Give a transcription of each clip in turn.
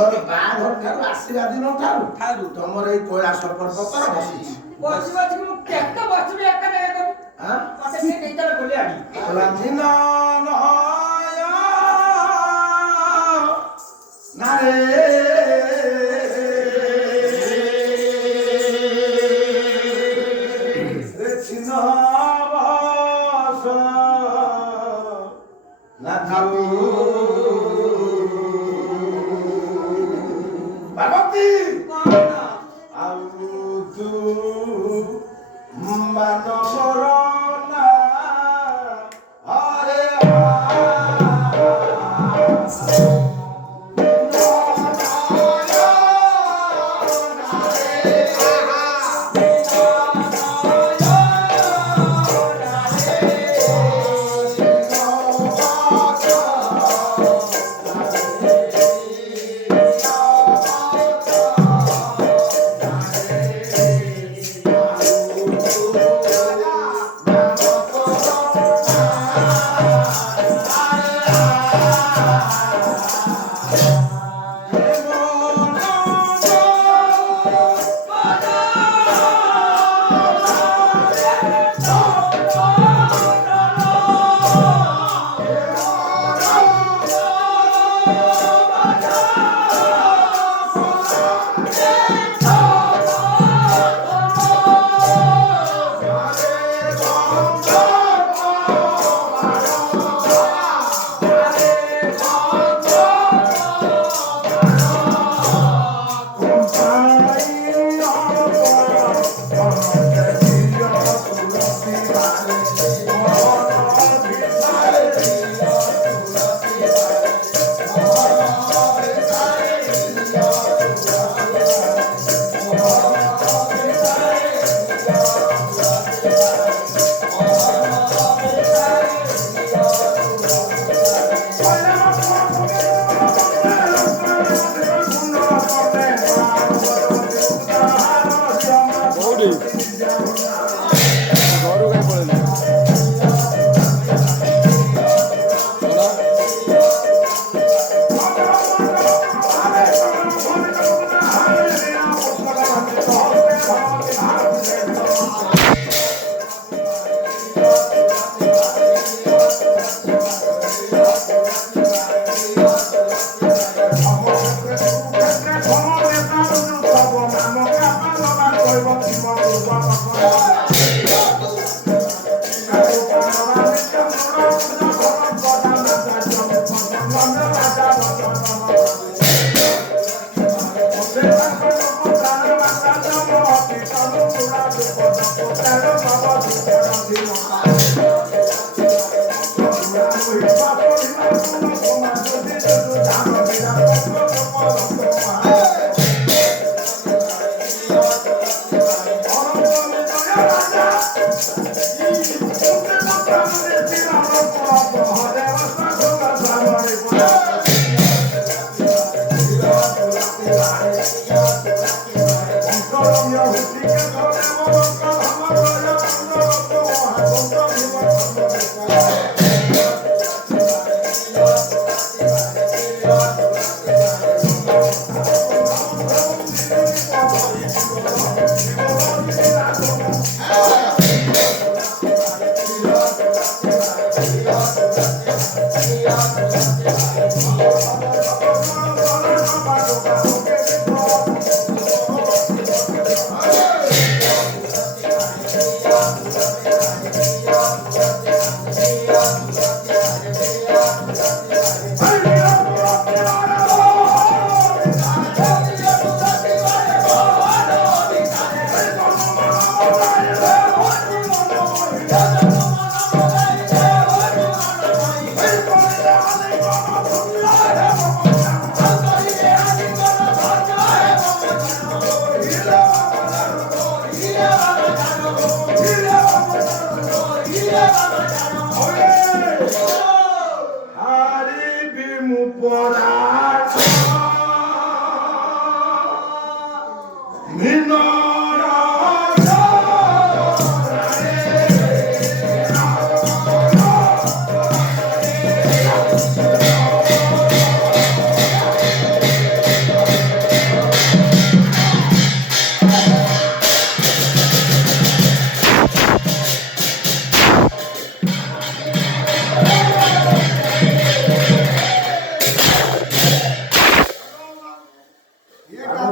ମୋର ବାହାଘର ଠାରୁ ଆସିବା ଦିନ ଠାରୁ ତମର ଏଇ କୈଳାସ ପର୍ବତର ବସିଛି ବସି ବସି ମୁଁ କେତେ ବସିବି ଏକା ଜାଗା କରି ମତେ ଟିକେ ନେଇଚାଲ ବୁଲି ଆଣି ଦିନ ନାରେ ପାର୍ବତୀ ଆଉ ତୁ ମାନବର ନା ହରେ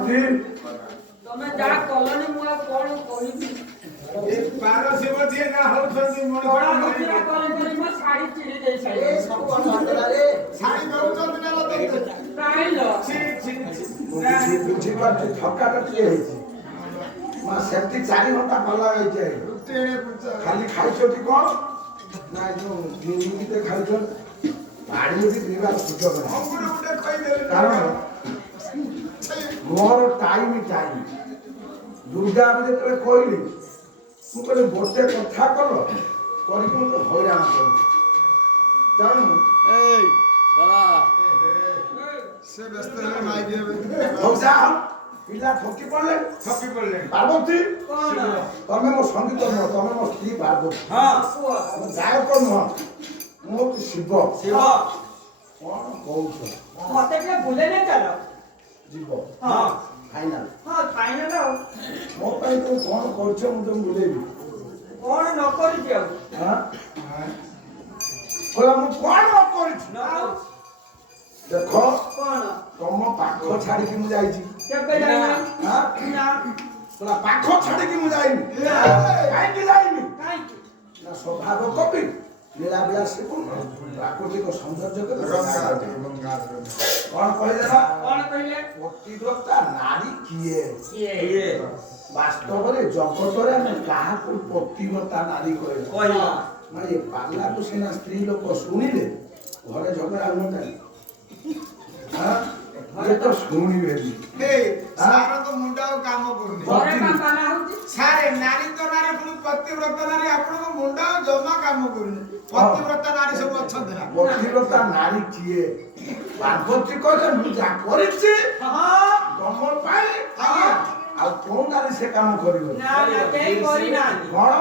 ପାର୍ବତୀ ତମେ ଯାହା କଲନି ମୁଁ ଆଉ କଣ କହିବି ପାରସିବ ଯିଏ ନା ହଉଛନ୍ତି କଣ ମୁଦ୍ରା କରି କରି ମୋ ଶାଢୀ ଚିରି ଦେଇ ଏ ସାଇଲେଣି ସବୁ କଣ ହେଲା ରେ? ଶାଢୀ ଦଉଛନ୍ତି ନା ଲୋକ କାହିଁଲ ମୁଁ ବୁଝିପାରୁଛି ଥକାଟା କିଏ ହେଇଛି ମା ସେମିତି 4 ଘଣ୍ଟା ଭଲ ହେଇଛି ଖାଲି ଖାଇଛନ୍ତି କଣ ନା ଯୋଉ ଦିନିକିତେ ଖାଇଛନ୍ତି ପାଣି ବି ପିଇବାର ସୁଯୋଗ ନାହିଁ ଅଙ୍ଗୁର ଗୋଟେ ଖୋଇଦେଲେ କାରଣ ମୋର ଟାଇମ ଦୁର୍ଗା ଆମେ ଯେତେବେଳେ କହିଲି ମୁଁ କହିଲି ଗୋଟେ କଥା କଲ କରିକି ମୋତେ ହଇରାଣ କଲି ତେଣୁ ସେ ବ୍ୟସ୍ତ ହେଲେ ମାଇକି ହେବେ ହଉ ଯାହା ହଉ ପିଲା ଥକି ପଡ଼ିଲେ ଥକି ପଡିଲେ ପାର୍ବତୀ କଣ ତମେ ମୋ ସଙ୍ଗୀତ ନୁହଁ ତମେ ମୋ ସ୍ତ୍ରୀ ପାର୍ବତୀ ହଁ କୁହ ମୁଁ ଗାୟକ ନୁହଁ ମୁଁ ହଉଛି ଶିବ ଶିବ କଣ କହୁଛ ମତେ ଟିକେ ବୁଲେଇ ନେଇ ଚାଲ ଯିବ ହଁ ଫାଇନାଲ ହଁ ଫାଇନାଲ ଆଉ ମୋ ପାଇଁ ତମେ କଣ କରୁଛ ମୁଁ ତମକୁ ବୁଲେଇବି କଣ ନ କରିଛି ଆଉ ହଁ କହିଲା ମୁଁ କଣ ନ କରିଛି ଆଉ ଦେଖ କଣ ତମ ପାଖ ଛାଡିକି ମୁଁ ଯାଇଛି କେବେ ଯାଇନା ହଁ? ନା କହିଲା ପାଖ ଛାଡିକି ମୁଁ ଯାଇନି କାହିଁକି ଯାଇନି କାହିଁକି ନା ସ୍ୱଭାବ କବି ଲୀଳା ବିଳାସୀ ପ୍ରାକୃତିକ ସୌନ୍ଦର୍ଯ୍ୟ କବି କଣ କହିଲେ ନା କଣ କହିଲେ ପତିବ୍ରତା ନାରୀ କିଏ କିଏ ବାସ୍ତବରେ ଜଗତରେ ଆମେ କାହାକୁ ପତିବ୍ରତା ନାରୀ କହିବା କହିଲା ନା ଏ ପାଲାକୁ ସିନା ସ୍ତ୍ରୀ ଲୋକ ଶୁଣିଲେ ଘରେ ଝଗଡ଼ା ହୁଅନ୍ତାନି ଘରେ ତ ଶୁଣିବେନି ସାର ତ ମୁଣ୍ଡ ଆଉ କାମ କରୁନି ଘରେ କାମ ହଉଛି ସାରେ ନାରୀ ତ ନାରୀ ପୁଣି ପତିବ୍ରତ ନାରୀ ଆପଣଙ୍କ ମୁଣ୍ଡ ଆଉ ଜମା କାମ କରୁନି ପତିବ୍ରତ ନାରୀ ସବୁ ଅଛନ୍ତି ନା ପତିବ୍ରତା ନାରୀ କିଏ ପାର୍ବତୀ କହିଲେ ମୁଁ ଯାହା କରିଛି ହଁ ତମ ପାଇଁ ଆଉ କୋଉ ନାରୀ ସେ କାମ କରିବ ନା ନା କେହି କରିନାହାନ୍ତି କଣ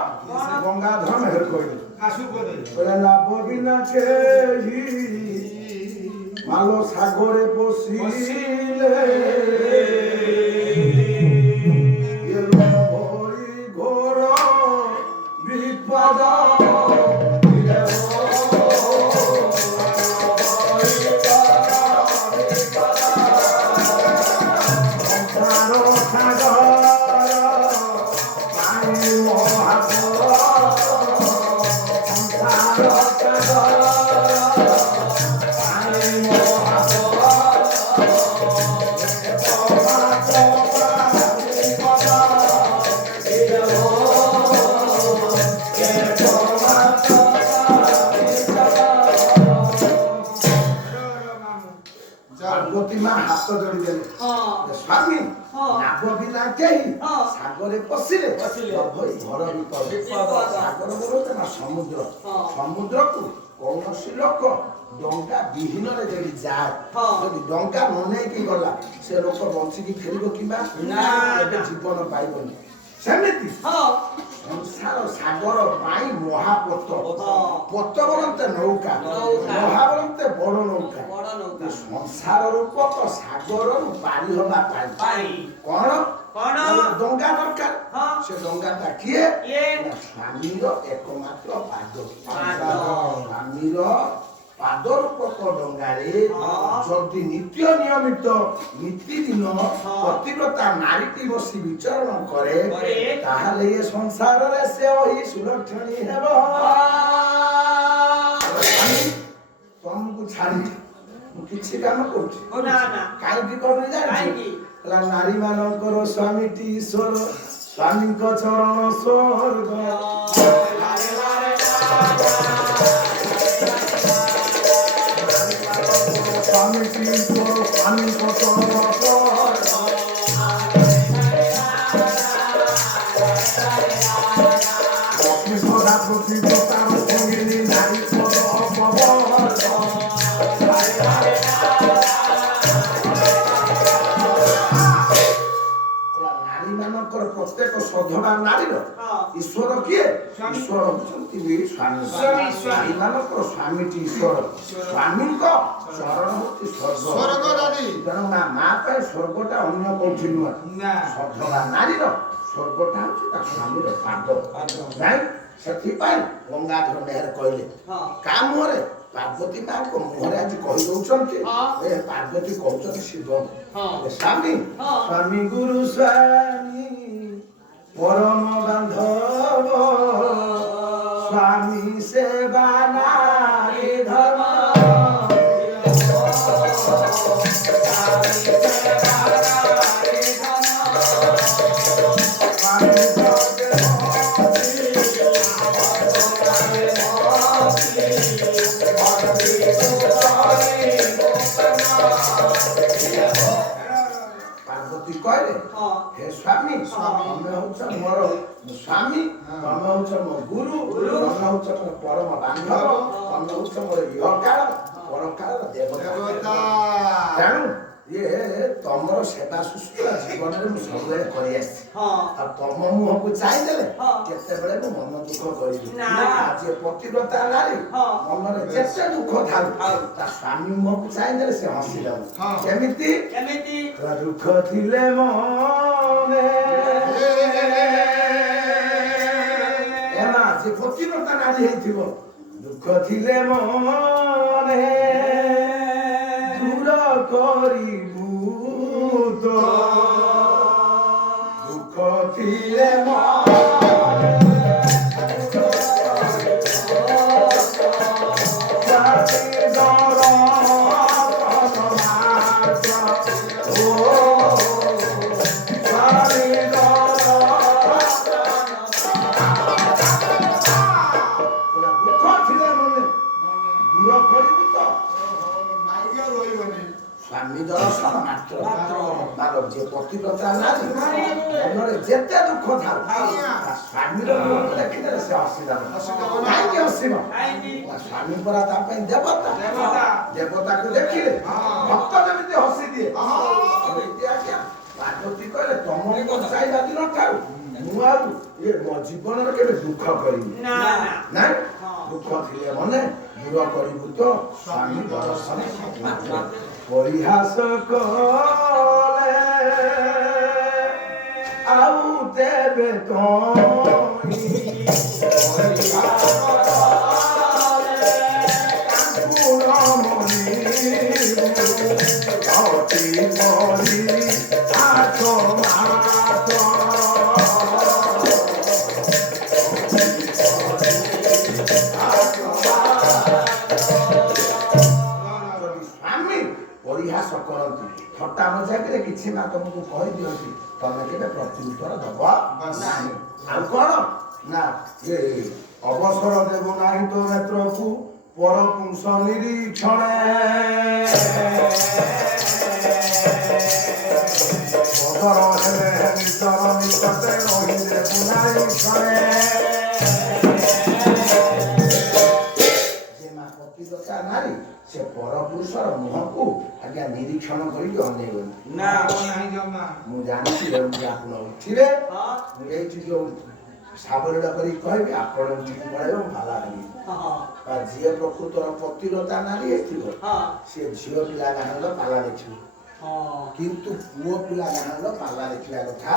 ଗଙ୍ଗାଧର ମେହେର କହିଲେ ଆସୁ ବୋଧେ କହିଲେ ଲାଭ ବିନା କେହି ମାଲ ସାଗରେ ପଶିଲେ ভরি ঘোর বিপদ ପାର୍ବତୀ ମା ହାତ ଯୋଡ଼ି ଦେଲେ ସ୍ୱାମୀ ନାଭ ବିନା କେହି ସାଗରେ ପଶିଲେ ଭଇ ଘର ବିପଦ ସାଗର ବୋଲତେ ନା ସମୁଦ୍ର ସମୁଦ୍ରକୁ କୌଣସି ଲୋକ ଡଙ୍ଗା ବିହୀନରେ ଯଦି ଯାଏ ଯଦି ଡଙ୍ଗା ନ ନେଇକି ଗଲା ସେ ଲୋକ ବଞ୍ଚିକି ଫେରିବ କିମ୍ବା ଜୀବନ ପାଇବନି ସେମିତି ସଂସାର ସାଗର ପାଇଁ ମହାପୋତ ପୋତ ବୋଲନ୍ତେ ନୌକା ମହା ବୋଲନ୍ତେ ବଡ ନୌକା ସଂସାର ରୂପ ତ ସାଗରରୁ ପାରି ହବା ପାଇଁ କଣ ଡଙ୍ଗା ଦରକାର ସେ ଡଙ୍ଗାଟା କିଏ ସ୍ୱାମୀର એકમાત્ર ପାଦ ସ୍ୱାମୀର ପାଦ ରୂପକ ଡଙ୍ଗାରେ ଯଦି ନିତ୍ୟ ନିୟମିତ ନୀତିଦିନ ପତିବ୍ରତା ନାରୀଟି ବସି ବିଚରଣ କରେ ତାହେଲେ ଏ ସଂସାରରେ ସେ ଓହି ସୁଲକ୍ଷଣୀ ହେବ ତମକୁ ଛାଡ଼ି ମୁଁ କିଛି କାମ କରୁଛି କାହିଁକି କରୁନି ଜାଣିଛି ହେଲା ନାରୀ ମାନଙ୍କର ସ୍ୱାମୀଟି ଈଶ୍ୱର ସ୍ୱାମୀଙ୍କ ଚରଣ ସ୍ୱର୍ଗ ସ୍ୱାମୀଟି ଈଶ୍ୱର ସ୍ୱାମୀଙ୍କ ଚରଣ ଲକ୍ଷ୍ମୀ ସଦା ପତିବ୍ରତାର ସଙ୍ଗିନୀ ନାରୀ ପଦ ନାରୀ ମାନଙ୍କର ପ୍ରତ୍ୟେକ ସଧବା ନାରୀର ଈଶ୍ୱର କିଏ ଈଶ୍ୱର ହଉଛନ୍ତି ସ୍ୱାମୀ ନାରୀ ମାନଙ୍କର ସ୍ୱାମୀଟି ଈଶ୍ୱର ସ୍ୱାମୀଙ୍କ ଚରଣ ହଉଛି ସ୍ୱର୍ଗ ତେଣୁ ମା ପାଇଁ ସ୍ୱର୍ଗଟା ଅନ୍ୟ କୋଉଠି ନୁହେଁ ସଧବା ନାରୀର ସ୍ୱର୍ଗଟା ହଉଛି ତା ସ୍ୱାମୀର ପାଦ ନାଇଁ ସେଥିପାଇଁ ଗଙ୍ଗାଧର ମେହେର କହିଲେ କା ମୁହଁରେ ପାର୍ବତୀ ମାଙ୍କ ମୁହଁରେ ଆଜି କହିଦଉଛନ୍ତି ଏ ପାର୍ବତୀ କହୁଛନ୍ତି ଶିବ ସ୍ୱାମୀ ସ୍ୱାମୀ ଗୁରୁ ସ୍ୱାମୀ ପରମ ବାନ୍ଧବ ସ୍ୱାମୀ ସେବା ନାରୀ ଧର୍ମ ପାର୍ବତୀ କହିଲେ ହେ ସ୍ୱାମୀ ତମେ ହଉଛ ମୋର ସ୍ୱାମୀ ତମେ ହଉଛ ମୋ ଗୁରୁ ତମେ ହଉଛ ମୋର ପରମ ବାନ୍ଧବ ତମେ ହଉଛ ମୋର ଇହକାଳ ପରକାଳର ଦେବତା ତେଣୁ ଇଏ ତମର ସେବା ଶୁଶ୍ରୂଷା ଜୀବନରେ ମୁଁ ସବୁବେଳେ କରି ଆସିଛି ଆଉ ତମ ମୁହଁକୁ ଚାହିଁଦେଲେ କେତେବେଳେ ମୁଁ ମନ ଦୁଃଖ କରିବି ଯିଏ ପତିବ୍ରତା ନାରୀ ମନରେ ଯେତେ ଦୁଃଖ ଥାଉ ତା ସ୍ୱାମୀ ମୁହଁକୁ ଚାହିଁଦେଲେ ସେ ହସି ଯାଉ କେମିତି ଦୁଃଖ ଥିଲେ ମନେ ଯେ ପତିବ୍ରତା ନାରୀ ହେଇଥିବ ଦୁଃଖ ଥିଲେ ମନେ ଦୂର କରିବୁ ତ ଦୁଃଖ ଥିଲେ ସ୍ୱାମୀ ଦର୍ଶନ ମାତ୍ର ଯେ ପତିବ୍ରତା ନାରୀ ମନରେ ଯେତେ ଦୁଃଖ ଥାଉ ସ୍ୱାମୀର ମୁହଁକୁ ଦେଖିଦେଲେ ସେ ହସିଦବ କାହିଁକି ହସିବ ସ୍ୱାମୀ ପରା ତା ପାଇଁ ଦେବତା ଦେବତାକୁ ଦେଖିଲେ ଭକ୍ତ ଯେମିତି ହସି ଦିଏ ପାର୍ବତୀ କହିଲେ ତମ ଚାହିଁବା ଦିନ ଠାରୁ ମୁଁ ଆଉ ମୋ ଜୀବନରେ କେବେ ଦୁଃଖ କରିବି ନାଇଁ ଦୁଃଖ ଥିଲେ ମନେ ଦୂର କରିବୁ ତ ସ୍ୱାମୀ ଦର୍ଶନ ପରିହାସ କଲେ ଆଉ ଦେବେ ପରିହାସ କରନ୍ତି ଥଟ୍ଟା ମଜାକରେ କିଛି ନା ତମକୁ କହିଦିଅନ୍ତି ତମେ କେବେ ପ୍ରତ୍ୟୁତ୍ତର ଦବ ନାହିଁ ଆଉ କଣ ନା ଅବସର ଦେବ ନାହିଁ ତ ନେତ୍ରକୁ ପରପୁରୁଷ ନିରୀକ୍ଷଣେ ବଦର ହେଲେ ନିଜର ନିକଟେ ରହିଲେ ବୁନାଇ କ୍ଷଣେ ନାରୀ ସେ ପରପୁରୁଷର ମୁହଁକୁ ଆଜ୍ଞା ନିରୀକ୍ଷଣ କରିକି ଅନେଇବନି ମୁଁ ଜାଣିଛି ଆପଣ ଉଠିବେ ମୁଁ ଏଇଠି ଯୋଉ ସାବলীଳ କରିକି କହିବି ଆପଣ ଉଠିକି ପଳେଇବେ ମୁଁ ପାଲା ହେବି ଯିଏ ପ୍ରକୃତର ପତିବ୍ରତା ନାରୀ ହେଇଥିବ ସେ ଝିଅ ପିଲା ଗାଁର ପାଲା ଦେଖିବ କିନ୍ତୁ ପୁଅ ପିଲା ଗାଁର ପାଲା ଦେଖିବା କଥା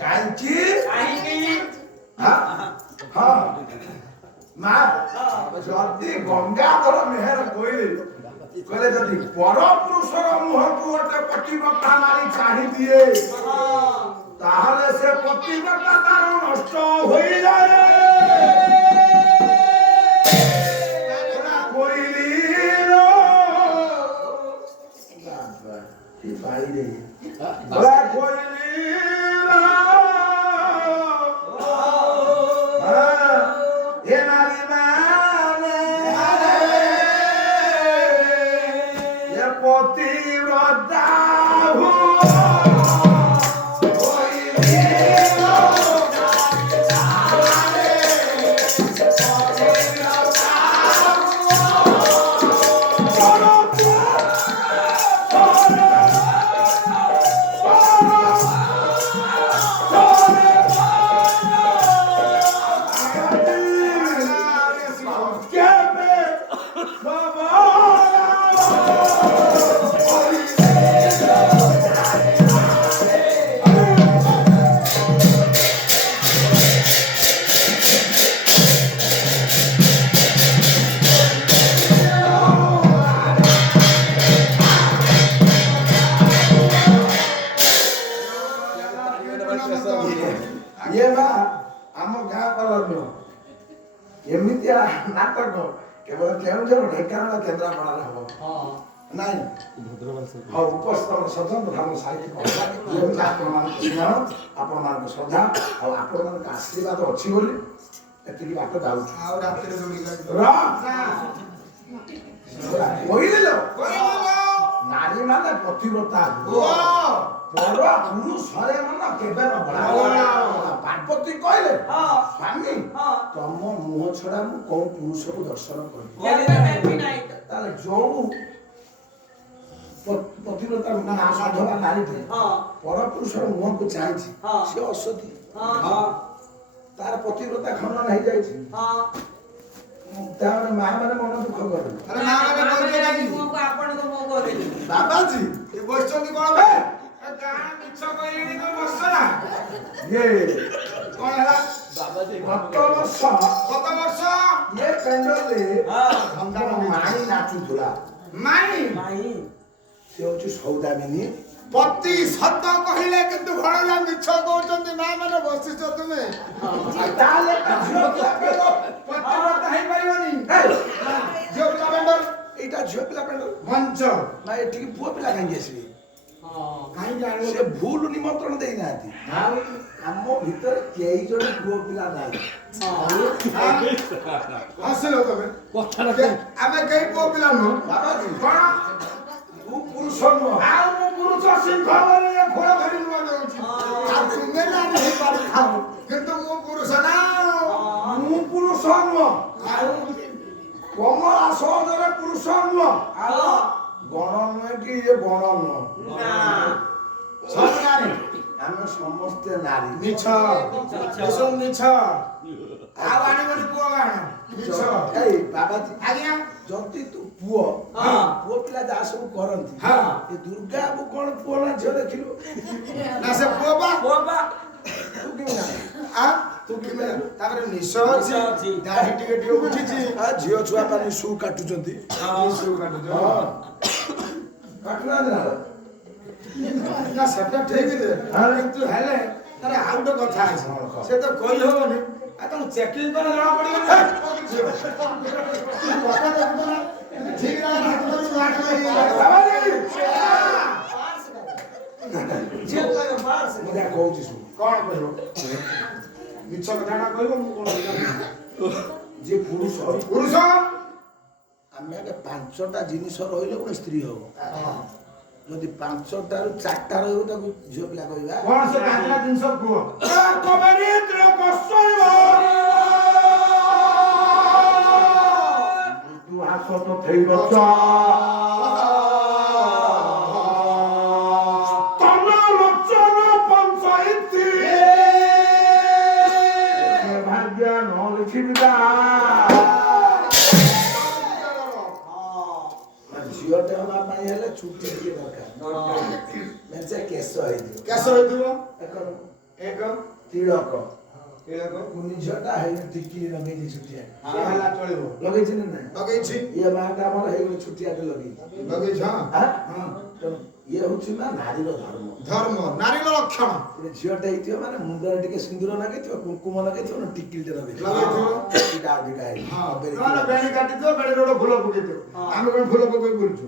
କାହିଁକି ମା ଯଦି ଗଙ୍ଗାଧର ମେହେର କହିଲେ ଯଦି ପରପୁରୁଷର ମୁହଁକୁ ଗୋଟେ ପତିବ୍ରତା ନାରୀ ଚାହିଁ ଦିଏ ତାହେଲେ ସେ ପତିବ୍ରତା ତାର ନଷ୍ଟ ହୋଇଯାଏ ଏମିତିଆ ନାଟକ କେବଳ କେଉଁଝର ଢେଙ୍କାନାଳ କେନ୍ଦ୍ରାପଡ଼ାରେ ହବ ନାଇଁ ହଉ ଉପସ୍ଥିତ ସ୍ୱତନ୍ତ୍ର ଭାବ ସାହିତ୍ୟ ଆପଣମାନଙ୍କୁ ସ୍ନେହ ଆପଣମାନଙ୍କ ଶ୍ରଦ୍ଧା ଆଉ ଆପଣମାନଙ୍କ ଆଶୀର୍ବାଦ ଅଛି ବୋଲି ଏତିକି ବାଟ ଯାଉଛି ଆଉ ରାତିରେ ଦୌଡ଼ିକି କହିଲେ ନାରୀ ମାନେ ପ୍ରତିବ୍ରତା ପର ପୁରୁଷରେ ମନ କେବେ ନ ପାର୍ବତୀ କହିଲେ ସ୍ୱାମୀ ତମ ମୁହଁ ଛଡା ମୁଁ କୋଉ ପୁରୁଷକୁ ଦର୍ଶନ କରିବି ତାହେଲେ ଯୋଉ ପ୍ରତିବ୍ରତା ସାଧବା ନାରୀଟେ ପର ପୁରୁଷର ମୁହଁକୁ ଚାହିଁଛି ସେ ଅସତୀ ତାର ପ୍ରତିବ୍ରତା ଖଣ୍ଡନ ହେଇଯାଇଛି ତାମାନେ ମା ମାନେ ମନ ଦୁଃଖ କରେ ବାବାଜୀ ଏ ବସିଛନ୍ତି କଣ ବେ ଗାଁ ମିଛ କହିଲେଣି ତ ବସନା ଇଏ କଣ ହେଲା ଗତ ବର୍ଷ ଇଏ ପେଣ୍ଡରେ ମାଣି ନାଚୁଥିଲା ମାଇଁ ସେ ହଉଛି ସୌଦାମିନୀ ପତି ସତ କହିଲେ କିନ୍ତୁ ଭଣଜା ମିଛ କହୁଛନ୍ତି ମା ମାନେ ବସିଛ ତୁମେ ତାହେଲେ ଝିଅ ପ୍ରତିବ୍ରତା ହେଇପାରିବନି ଝିଅ ପିଲା ବେଣ୍ଡର ଏଇଟା ଝିଅ ପିଲା ପେଣ୍ଡର ମଞ୍ଚ ନା ଏଠିକି ପୁଅ ପିଲା କାହିଁକି ଆସିବେ କାହିଁକି ଆଣିବ ସେ ଭୁଲ ନିମନ୍ତ୍ରଣ ଦେଇନାହାନ୍ତି ଆମ ଭିତରେ କେହି ଜଣେ ପୁଅ ପିଲା ନାହିଁ ହସିଲ ତମେ ଆମେ କେହି ପୁଅ ପିଲା ନୁହଁ ବାବାଜୀ କଣ ତୁ ପୁରୁଷ ନୁହଁ ଆଉ ମୁଁ ପୁରୁଷ ସିଂହ ବୋଲି ଫଳ ଧରି ନୁଆ ଦଉଛି ଆଉ ତୁମେ ନାରୀ ହେଇପାରିଥାଉ କିନ୍ତୁ ମୁଁ ପୁରୁଷ ନା ମୁଁ ପୁରୁଷ ନୁହଁ ଆଉ କମଳା ସହଜରେ ପୁରୁଷ ନୁହଁ ଗଣ ନୁହେଁ କି ଇଏ ବଣ ନୁହଁ ସବୁ ନାରୀ ଆମେ ସମସ୍ତେ ନାରୀ ମିଛ ଏସବୁ ମିଛ ଆଉ ଆଣିବନି ପୁଅ ଗାଣ ମିଛ ଏଇ ବାବାଜୀ ଆଜ୍ଞା ଯଦି ତୁ ପୁଅ ପୁଅ ପିଲା ଯାହା ସବୁ କରନ୍ତି ଏ ଦୁର୍ଗା ବାବୁ କଣ ପୁଅ ନା ଝିଅ ଦେଖିଲୁ ନା ସେ ପୁଅ ବା ତୁ କେମିତି ଜାଣିଲୁ? ତୁ କିବେ ତାପରେ ନିଶ ଅଛି ଦାଢି ଟିକେ ଟିକେ ଉଠିଛି ଝିଅ ଛୁଆ ମାନେ ସୁ କାଟୁଛନ୍ତି ନିଶ କାଟୁଛ କାଟୁନାହାନ୍ତି ନା ନା ସେଟା ଠିକ ଯେ କିନ୍ତୁ ହେଲେ ତାର ଆଉ ଗୋଟେ କଥା ଅଛି ସେ ତ କହି ହବନି ଆଉ ତମ ଚେକିଂ କଲେ ଜଣା ପଡିବନି କଥା ଦେଖୁଛ ନା ଠିକ ମୁଁ ଯାହା କହୁଛି ଶୁଣ କଣ କହିବ ମିଛ କଥାଟା କହିବ ମୁଁ କଣ ଯିଏ ପୁରୁଷ ପୁରୁଷ ଆମେ ଆଗେ 5ଟା ଜିନିଷ ରହିଲେ ଗୋଟେ ସ୍ତ୍ରୀ ହବ ଯଦି 5ଟାରୁ 4ଟା ରହିବ ତାକୁ ଝିଅ ପିଲା କହିବା କଣ ସେ 5ଟା ଜିନିଷ କୁହ ହାସ ତଥେଇ ରଚ ଝିଅଟେ ହବା ପାଇଁ ହେଲେ ଛୁଟି ଟିକେ ଦରକାର କେଶ ହେଇଯିବ ଏକ ତିଳକ କୁନି ଝିଅଟା ହେଇଗଲେ ଟିକି ଲଗେଇଛି ଛୁଟିଆ ଚଳିବ ଲଗେଇଛି ନା ନାଇଁ ଲଗେଇଛି ଇଏ ମାଟା ଆମର ହେଇଗଲେ ଛୁଟିଆଟେ ଲଗେଇଛ ଇଏ ହଉଛି ନା ନାରୀର ଧର୍ମ ଧର୍ମ ନାରୀର ଲକ୍ଷଣ ଝିଅଟେ ହେଇଥିବ ମାନେ ମୁଣ୍ଡରେ ଟିକେ ସିନ୍ଦୁର ଲଗେଇଥିବ କୁଙ୍କୁମ ଲଗେଇଥିବ ନା ଟିକିଲଟେ ଲଗେଇଥିବ ବେଣି କାଟିଥିବ ବେଣିରେ ଗୋଟେ ଫୁଲ ପକେଇଥିବ ଆମେ କଣ ଫୁଲ ପକେଇ ବୁଲୁଛୁ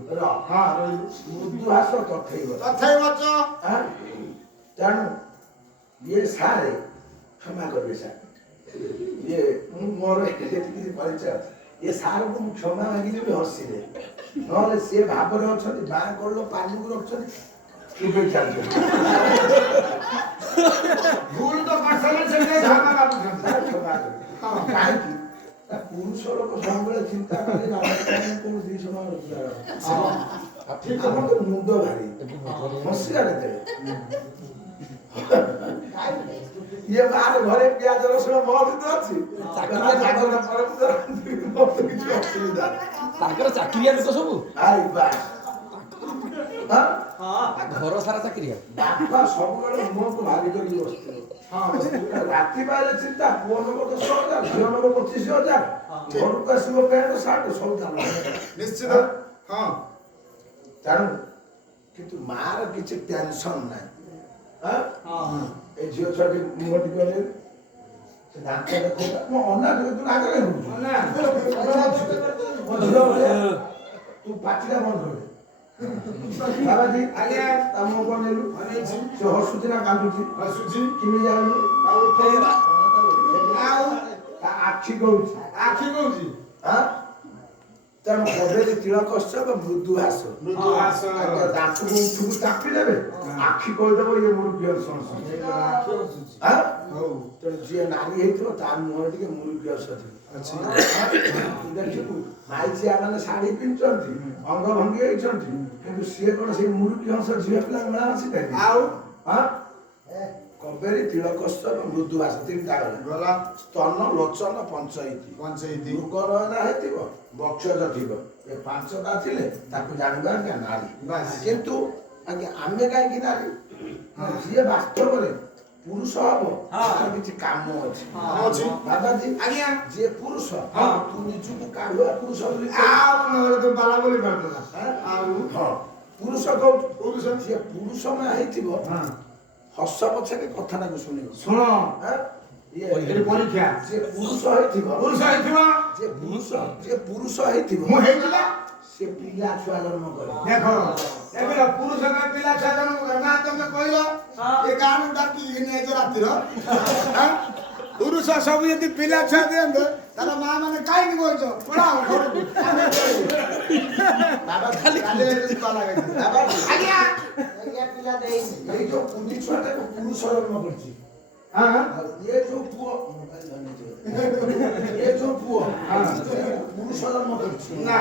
ମୃଦୁ ହାସ ତଥେଇ ତଥାପି ତେଣୁ ଇଏ ସାରେ କ୍ଷମା କରିବେ ସାର୍ ଇଏ ମୁଁ ମୋର କିଛି ପରିଚୟ ଏ ସାରକୁ ମୁଁ କ୍ଷମା ମାଗିଲି ବି ହସିଲେ ନହେଲେ ସିଏ ଭାବରେ ଅଛନ୍ତି ବାଁ କଲ ପାନିକୁ ରଖୁଛନ୍ତି କେବେ ଚାଲୁଛନ୍ତି ଭୁଲ ତ କରିସାରିଲେ ସେଠି ଝାମା ଲାଗୁଛନ୍ତି କାହିଁକି ପୁରୁଷ ଲୋକ ସବୁବେଳେ ଚିନ୍ତା କଲେ ସ୍ତ୍ରୀ ସମାନ ଆମର ତ ମୁଣ୍ଡ ଭାରି ହସିଲା କେତେବେଳେ ଇଏ ବାହାର ଘରେ ପିଆଜ ରସୁଣ ମହଜୁଦ ଅଛି ତାଙ୍କର ଚାକିରିଆ ଲୋକ ସବୁ ଘର ସାରା ଚାକିରିଆ ବାପା ସବୁବେଳେ ମୁହଁକୁ ଭାରି କରିକି ବସିଥିଲେ ରାତି ପାଇଲେ ଚିନ୍ତା ପୁଅ ନବ 10,000 ଝିଅ ନବ 25,000 ଘରକୁ ଆସିବ ପ୍ୟାଣ୍ଟ ସାର୍ଟ ସବୁ ନିଶ୍ଚିତ ହଁ ତେଣୁ କିନ୍ତୁ ମାର କିଛି ଟେନସନ ନାହିଁ ଏ ଝିଅ ଛୁଆଟି ମୁହଁଟି କଲେ ସେ ଦାନ୍ତ ଦେଖେଇବା ମୋ ଅନା ଟିକେ ତୁ ଆଗରେ ରହୁଛୁ ନା ମୋ ଝିଅ ଭଳିଆ ତୁ ପାଚିଟା ବନ୍ଦ କରେ ବାବାଜୀ ଆଜ୍ଞା ତା ମୁହଁ କଣ ନେଲୁ ଅନେଇଛି ସେ ହସୁଛି ନା କାନ୍ଦୁଛି ହସୁଛି କେମିତି ଜାଣିଲୁ ଆଉ ଉଠେଇବା ଆଉ ତା ଆଖି କହୁଛି ଆଖି କହୁଛି ଆଁ ତେଣୁ କବେରୀ ତିଳକଶ୍ଚ ମୃଦୁ ହାସ ମୃଦୁ ହାସ ଦାନ୍ତକୁ ଉଠୁକୁ ଚାପି ଦେବେ ଆଖି କହିଦେବ ଇଏ ମୋର ପିଅର ଶୁଣ ଆଖି ହସୁଛି ଆଁ ହଉ ତେଣୁ ଯିଏ ନାରୀ ହେଇଥିବ ତା ମୁହଁରେ ଟିକେ ମୁରୁକି ହସ ଥିବ ଅଛି ଦେଖିବୁ ମାଇଚିଆ ମାନେ ଶାଢୀ ପିନ୍ଧୁଛନ୍ତି ଅଙ୍ଗ ଭଙ୍ଗି ହେଇଛନ୍ତି କିନ୍ତୁ ସିଏ କଣ ସେଇ ମୁରୁକି ହସ ଝିଅ ପିଲା ମେଳା ଆସିପାରିବେ ଆଉ ଆଁ କବେରୀ ତିଳକଶ୍ଚ ମୃଦୁ ହାସ ତିନିଟା ଗଲା ସ୍ତନ ଲୋଚନ ପଞ୍ଚଇତି ପଞ୍ଚେଇତି ମୃଗନୟନା ହେଇଥିବ ବକ୍ଷଜ ଥିବ ଏ ପାଞ୍ଚଟା ଥିଲେ ତାକୁ ଜାଣିବା ଆଜ୍ଞା ନାରୀ ବାସ୍। କିନ୍ତୁ ଆଜ୍ଞା ଆମେ କାହିଁକି ନାରୀ ଯିଏ ବାସ୍ତବରେ ପୁରୁଷ ହବ ତାର କିଛି କାମ ଅଛି ଅଛି। ବାବାଜୀ ଆଜ୍ଞା ଯିଏ ପୁରୁଷ ହଁ। ତୁ ନିଜକୁ କାଢୁଆ ପୁରୁଷ ବୋଲି ଆଉ ନହେଲେ ତ ବାଲା ବୋଲି ପାରୁଥିଲା ଆଉ ହଁ ପୁରୁଷ କହୁଛୁ ପୁରୁଷ ଯିଏ ପୁରୁଷ ମା ହେଇଥିବ ହଁ ହସ ପଛକେ କଥାଟାକୁ ଶୁଣିବ ଶୁଣ ଆଁ? ଇଏ ଏଠି ପରୀକ୍ଷା ଯିଏ ପୁରୁଷ ହେଇଥିବ ପୁରୁଷ ହେଇଥିବ ଯିଏ ପୁରୁଷ ହେଇଥିବ ମୁଁ ହେଇଥିଲା ସେ ପିଲା ଛୁଆ ଜନ୍ମ କରେ ଦେଖ ଏବେ ପୁରୁଷ କା ପିଲା ଛୁଆ ଜନ୍ମ କରେ ନା ତମେ କହିଲ ଏ ଗାଁକୁ ଡାକିକି ନେଇଛ ରାତିର ଆଁ? ପୁରୁଷ ସବୁ ଯଦି ପିଲା ଛୁଆ ଦିଅନ୍ତେ ତାହେଲେ ମା ମାନେ କାହିଁକି କହିଛ ପଳାଅ ଘରକୁ ବାବା ଖାଲି କାଲି ଏଠି ପାଲା ଗାଇଛି। ବାବା ଆଜ୍ଞା ଏଇ ଯୋଉ କୁନି ଛୁଆଟାକୁ ପୁରୁଷ ଜନ୍ମ କରିଛି ହଁ ଆଉ ଇଏ ଯୋଉ ପୁଅ ପୁରୁଷ ଜନ୍ମ କରିଛି ନା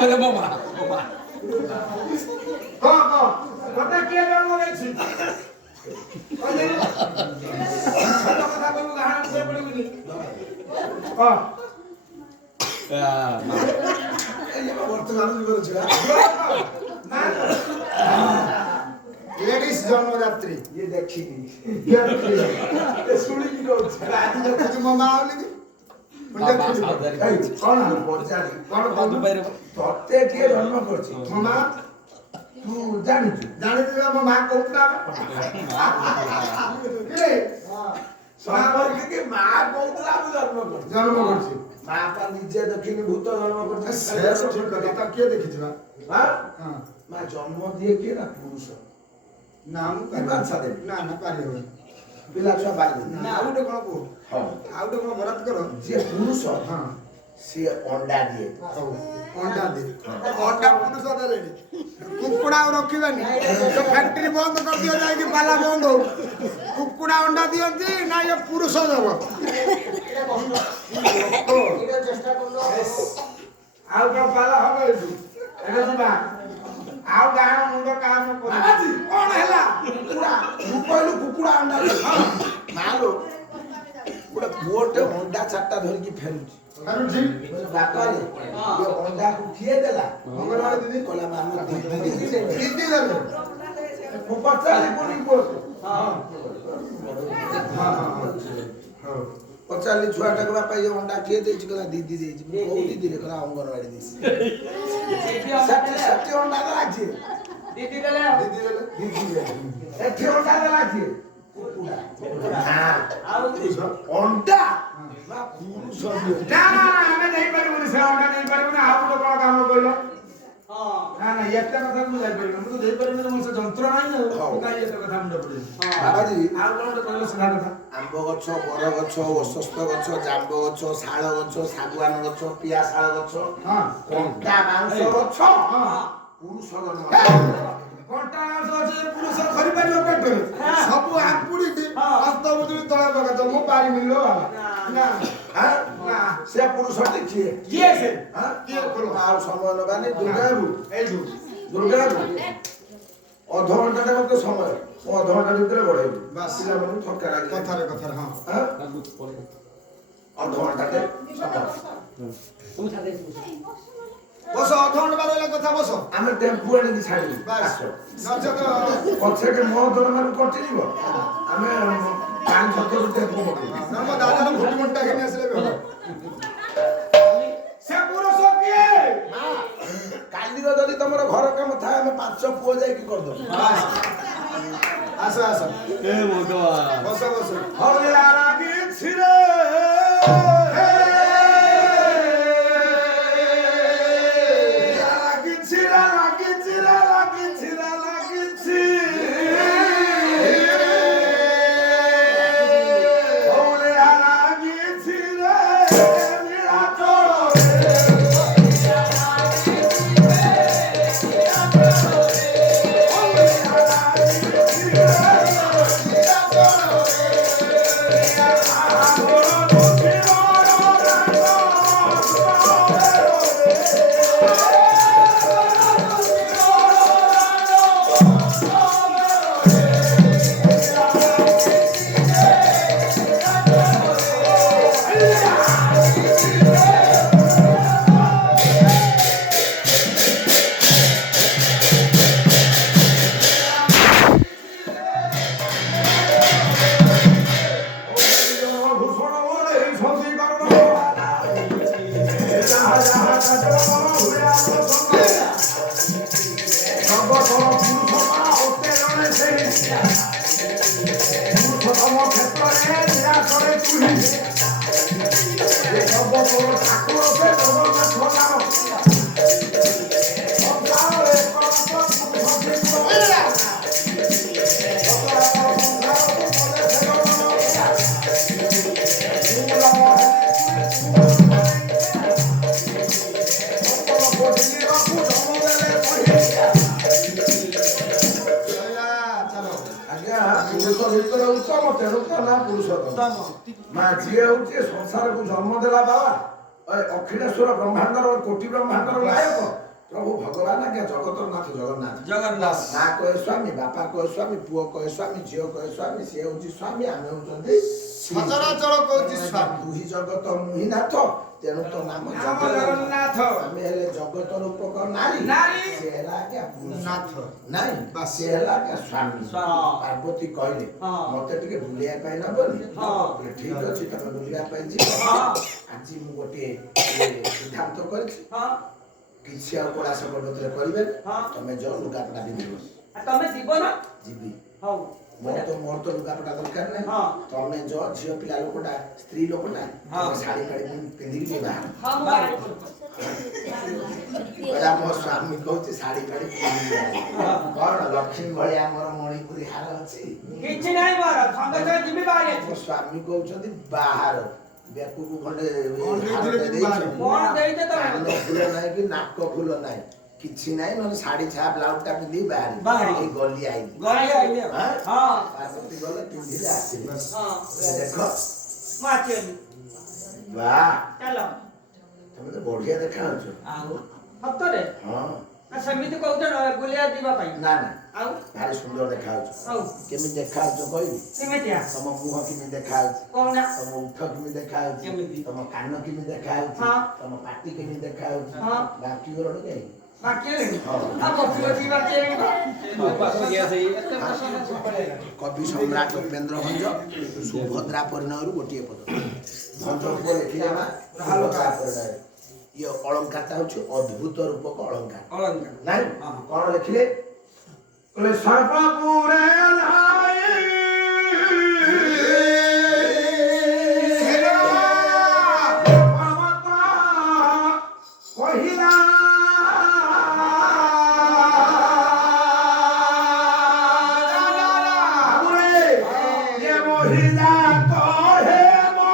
ଆରେ ବାବା କହ ମତେ କିଏ ଜନ୍ମ ଦେଇଛି କହିଦେଲୁ ସତ କଥା କହିବୁ ଗାହାଣ ଶୋଇ ପଡ଼ିବୁନି କହ ବର୍ତ୍ତମାନ ଯୁଗର ଛୁଆ ନା ଲେଡିସ୍ ଜନ୍ମଯାତ୍ରୀ ଇଏ ଦେଖିକି ଇଏ ଶୁଣିକି କହୁଛି ଆଜି ଦେଖୁଛୁ ମୋ ମା ବୋଲି କି ମୁଁ ବାବା ଦେଖିଲି ସାଉଦାରୀ ଏଇ, କଣ ପଚାରି କଣ ବାବା କହୁଛୁ ଦୁବାଇରେ ତତେ କିଏ ଜନ୍ମ କରିଛି ମୋ ମା ତୁ ଜାଣିଛୁ ଜାଣିଥିବେ ମୋ ମା କହୁଥିଲା ସମ୍ପର୍କିକି ମା କହୁଥିଲା ମୁଁ ଜନ୍ମ କରିଛି ଜନ୍ମ କରିଛି ମା ପା ନିଜେ ଦେଖିନି ଭୂତ ଜନ୍ମ କରିଛି ସେ ଠିକ କଥା ତ କିଏ ଦେଖିଛି ବା ମା ହଁ ମା ଜନ୍ମ ଦିଏ କିଏ ନା ପୁରୁଷ ନା ମୁଁ କି ବାଛା ଦେବି ନା ନା ପାରିବନି ପିଲା ଛୁଆ ବାହାରିବେ ନା ଆଉ ଗୋଟେ କଣ କୁହ ହଁ ଆଉ ଗୋଟେ କଣ ବରାଦ କର ଯିଏ ପୁରୁଷ ହଁ ସିଏ ଅଣ୍ଡା ଦିଏ ହଉ ଅଣ୍ଡା ଦେ ଅଣ୍ଡା ପୁରୁଷ ଦେଲେଣି କୁକୁଡ଼ା ଆଉ ରଖିବେନି ଫ୍ୟାକ୍ଟ୍ରି ବନ୍ଦ କରିଦିଅ ଯାଇକି ପାଲା ବନ୍ଦ ହଉ କୁକୁଡ଼ା ଅଣ୍ଡା ଦିଅନ୍ତି ନା ଇଏ ପୁରୁଷ ଦେବ ଆଉ କଣ ପାଲା ହବ ଏଠୁ ଏବେ ଯିବା ଆଉ ଗାଁ ମୁଣ୍ଡ କାମ କରି କଣ ହେଲା କୁକୁଡ଼ା ମୁଁ କହିଲୁ କୁକୁଡ଼ା ଅଣ୍ଡା ଦିଏ ମାଲୋ ଗୋଟେ ପୁଅଟେ ଅଣ୍ଡା ଚାରିଟା ଧରିକି ଫେରୁଛି ଫେରୁଛି ବାପାରେ ଇଏ ଅଣ୍ଡାକୁ କିଏ ଦେଲା ଅଙ୍ଗନବାଡ଼ି ଦିଦି କହିଲା ମାମୁଁ ଦିଦି ଦେଲେ ଦିଦି ଦେଲେ ମୁଁ ପଚାରିଲି ପୁଣି ପୁଅକୁ ହଉ ପଚାରିଲି ଛୁଆଟାକୁ ବାପା ଇଏ ଅଣ୍ଡା କିଏ ଦେଇଛି କହିଲା ଦିଦି ଦେଇଛି ମୁଁ କୋଉ ଦିଦିରେ କହିଲା ଅଙ୍ଗନବାଡ଼ି ଦେଇଛି ସେଠି ଅଣ୍ଡା ଦେଲା କିଏ ଦିଦି ଦେଲେ ଦିଦି ଦେଲେ ଏଠି ଅଣ୍ଡା ଦେଲା କିଏ ଆଉ ଅଣ୍ଡା ନା ପୁରୁଷ ଦିଏ ନା ନା ଆମେ ନେଇପାରିବୁନି ସେ ଅଣ୍ଡା ନେଇପାରିବୁନି ଆଉ ଗୋଟେ କଣ କାମ କହିଲ ନା ନା ଏତେ କଥା ମୁଁ ଯାଇପାରିବିନି ମୁଁ ତ ଦେଇପାରିବିନି ମୋର ସେ ଯନ୍ତ୍ର ନାହିଁ ନା ହଉ। ମୁଁ କାହିଁ ଏତେ କଥା ମୁଣ୍ଡ ପଡ଼ିବି ବାବାଜୀ ଆଉ କଣ ଗୋଟେ କହିଲ ସିଧା କଥା ଆମ୍ବ ଗଛ ବର ଗଛ ଓସ୍ତ ଗଛ ଜାମ୍ବ ଗଛ ଶାଳ ଗଛ ଶାଗୁଆନ ଗଛ ପିଆଶାଳ ଗଛ ହଁ କଣ୍ଟା ବାଉଁଶ ଗଛ ହଁ ପୁରୁଷ ଜନ୍ମ କଣ୍ଟା ମାଂସ ଅଛି ପୁରୁଷ କରିପାରିବ ପେଟରେ ସବୁ ଆଙ୍କୁଡିକି ହସ୍ତ ବୁଝୁଳି ତଳେ ପକାତ ମୁଁ ପାରିବିନି ଲୋ ବାବା ନା ଆଁ? ନା ସେ ପୁରୁଷଟି କିଏ କିଏ ସେ ଆଁ? କିଏ ଖୋଲ ଆଉ ସମୟ ନବାନି ଦୁର୍ଗାକୁ ଏଇଠୁ ଅଧଘଣ୍ଟାଟେ ମତେ ସମୟ ମୁଁ ଅଧଘଣ୍ଟା ଭିତରେ ବଢେଇବି ବାସ୍। ପିଲାମାନଙ୍କୁ ଥକା ଲାଗିବ କଥାରେ କଥାରେ ହଁ ଆଁ? ଅଧଘଣ୍ଟାଟେ ସମୟ ବସ ଅଧଘଣ୍ଟା ବାର ହେଲା କଥା ବସ ଆମେ ଟେମ୍ପୁ ଆଣିକି ଛାଡ଼ିବୁ ବାସ୍ ଆସ। ନଚେତ ପଛରେ ମୋ ଦରମାରୁ କଟିଯିବ ଆମେ ପାଣି ଛତରୁ ଟେମ୍ପୁ ପକେଇବୁ ମୋ ଦାଦାର ଭୋଟି ମୋଟା ଘିନି ଆସିଲେ ବି ହବ ସେ ପୁରୁଷ କିଏ କାଲିର ଯଦି ତମର ଘର କାମ ଥାଏ ଆମେ 5 ପୁଅ ଯାଇକି କରିଦବୁ ବାସ୍ আসো আসো হে ভগবান বসো বসো হরিয়া লাগিছি রে লাগিছি রে লাগিছি রে লাগিছি রে লাগিছি হরিয়া লাগিছি রে নীলাচলে संसार को जन्म देला बाबा अखिलेश्वर ब्रह्मांडर कोटि ब्रह्मांडर नायक प्रभु भगवान आज्ञा जगतर नाथ जगन्नाथ जगन्नाथ ना कहे स्वामी बापा कहे स्वामी पुओ कहे स्वामी झील कहे स्वामी सी हूँ स्वामी आम हूँ সচরাচর কହୁଛି স্বামী दुही जगत मुहि नाथ तेणु तो नाम জগন্নাথ आमे हेले जगत रूपक नारी नारी। से हेला क्या पुरुष नाथ नहीं बस। से हेला क्या स्वामी स्वामी। पार्वती कहले हाँ। मते टिके बुलिया पाई न बोली हाँ। बोले ठीक अछि तमे बुलिया पाई जी हाँ। आज मु गोटे सिद्धांत करछि हाँ किछि आ कोला सब भीतर करिवे हाँ। तमे जो लुगा पटा दिबो तमे जीव ना जीबी हौ मोर तो लुगा पटा दरकार नहीं हाँ। तमे जो झियो पिला लोकटा स्त्री लोकटा हाँ। साड़ी काड़ी पिंदी के बाहर हाँ मोबाइल बड़ा मो स्वामी कहते साड़ी काड़ी पिंदी कौन लक्ष्मी भलिया मोर मणिपुरी हार अछि किछि नाही मार संग संग जीवी बाहर मो स्वामी कहउछथि बाहर बेकु को खंडे कौन ଦେଇଥିଲେ କି ବାହାରେ? कौन देइते कान तमे फूल नाही कि नाक फूल नाही किछि नाही न साड़ी छा ब्लाउज टा पिंदी बाहर बाहरी। ए गली आई गली आइले हां हाँ पार्वती गले पिंदी आसी हाँ देखो माचेली वाह चलो तमे तो बढ़िया देखा होछ आउ सତରେ हां आ सेमिति कहउछ बुलिया जीवा पाई ना ना आउ भारी सुंदर देखा होछ हौ केमी देखा होछ कहबी केमितिया तम मुह केमी देखा होछ कोना तम उठ केमी देखा होछ केमिति? तम कान केमी देखा होछ हाँ। तम पाटी केमी देखा होछ हाँ। बाकी ओरड गई बाकी हाँ। आ बसियो जीवा के बापा को गया सही कवि सम्राट उपेन्द्र भंज सुभद्रा परिणयରୁ ଗୋଟିଏ ପଦ ଭଞ୍ଜ ଉପରେ ଲେଖିଲେ ମା ସୁଭଦ୍ରା ପରିଣୟ ଇଏ ଅଳଙ୍କାରଟା ହେଉଛି ଅଦ୍ଭୁତ ରୂପକ ଅଳଙ୍କାର अलंकार ନାଇଁ ହଁ। କଣ ଲେଖିଲେ କହିଲେ ସର୍ବପୁରେ କହିଲା মহিলা কহে মো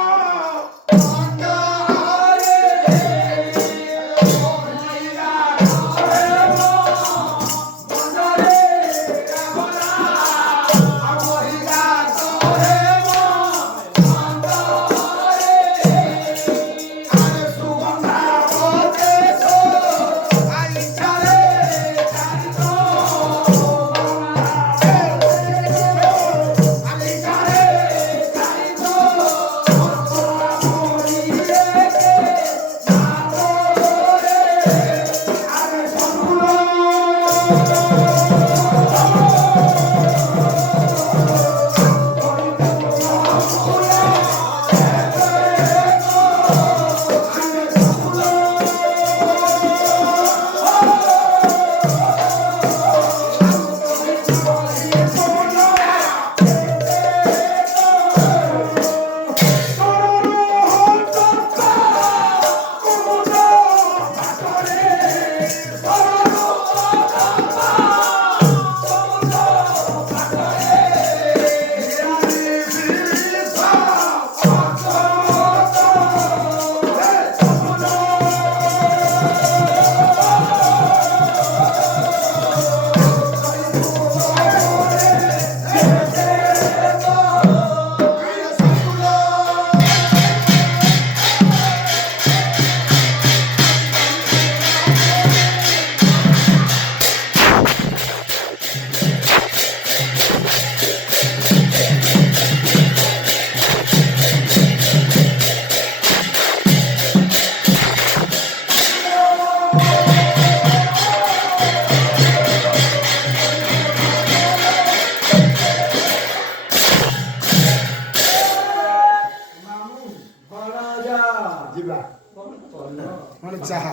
ଚାହା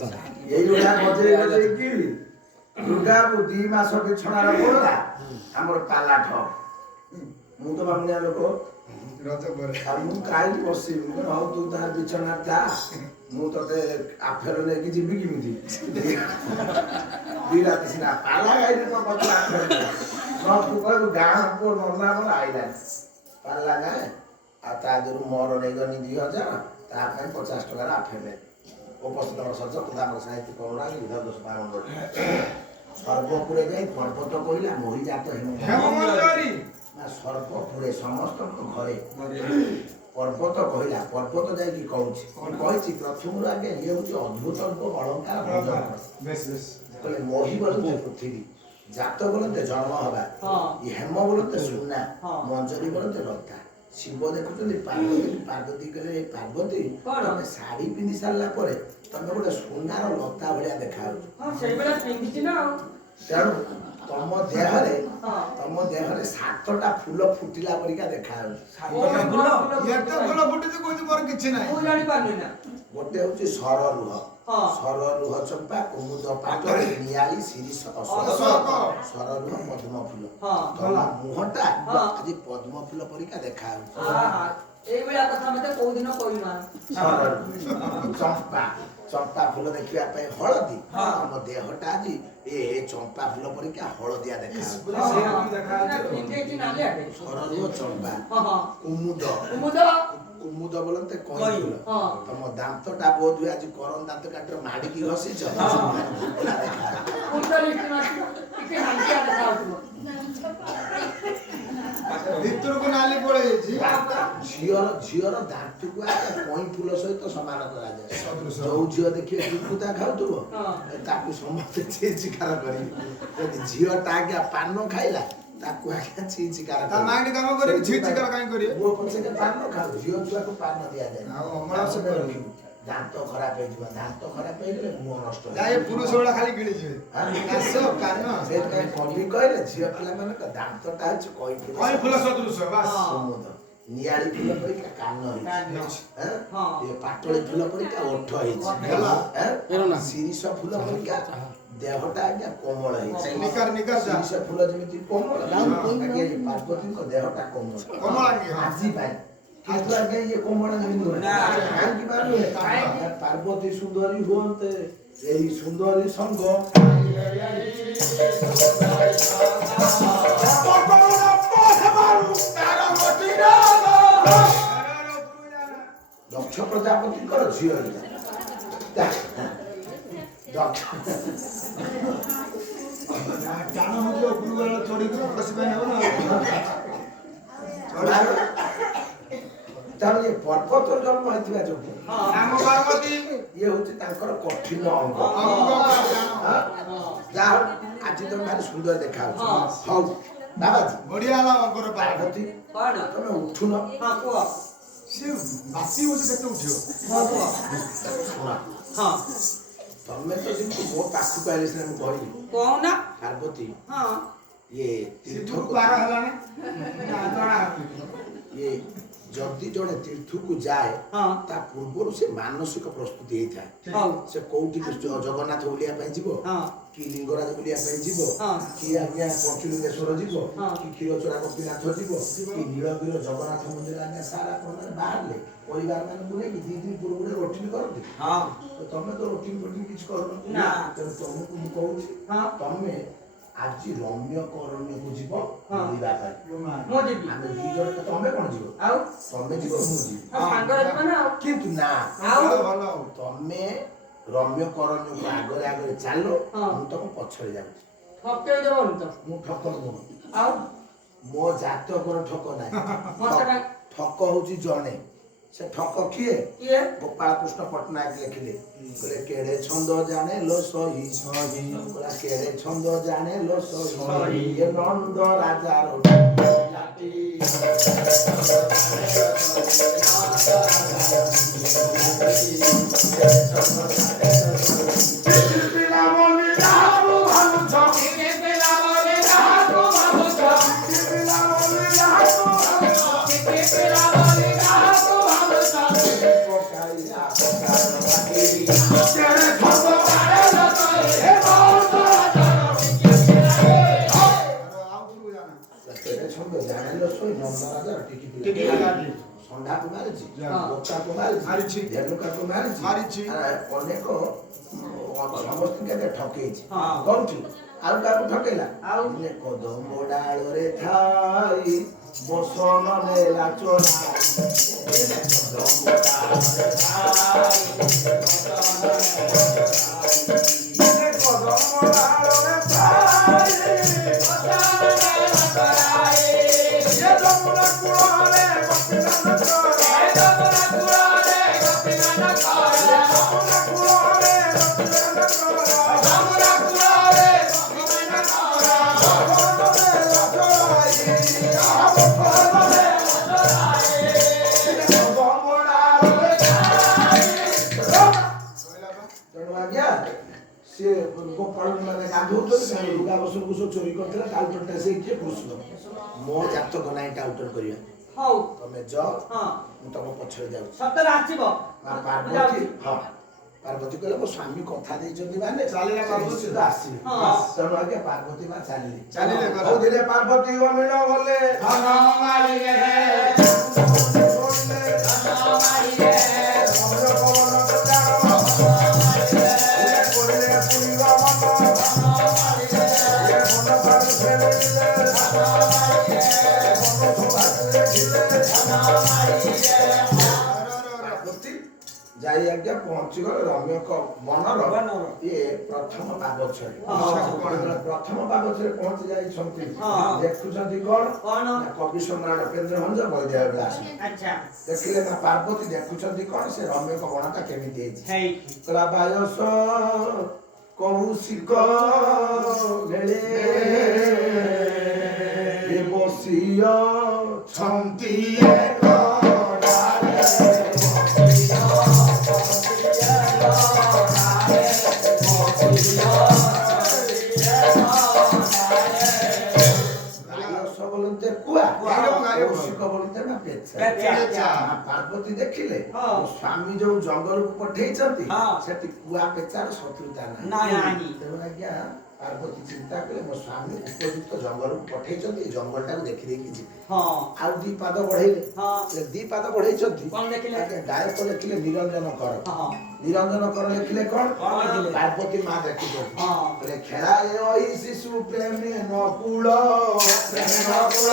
ଚାହା এইগুলা বজেই বজেইকি দুর্গাକୁ 2 ମାସ ବିଛଣାର ପଡିଲା ଆମର ପାଲା ଠପ ମୁଁ ତ ବାମୁଣିଆ ଲୋକ ରଜ ପରେ ଆଉ ମୁଁ କାହିଁକି ବସିବି ହଉ ତୁ ତାର ବିଛଣା ଯା ମୁଁ ତତେ ଆଫେର ନେଇକି ଯିବି କେମିତି 2 ରାତି ସିନା ପାଲା ଗାଇଲେ ତ କଥା ଆଫେର ନ ତୁ କହିବୁ ଗାଁ ପୁଅ ନନା ମୋର ଆଇଲାନି ପାଲା ଗାଏ ଆଉ ତା ଦେହରୁ ମୋର ନେଇଗନି 2000 ତା ପାଇଁ 50 ଟଙ୍କାର ଆଫେର ନେଇ ଉପସ୍ଥିତ ସଜ ପ୍ରଧାନ ସାହିତ୍ୟ କମଳା ବିଧାନ ପାଳନ ସର୍ବପୁରେ ଯାଇ ପର୍ବତ କହିଲା ମହିଜାତ ହେମମଞ୍ଜରୀ ନା ସର୍ବପୁରେ ସମସ୍ତଙ୍କ ଘରେ ପର୍ବତ କହିଲା ପର୍ବତ ଯାଇକି କହୁଛି କହିଛି ପ୍ରଥମରୁ ଆଗେ ଇଏ ହଉଛି ଅଦ୍ଭୁତ ଅଳଙ୍କାର କହିଲେ ମହି ବୋଲତେ ପୃଥିବୀ ଜାତ ବୋଲତେ ଜନ୍ମ ହବା ହେମ ବୋଲତେ ସୁନା ମଞ୍ଜରୀ ବୋଲତେ ଲତା ଶିବ ଦେଖୁଛନ୍ତି ପାର୍ବତୀ କହିଲେ ଏ ପାର୍ବତୀ ତମେ ଶାଢୀ ପିନ୍ଧି ସାରିଲା ପରେ ତମେ ଗୋଟେ ସୁନାର ଲତା ଭଳିଆ ଦେଖାଯାଉଛ ତେଣୁ ତମ ଦେହରେ 7ଟା ଫୁଲ ଫୁଟିଲା ପରିକା ଦେଖାଯାଉଛି ଏତେ ଫୁଲ ଫୁଟିଛି କହୁଛି ମୋର କିଛି ନାହିଁ ଗୋଟେ ହଉଛି ସରରୁହ ସରରୁହ ଚମ୍ପା କୁମୁଦ ପାଟଳି ନିଆଳି ଶିରିଷ ସରରୁହ ପଦ୍ମ ଫୁଲ ତମ ମୁହଁଟା ଆଜି ପଦ୍ମ ଫୁଲ ପରିକା ଦେଖାଯାଉଛି এইভଳିଆ କଥା ମତେ କୋଉ ଦିନ କହିମା ଚମ୍ପା ଚମ୍ପା ଫୁଲ ଦେଖିବା ପାଇଁ ହଳଦୀ ଆମ ଦେହଟା ଆଜି ଏ ଚମ୍ପା ଫୁଲ ପରିକା ହଳଦିଆ ଦେଖାଯାଉଛି ସରରୁହ ଚମ୍ପା କୁମୁଦ ବୋଲନ୍ତେ କଇଁ ଫୁଲ ତମ ଦାନ୍ତଟା ବୋଧ ହୁଏ ଆଜି କରନ ଦାନ୍ତ କାଟିର ମାଡିକି ଘଷିଛ ଭିତରକୁ ନାଲି ପଳେଇଛି ଝିଅର ଦାନ୍ତକୁ କଇଁ ଫୁଲ ସହିତ ସମାନ କରାଯାଏ ଯୋଉ ଝିଅ ଦେଖିବେ କୁକୁତା ଖାଉଥିବ ତାକୁ ସମସ୍ତେ ଚିକାର କରିବେ ଯଦି ଝିଅଟା ଆଜ୍ଞା ପାନ ଖାଇଲା ତାକୁ ଆଜ୍ଞା ଚିକାର ତା ମାଇଣ୍ଡ କାମ କରିକି ଚିକାର କାଇଁ କରିବେ ପୁଅ ପଛରେ ପାନ ଖାଉ ଝିଅ ଛୁଆକୁ ପାନ ଦିଆଯାଏ ଆଉ ଅମଳାସ କରିବି ଦାନ୍ତ ଖରାପ ହେଇଯିବ ଦାନ୍ତ ଖରାପ ହେଇଗଲେ ମୁହଁ ନଷ୍ଟ ଯାଇ ପୁରୁଷ ଗୁଡା ଖାଲି ଗିଳିଯିବେ କାଶ କାନ ସେଇଥିପାଇଁ କବି କହିଲେ ଝିଅ ପିଲାମାନଙ୍କ ଦାନ୍ତଟା ହଉଛି କଇଁ ଫୁଲ ସଦୃଶ ବାସ୍ କୁମୁଦ ନିଆଳି ଫୁଲ ପରିକା କାନ ହେଇଛି ପାଟଳି ଫୁଲ ପରିକା ଓଠ ହେଇଛି ଶିରିଷ ଫୁଲ ପରିକା ଦେହଟା ଆଜ୍ଞା କୋମଳ ହେଇଛି ଶିରିଷ ଫୁଲ ଯେମିତି କୋମଳ ପାର୍ବତୀଙ୍କ ଦେହଟା କୋମଳ ଆଜି ପାଇଁ କିନ୍ତୁ ଆଜ୍ଞା ଇଏ କୋମଳ କାହିଁକି ପାର୍ବତୀ ସୁନ୍ଦରୀ ହୁଅନ୍ତେ ଏହି ସୁନ୍ଦରୀ ସଙ୍ଗ ଦକ୍ଷ ପ୍ରଜାପତିଙ୍କର ଝିଅ ତାର ଇଏ ପର୍ବତ ଜନ୍ମ ହେଇଥିବା ଯୋଗୁ ଇଏ ହଉଛି ତାଙ୍କର କଠିନ ଅଙ୍ଗ ଯାହା ଆଜି ତମେ ଭାରି ସୁନ୍ଦର ଦେଖାଯାଉଛି ହଉ ବାବାଜୀ ପାର୍ବତୀ ତମେ ଉଠୁନ ସେ ବାସି ହଉଛି କେତେ ଉଠିବ ତମେ ତ ଯେମିତି ମୋ ପାଖକୁ ଆଇଲେ ସିନା ମୁଁ କହିବି କହୁନା ପାର୍ବତୀ ଇଏ ଇଏ ଯଦି ଜଣେ ତୀର୍ଥକୁ ଯାଏ ତା ପୂର୍ବରୁ ସେ ମାନସିକ ପ୍ରସ୍ତୁତି ହେଇଥାଏ ସେ କୋଉଠି ଜଗନ୍ନାଥ ବୁଲିବା ପାଇଁ ଯିବ କି ଲିଙ୍ଗରାଜ ବୁଲିବା ପାଇଁ ଯିବ କି ଆଜ୍ଞା ପଞ୍ଚଲିଙ୍ଗେଶ୍ୱର ଯିବ କି କ୍ଷୀରଚୋରା ଗୋପୀନାଥ ଯିବ କି ନୀଳଗିରି ଜଗନ୍ନାଥ ମନ୍ଦିର ଆଜ୍ଞା ସାରା ବାହାରିଲେ ପରିବାର ମାନଙ୍କୁ ନେଇକି 2 ଦିନ ପୂର୍ବରୁ ରୋଟିନ୍ କରନ୍ତି ତମେ ତ ରୋଟିନ୍ କିଛି କରୁନ ତେଣୁ ତମକୁ ମୁଁ କହୁଛି ତମେ ଆଜି ରମ୍ୟକରଣ୍ୟକୁ ଯିବ ବୁଲିବା ପାଇଁ ଆମେ 2 ଜଣ ତମେ କଣ ଯିବ ତମେ ଯିବ ମୁଁ ଯିବି କିନ୍ତୁ ନା ତମେ ରମ୍ୟକରଣ୍ୟକୁ ଆଗରେ ଚାଲ ମୁଁ ତମ ପଛରେ ଯାଉଛି ମୁଁ ଠକ ନୁହଁ ମୋ ଜାତକର ଠକ ନାହିଁ ଠକ ହଉଛି ଜଣେ ସେ ଠକ କିଏ ଗୋପାଳ କୃଷ୍ଣ ପଟ୍ଟନାୟକ ଲେଖିଲେ କହିଲେ କେଡେ ଛନ୍ଦ ଜାଣେ ଲୋ ସହି କେଡେ ଛନ୍ଦ ଜାଣେ ଲୋ ସହି ନନ୍ଦ ରାଜାର ନନ୍ଦରାଜ ଟିକି ଟିକି ପିଲା ଷଣ୍ଢାକୁ ମାରିଛି, ହଁ। ବୋକାକୁ ମାରିଛି। ମାରିଛି, ଧେନୁକାକୁ ମାରିଛି, ମାରିଛି। ଅନେକ ସମସ୍ତଙ୍କୁ କେତେ ଠକେଇଛି। ହଁ। କୋଉଠି ଆଉ କାହାକୁ ଠକେଇଲା? ଆଉ? ଦିନେ କଦମ୍ବ ଡାଳରେ ଥାଇ ବସନ ନେଲା ଚୋରାଇ। ଦିନେ କଦମ୍ବ ଡାଳରେ ଥାଇ ବସନ ନେଲା ଚୋରାଇ। ଦିନେ କଦମ୍ବ ଡାଳରେ ଥାଇ ବସନ ନେଲା ଚୋରାଇ। ଏ ଯମୁନା କୂଳରେ ଗୋପୀନାଥ ଚୋରାଇ। ଏ ଯମୁନା କୂଳରେ ଗୋପୀନାଥ ଚୋରାଇ। ଯମୁନା କୂଳରେ ଗୋପୀନାଥ ଚୋରାଇ। ଯମୁନା କୂଳରେ ଗୋପୀନାଥ ଚୋରାଇ। ବସନ ନେଲା ଚୋରାଇ। ବସନ ନେଲା ଚୋରାଇ। ଦିନେ କଦମ୍ବ ଡାଳରେ ଥାଇ। ତେଣୁ ଆଜ୍ଞା ସିଏ ଗୋପାଳ ମାନେ ଗାଧଉଛନ୍ତି ତାଙ୍କ ଲୁଗା ବସନକୁ ସବୁ ଚୋରି କରିଥିଲା ଟାଉଟରଟା ସେ କିଏ କୃଷ୍ଣ। ମୋ ଜାତକ ନାଇଁ ଟାଉଟର କରିବା। ହଉ ତମେ ଯାଅ ହଁ ମୁଁ ତମ ପଛରେ ଯାଉଛି। ସତରେ ଆସିବ ମା ପାର୍ବତୀ ହଁ ପାର୍ବତୀ କହିଲେ ମୋ ସ୍ୱାମୀ କଥା ଦେଇଛନ୍ତି ମାନେ ଚାଲିଲା ପାର୍ବତୀ। ନିଶ୍ଚିତ ଆସିବେ। ହଁ। ତେଣୁ ଆଜ୍ଞା ପାର୍ବତୀ ମା ଚାଲିଲେ। ଚାଲିଲେ ଗଲା। ହଉ ଦିନେ ପାର୍ବତୀ ଗମିନ ଗଲେ ଧନ ମାରିଲେ ଯାଇ ଆଜ୍ଞା ପହଞ୍ଚିଗଲେ ରମ୍ୟକ ବନର ଇଏ ପ୍ରଥମ ପାବଛରେ। ପ୍ରଥମ ପାବଛରେ ପହଞ୍ଚି ଯାଇଛନ୍ତି ଦେଖୁଛନ୍ତି କଣ କଣ? ନା କବି ସମ୍ରାଟ ଉପେନ୍ଦ୍ରଭଞ୍ଜ ବୈଦେହ ବିଳାସ ଆଚ୍ଛା ଦେଖିଲେ ନା ପାର୍ବତୀ ଦେଖୁଛନ୍ତି କଣ ସେ ରମ୍ୟକ ବଣଟା କେମିତି ହେଇଛି। ହେଇଛି କହିଲା ବାୟସ କୌଶିକ ବେଳେ ଏ ବସିଅଛନ୍ତି ଏକ ଡାଳେ। ପାର୍ବତୀ ଦେଖିଲେ ସ୍ୱାମୀ ଯୋଉ ଜଙ୍ଗଲକୁ ପଠେଇଛନ୍ତି ସେଠି କୁଆ ପେଚାର ଶତ୍ରୁତା ନାହିଁ। ତେଣୁ ଆଜ୍ଞା ପାର୍ବତୀ ଚିନ୍ତା କଲେ ମୋ ସ୍ୱାମୀ ଉପଯୁକ୍ତ ଜଙ୍ଗଲକୁ ପଠେଇଛନ୍ତି ଏ ଜଙ୍ଗଲଟାକୁ ଦେଖିଦେଇକି ଯିବେ। ଆଉ ଦି ପାଦ ବଢେଇଲେ ଦି ପାଦ ବଢେଇଛନ୍ତି ଆଜ୍ଞା ଗାୟକ ଲେଖିଲେ ନିରଞ୍ଜନ କର। ନିରଞ୍ଜନ କର ଲେଖିଲେ କଣ ପାର୍ବତୀ ମା ଦେଖୁଛନ୍ତି କହିଲେ ଖେଳାଏ ଅଇ ଶିଶୁ ପ୍ରେମୀ ନକୁଳ ପ୍ରେମ ନକୁଳ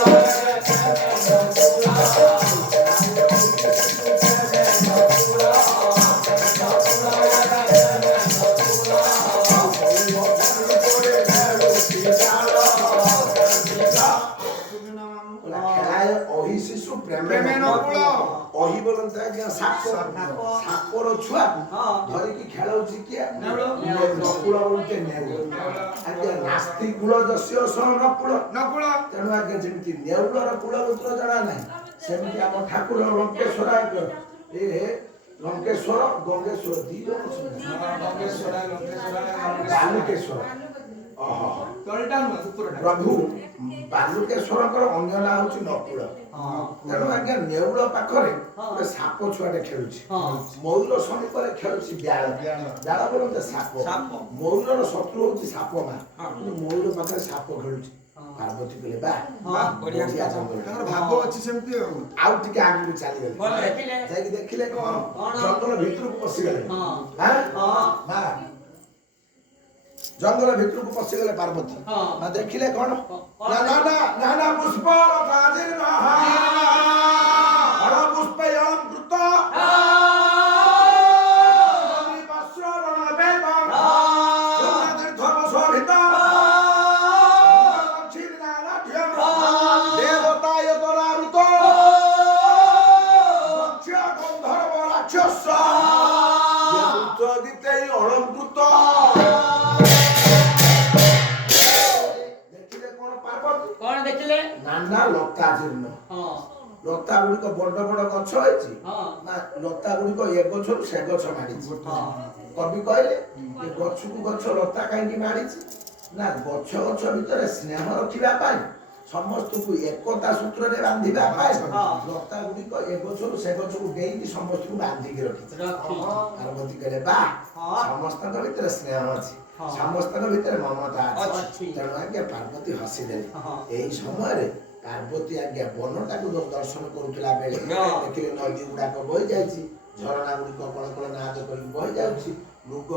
খেলায় অহি শিশু প্রেমে নকুল অহি বলতে আজ্ঞা সাপ সাপর ছুয়া ধরিকি খেলাউছি কিয়া নকুল বলতে নেউল আজ্ঞা নাস্তি কুল যস্য সহ নকুল নকুল তেণু আজ্ঞা যেମିତି ନେଉଳର କୁଳଗୋତ୍ର ଜଣା ନାହିଁ ସେମିତି ଆମ ଠାକୁର ଲଙ୍କେଶ୍ୱର ଏ ଲଙ୍କେଶ୍ୱର ଗଙ୍ଗେଶ୍ୱର ଦି ଜଣ ବାଲୁକେଶ୍ୱର ପ୍ରଭୁ ବାଲୁକେଶ୍ୱରଙ୍କର ଅନ୍ୟ ନାଁ ହଉଛି ନକୁଳ। ତେଣୁ ଆଜ୍ଞା ନେଉଳ ପାଖରେ ଗୋଟେ ସାପ ଛୁଆଟେ ଖେଳୁଛି ମୟୂର ସମୀପରେ ଖେଳୁଛି ବ୍ୟାଳ ବ୍ୟାଳ ବୋଲନ୍ତି ସାପ ମୟୂରର ଶତ୍ରୁ ହଉଛି ସାପ ମା କିନ୍ତୁ ମୟୂର ପାଖରେ ସାପ ଖେଳୁଛି। ପାର୍ବତୀ କହିଲେ ବା ବଢିଆ ଜଙ୍ଗଲ ଭାବ ଅଛି ସେମିତି ଆଉ ଟିକେ ଆଗକୁ ଚାଲିଗଲେ ଯାଇକି ଦେଖିଲେ କଣ ଜଙ୍ଗଲ ଭିତରକୁ ପଶିଗଲେ ମା ଜଙ୍ଗଲ ଭିତରକୁ ପଶିଗଲେ ପାର୍ବତୀ ମା ଦେଖିଲେ କଣ ନା ପୁଷ୍ପ ଲତା ଗୁଡିକ ବଡ ବଡ ଗଛ ହେଇଛି ନା ଲତା ଗୁଡିକ ଏ ଗଛରୁ ସେ ଗଛ ମାଡିଛି। କବି କହିଲେ ଏ ଗଛକୁ ଗଛ ଲତା କାହିଁକି ମାଡିଛି ନା ଗଛ ଗଛ ଭିତରେ ସ୍ନେହ ରଖିବା ପାଇଁ ସମସ୍ତଙ୍କୁ ଏକତା ସୂତ୍ରରେ ବାନ୍ଧିବା ପାଇଁ ଲତା ଗୁଡିକ ଏ ଗଛରୁ ସେ ଗଛକୁ ଦେଇକି ସମସ୍ତଙ୍କୁ ବାନ୍ଧିକି ରଖିଛି। ପାର୍ବତୀ କହିଲେ ବା ସମସ୍ତଙ୍କ ଭିତରେ ସ୍ନେହ ଅଛି ସମସ୍ତଙ୍କ ଭିତରେ ମମତା ଅଛି। ତେଣୁ ଆଜ୍ଞା ପାର୍ବତୀ ହସିଦେଲେ। ଏଇ ସମୟରେ ପାର୍ବତୀ ଆଜ୍ଞା ବନଟାକୁ ଦର୍ଶନ କରୁଥିଲା ବେଳେ ହଁ। ଦେଖିଲେ ନଦୀ ଗୁଡାକ ବହି ଯାଇଛି, ଝରଣା ଗୁଡିକ କଳ କଳ ନାଦ କରିକି ବହି ଯାଉଛି, ମୃଗ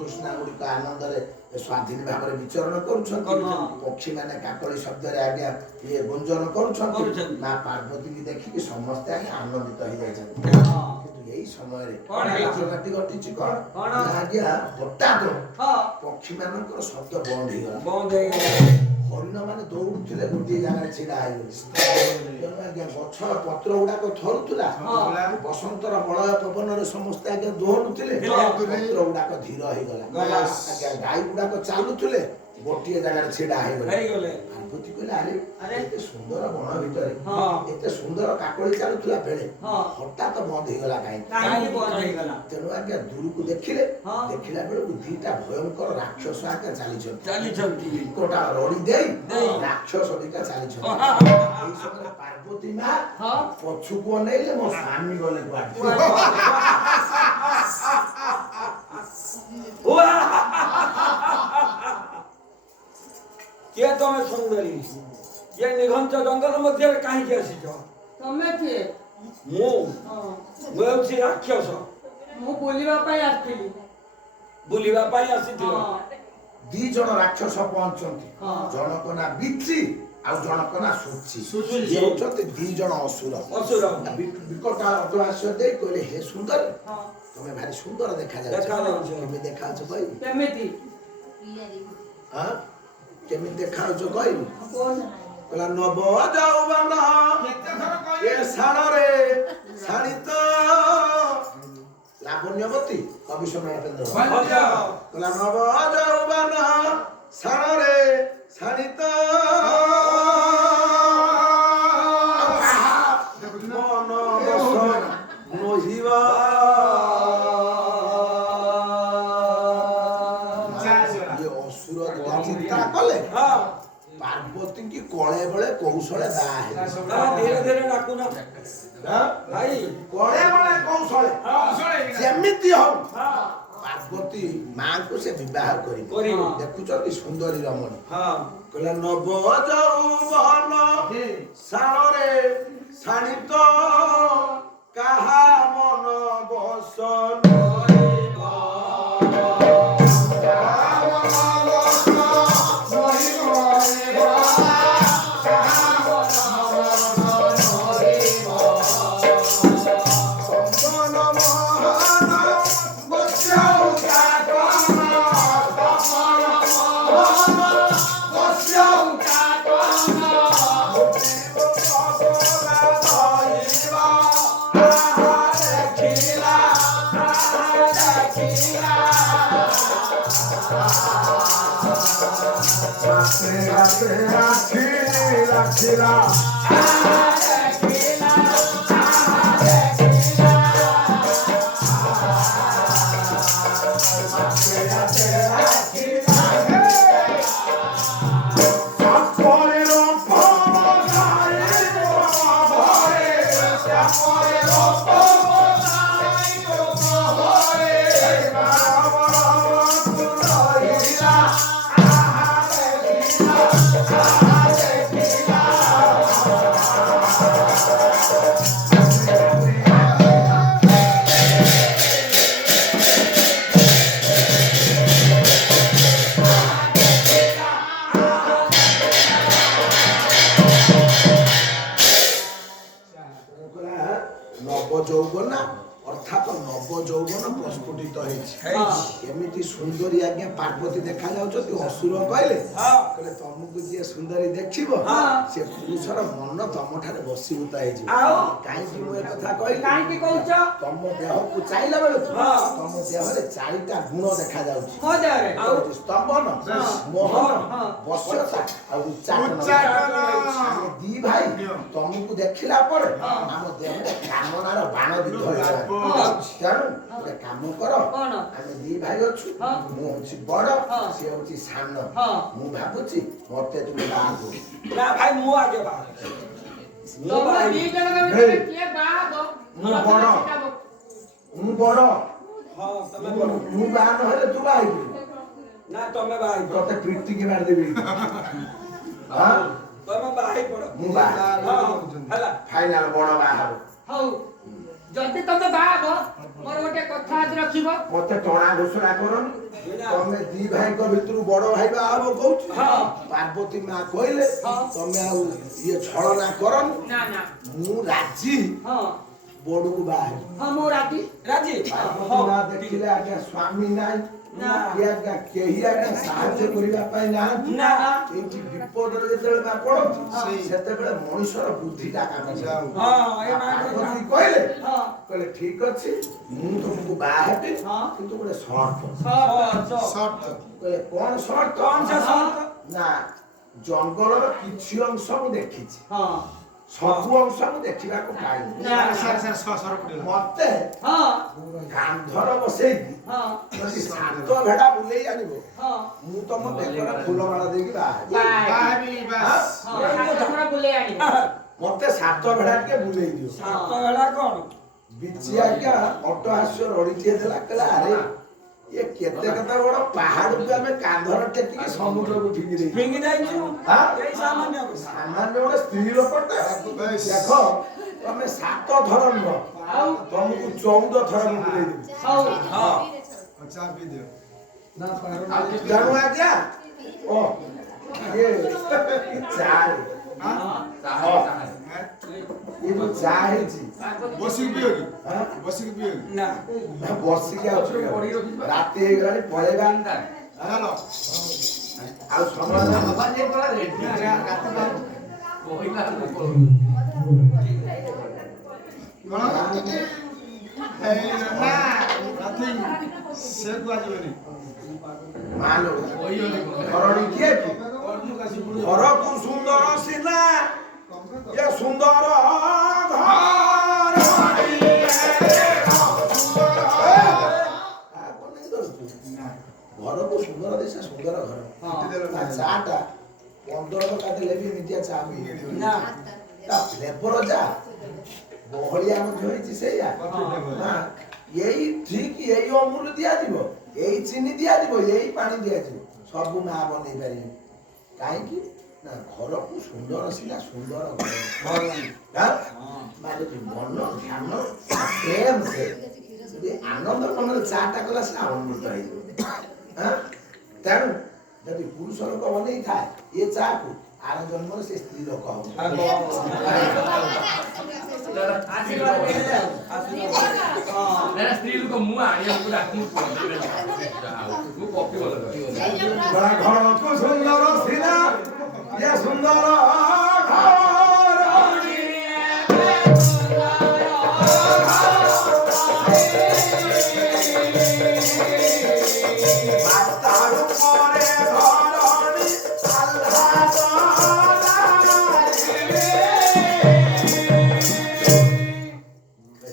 ତୃଷ୍ଣା ଗୁଡିକ ଆନନ୍ଦରେ ସ୍ୱାଧୀନ ଭାବରେ ବିଚରଣ କରୁଛନ୍ତି, ପକ୍ଷୀ ମାନେ କାକଳି ଶବ୍ଦରେ ଆଜ୍ଞା ଇଏ ଗୁଞ୍ଜନ କରୁଛନ୍ତି। ମା ପାର୍ବତୀକି ଦେଖିକି ସମସ୍ତେ ଆଜ୍ଞା ଆନନ୍ଦିତ ହେଇଯାଇଛନ୍ତି। କିନ୍ତୁ ଏଇ ସମୟରେ ଘଟଣାଟି ଘଟିଛି କଣ ନା ଆଜ୍ଞା ହଠାତ୍ ପକ୍ଷୀ ମାନଙ୍କର ଶବ୍ଦ ବନ୍ଦ ହେଇଗଲା। ହରିଣ ମାନେ ଦୌଡୁଥିଲେ ଗୋଟିଏ ଜାଗାରେ ଛିଡା ହେଇଗଲେ। ତେଣୁ ଆଜ୍ଞା ଗଛର ପତ୍ର ଗୁଡାକ ଥରୁଥିଲା, ବସନ୍ତର ବଳୟ ପବନରେ ସମସ୍ତେ ଆଜ୍ଞା ଦୌଡୁଥିଲେ, ପତ୍ର ଗୁଡାକ ଧୀର ହେଇଗଲା। ଆଜ୍ଞା ଗାଈ ଗୁଡାକ ଚାଲୁଥିଲେ, ଗୋଟିଏ ଜାଗାରେ ଛିଡା ହେଇଗଲେ। ପାର୍ବତୀ କହିଲେ ଆରେ ଏତେ ସୁନ୍ଦର ବଣ ଭିତରେ ଏତେ ସୁନ୍ଦର କାକଳି ଚାଲୁଥିଲା ବେଳେ ହଠାତ୍ ବନ୍ଦ ହେଇଗଲା କାହିଁକି? ତେଣୁ ଆଜ୍ଞା ଦୂରକୁ ଦେଖିଲେ, ଦେଖିଲା ବେଳକୁ ଦିଟା ଭୟଙ୍କର ରାକ୍ଷସ ଆଜ୍ଞା ଚାଲିଛନ୍ତି। ବିକଟା ରଡି ଦେଇ ରାକ୍ଷସ ଦିଟା ଚାଲିଛନ୍ତି। ଏଇ ସମୟରେ ପାର୍ବତୀ ମା ପଛକୁ ଅନେଇଲେ, ମୋ ସ୍ୱାମୀ ଗଲେ କୁଆଡେ। କିଏ ତମେ ସୁନ୍ଦରୀ? ଏ ନିଘଞ୍ଚ ଜଙ୍ଗଲ ମଧ୍ୟରେ କାହିଁକି ଆସିଛ? ତମେ କିଏ? ମୁଁ ହେଉଛି ରାକ୍ଷସ। ମୁଁ ବୁଲିବା ପାଇଁ ଆସିଥିଲି। ବୁଲିବା ପାଇଁ ଆସିଥିଲ? ଦି ଜଣ ରାକ୍ଷସ ପହଞ୍ଚନ୍ତି, ଜଣକ ନା ବିଚ୍ଛି ଆଉ ଜଣକ ନା ସୁଚି। ଇଏ ହଉଛନ୍ତି ଦି ଜଣ ଅସୁର। ବିକଟ ଅଟ୍ଟହାସ୍ୟ ଦେଇ କହିଲେ, ହେ ସୁନ୍ଦର, ତମେ ଭାରି ସୁନ୍ଦର ଦେଖାଯାଉଛ। କେମିତି ଦେଖାଯାଉଛ କହିବି? କେମିତି? କେମିତି ଦେଖାଯାଉଛ କହିବି? କହିଲା ନବ ଯୌବନ ଏ ଶାଳରେ ଶାଣିତ ଲାବଣ୍ୟବତୀ କବି ସମୟେନ୍ଦ୍ର କହିଲା ନବ ଯୌବନ ଶାଳରେ ଶାଣିତ ମନ ବସ ନହିବା। ଇଏ ଅସୁର ଚିନ୍ତା କଲେ ପାର୍ବତୀକି କଳେ ବଳେ କୌଶଳେ ବାହା ହେଲେ। ଧୀରେ ଧୀରେ ଡାକୁନ ଭାଇ। କଳେ ବଳେ କୌଶଳେ ଯେମିତି ହଉ ପାର୍ବତୀ ମାଙ୍କୁ ସେ ବିବାହ କରିବେ। ଦେଖୁଛନ୍ତି ସୁନ୍ଦରୀ ରମଣୀ। କହିଲା ନବ ଯୌବନ ଶାଳରେ ଶାଣିତ କାହା ମନ ବସ ଯୌବନା ଅର୍ଥାତ ନବ ଯୌବନ ପ୍ରସ୍ଫୁଟିତ ହେଇଛି। ଏମିତି ସୁନ୍ଦରୀ ଆଜ୍ଞା ପାର୍ବତୀ ଦେଖା ଯାଉଛନ୍ତି। ଅସୁର କହିଲେ ତମକୁ ଯିଏ ସୁନ୍ଦରୀ ଦେଖିବ ସେ ପୁରୁଷର ମନ ତମ ଠାରେ ବଶୀଭୂତ ହେଇଯିବ। କାହିଁକି ମୁଁ ଏକଥା କହିଲି? କାହିଁକି କହୁଛ? ତମ ଦେହକୁ ଚାହିଁଲା ବେଳକୁ ତମ ଦେହରେ ଚାରିଟା ଗୁଣ ଦେଖା ଯାଉଛି। ସ୍ତମ୍ଭନ, ମୋହନ, ବଶ୍ୟତା ଆଉ ଉଚ୍ଚାଟନ। ଆମେ ଦି ଭାଇ ତମକୁ ଦେଖିଲା ପରେ ଆମ ଦେହରେ କାମନାର ବାଣ ବିଦ୍ଧ ହେଇଗଲା। ତେଣୁ ଗୋଟେ କାମ କର, ଆମେ ଦି ଭାଇ ଅଛୁ, ମୁଁ ହଉଛି ବଡ, ସିଏ ହଉଛି ସାନ। ମୁଁ ଭାବୁଛି ମତେ ତୁମେ ବାହା କର। ନା ଭାଇ ମୁଁ ଆଗେ ବାହା ମୁଁ ବଡ, ମୁଁ ବାହା ନହେଲେ ତୁ ବାହା ହେଇଯିବୁ। ନା ତମେ ବାହା ତତେ ପିଟିକି ମାରିଦେବି। ତମେ ବାହାଇ ପଡ ମୁଁ ବାହା ହେଲା ଫାଇନାଲ ବଡ ବାହା ହବ ହଉ ଯଦି ତମେ ବାହା ହବ ମୋର ଗୋଟେ କଥା ଆଜି ରଖିବ ମତେ ଟଣା ଘୋଷଣା କରନି ତମେ ଦି ଭାଇଙ୍କ ଭିତରୁ ବଡ ଭାଇ ବାହା ହବ କହୁଛି ହଁ। ପାର୍ବତୀ ମା କହିଲେ ହଁ। ତମେ ଆଉ ଇଏ ଛଳନା କରନି ନା ନା ମୁଁ ରାଜି ହଁ ବଡକୁ ବାହା ହେବି ହଁ ମୁଁ ରାଜି ରାଜି ପାର୍ବତୀ ମା ଦେଖିଲେ ଆଜ୍ଞା ସ୍ୱାମୀ ନାହିଁ ନା। କିଏ ଆଜ୍ଞା କେହି ଆଜ୍ଞା ସାହାଯ୍ୟ କରିବା ପାଇଁ ନାହାନ୍ତି ନା। ଏଇଠି ବିପଦରେ ଯେତେବେଳେ ମା ପଡନ୍ତି ହଁ। ସେତେବେଳେ ମଣିଷର ବୁଦ୍ଧିଟା କାମ କରେ। ହଁ ଏ ମା ପାର୍ବତୀ କହିଲେ ହଁ କହିଲେ ଠିକ ଅଛି ମୁଁ ତମକୁ ବାହା ହେବି ହଁ। କିନ୍ତୁ ଗୋଟେ ସର୍ଟ ସର୍ଟ କହିଲେ କଣ ସର୍ଟ କଣ ସେ ସର୍ଟ? ନା ଜଙ୍ଗଲର କିଛି ଅଂଶ ମୁଁ ଦେଖିଛି ହଁ ସବୁ ଅଂଶ ମୁଁ ଦେଖିବାକୁ ପାଇନି ନା। ମତେ ହଁ କାନ୍ଧର ବସେଇକି ହଁ ଯଦି ସାତ ଭେଡା ବୁଲେଇ ଆଣିବ ହଁ ମୁଁ ତମ ବେକରେ ଫୁଲମାଳ ଦେଇକି ବାହା ହେବି। ହଁ ତମର ବୁଲେଇ ଆଣିବ ମତେ ସାତ ଭେଡା ଟିକେ ବୁଲେଇ ଦିଅ ସାତ ବେଳା କଣ ବିଚି ଆଜ୍ଞା ଅଟହାସ୍ୟ ରଡ଼ିଟିଏ ଦେଲା କହିଲା ଆରେ ଇଏ କେତେ କେତେ ବଡ ପାହାଡକୁ ଆମେ କାନ୍ଧର ଟେକିକି ସମୁଦ୍ରକୁ ଫିଙ୍ଗି ଦେଇଛୁ ଫିଙ୍ଗି ଯାଇଛୁ ହଁ? ଏଇ ସାମାନ୍ୟ କଥା। ସାମାନ୍ୟ ଗୋଟେ ସ୍ତ୍ରୀ ଲୋକଟେ ଦେଖ ତମେ 7 ଥର ନୁହଁ ଆଉ ତମକୁ 14 ଥର ମୁଁ ବୁଲେଇ ଦେବି ହଉ ହଁ ଜାଣୁ ଆଜ୍ଞା ଓ ଇଏ ଚାଏ ଇଏ ଯୋଉ ଚା ହେଇଛି ବସିକି ପିଅ କି ହଁ? ବସିକି ପିଅ କି ନା ବସିକି ଆଉ ରାତି ହେଇଗଲାଣି ପଳେଇବା ହାଲୋ ଆଉ ସମୟ କଣ ଏଇ ନା ରାତି ସେ କୁଆଯିବନି ମାଲୋ ଘରଣୀ କିଏ କି ଘରକୁ ସୁନ୍ଦର ସିନା ଏ ସୁନ୍ଦର ଘରକୁ ସୁନ୍ଦର ଦିଶା ସୁନ୍ଦର ଘର ତା ଚା ଟା 15 ଟଙ୍କା ଦେଲେ ବି ଏମିତିଆ ଚା ମିଳିବ ନା ତା ଫ୍ଲେଭର ଯା ବହଳିଆ ମଧ୍ୟ ହେଇଛି ସେଇଆ ନା ଏଇ ଠିକ ଏଇ ଅମୁଲ ଦିଆଯିବ ଏଇ ଚିନି ଦିଆଯିବ ଏଇ ପାଣି ଦିଆଯିବ ସବୁ ମା ବନେଇ ପାରିବେ କାହିଁକି ନା ଘରକୁ ସୁନ୍ଦର ସିନା ସୁନ୍ଦର ଘର ମା ଯଦି ମନ ଧ୍ୟାନ ପ୍ରେମ ସେ ଯଦି ଆନନ୍ଦ ମନରେ ଚା ଟା କଲା ସେ ଆନନ୍ଦିତ ହେଇଯିବ ତେଣୁ ଯଦି ପୁରୁଷ ଲୋକ ବନେଇଥାଏ ଏ ଚା କୁ ଆର ଜନ୍ମରେ ସେ ସ୍ତ୍ରୀ ଲୋକ ହବ ସ୍ତ୍ରୀ ଲୋକ ମୁଁ ଆଣିବାକୁ ଡାକି ମୁଁ କପି ଭଲ ଘରକୁ ସୁନ୍ଦର ସିନା ଏ ସୁନ୍ଦର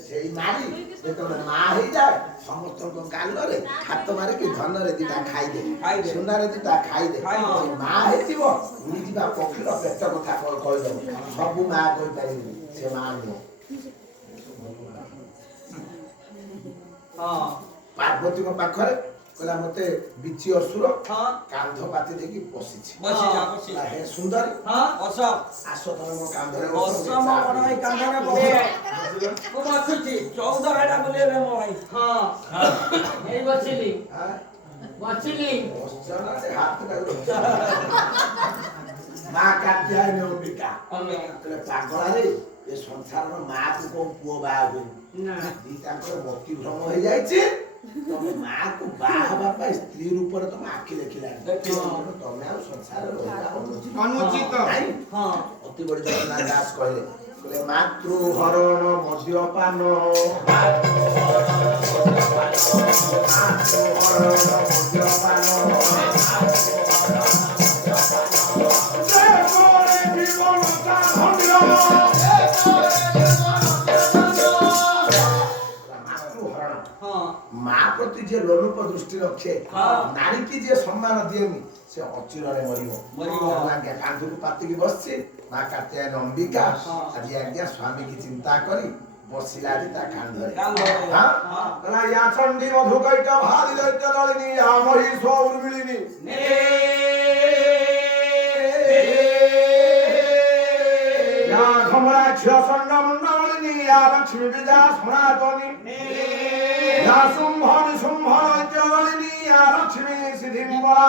ସେଇ ନାରୀ ଯେତେବେଳେ ମା ହେଇଯାଏ ସମସ୍ତଙ୍କ ଗାଲରେ ହାତ ମାରିକି ଧନରେ ଦିଟା ଖାଇଦେ ସୁନାରେ ଦିଟା ଖାଇଦେ ସେ ମା ହେଇଥିବ ଉଡ଼ିଯିବା ପକ୍ଷୀର ପେଟ କଥା କହିଦବ ସବୁ ମା କହିପାରିବେ ସେ ମା ନୁହଁ ହଁ ପାର୍ବତୀଙ୍କ ପାଖରେ କହିଲା ମତେ ବିଚି ଅସୁର ହଁ କାନ୍ଧ ପାତି ଦେଇକି ବସିଛି ବସି ଯା ବସି କହିଲା, ହେ ସୁନ୍ଦରୀ ହଁ ବସ ଆସ ତମେ ମୋ କାନ୍ଧରେ ବସ ମୋ ବଡ ଭାଇ କାନ୍ଧରେ ବସ ମୁଁ ବସୁଛି 14 ବେଳା ବୁଲେଇବେ ମୋ ଭାଇ ହଁ ଏଇ ବସିଲି ଆଁ? ବସିଲି ବସିଛ ନା ସେ ହାତଟାକୁ ଧରିଛ? ମା କାତ୍ୟାୟନୀ ଅମ୍ବିକା କହିଲେ ପାଗଳାରେ ଏ ସଂସାରର ମାକୁ କୋଉ ପୁଅ ବାହା ହୁଏନି ନା ଦିଟାଙ୍କର ମତି ଭ୍ରମ ହେଇଯାଇଛି ତମ ମାକୁ ବାହା ହେବା ପାଇଁ ସ୍ତ୍ରୀ ରୂପରେ ତମ ଆଖି ଦେଖିଲାଣି ତମେ ଆଉ ସଂସାରରେ ରହିବା ଅନୁଚିତ ନାଇଁ ହଁ ଅତି ବଡ ଜଗନ୍ନାଥ ଦାସ କହିଲେ ମାତୃ ହରଣ ମଦ୍ୟପାନ ମା ପ୍ରତି ଯିଏ ଲୋଲୁପ ଦୃଷ୍ଟି ରଖେ ନାରୀ କି ଯିଏ ସମ୍ମାନ ଦିଏନି ସେ ଅଚିରରେ ମରିବ ଆଜ୍ଞା କାନ୍ଧକୁ ପାତିକି ବସିଛି ମା କାତ୍ୟାୟନୀ ଅମ୍ବିକା ଆଜି ଆଜ୍ଞା ସ୍ୱାମୀ କି ଚିନ୍ତା କରି ବସିଲା ଆଜି ତା କାନ୍ଧରେ କହିଲା ୟା ଚଣ୍ଡୀ ମଧୁ କୈଟ ଭାରି ଦୈତ୍ୟ ଦଳିନୀ ୟା ମହିଷ ଉର୍ମିଳିନୀ চণ্ডমণ্ডলী লক্ষ্মী বিদ্যা সনাতনী শুম্ভনি শুম্ভনী লক্ষ্মী সিদ্ধিম্বরা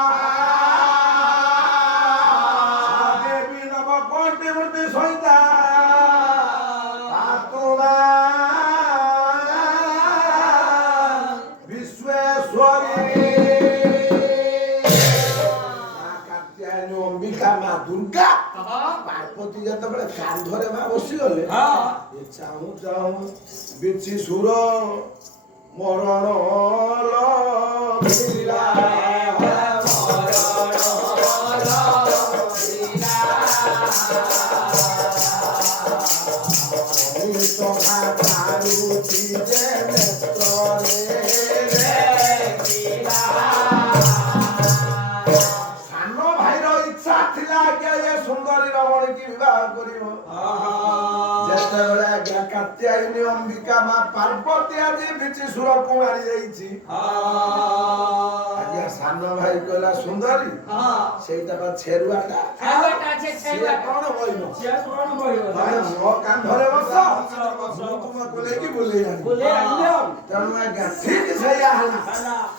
দেবী নবকোটি মূর্তি সহিতা দুর্গা পার্বতী যেତେବେଳେ କାନ୍ଧରେ ମା ବସିଗଲେ ଚାହୁଁ ଚାହୁଁ ବିଚି ସୁର ମରଣ କାତ୍ୟାୟନୀ ଅମ୍ବିକା ମା ପାର୍ବତୀ ଆଜି ବିଚି ସୁରକୁ ମାରି ଯାଇଛି। ଆଜ୍ଞା ସାନ ଭାଇ କହିଲା ସୁନ୍ଦରୀ ସେଇଟା ବା ଛେରୁଆଟା କଣ କହିବ ମୋ କାନ୍ଧରେ ବସ ମୁଁ ତୁମକୁ ନେଇକି ବୁଲେଇ ଆଣିବି। ତେଣୁ ଆଜ୍ଞା ଠିକ ସେଇଆ ହେଲା।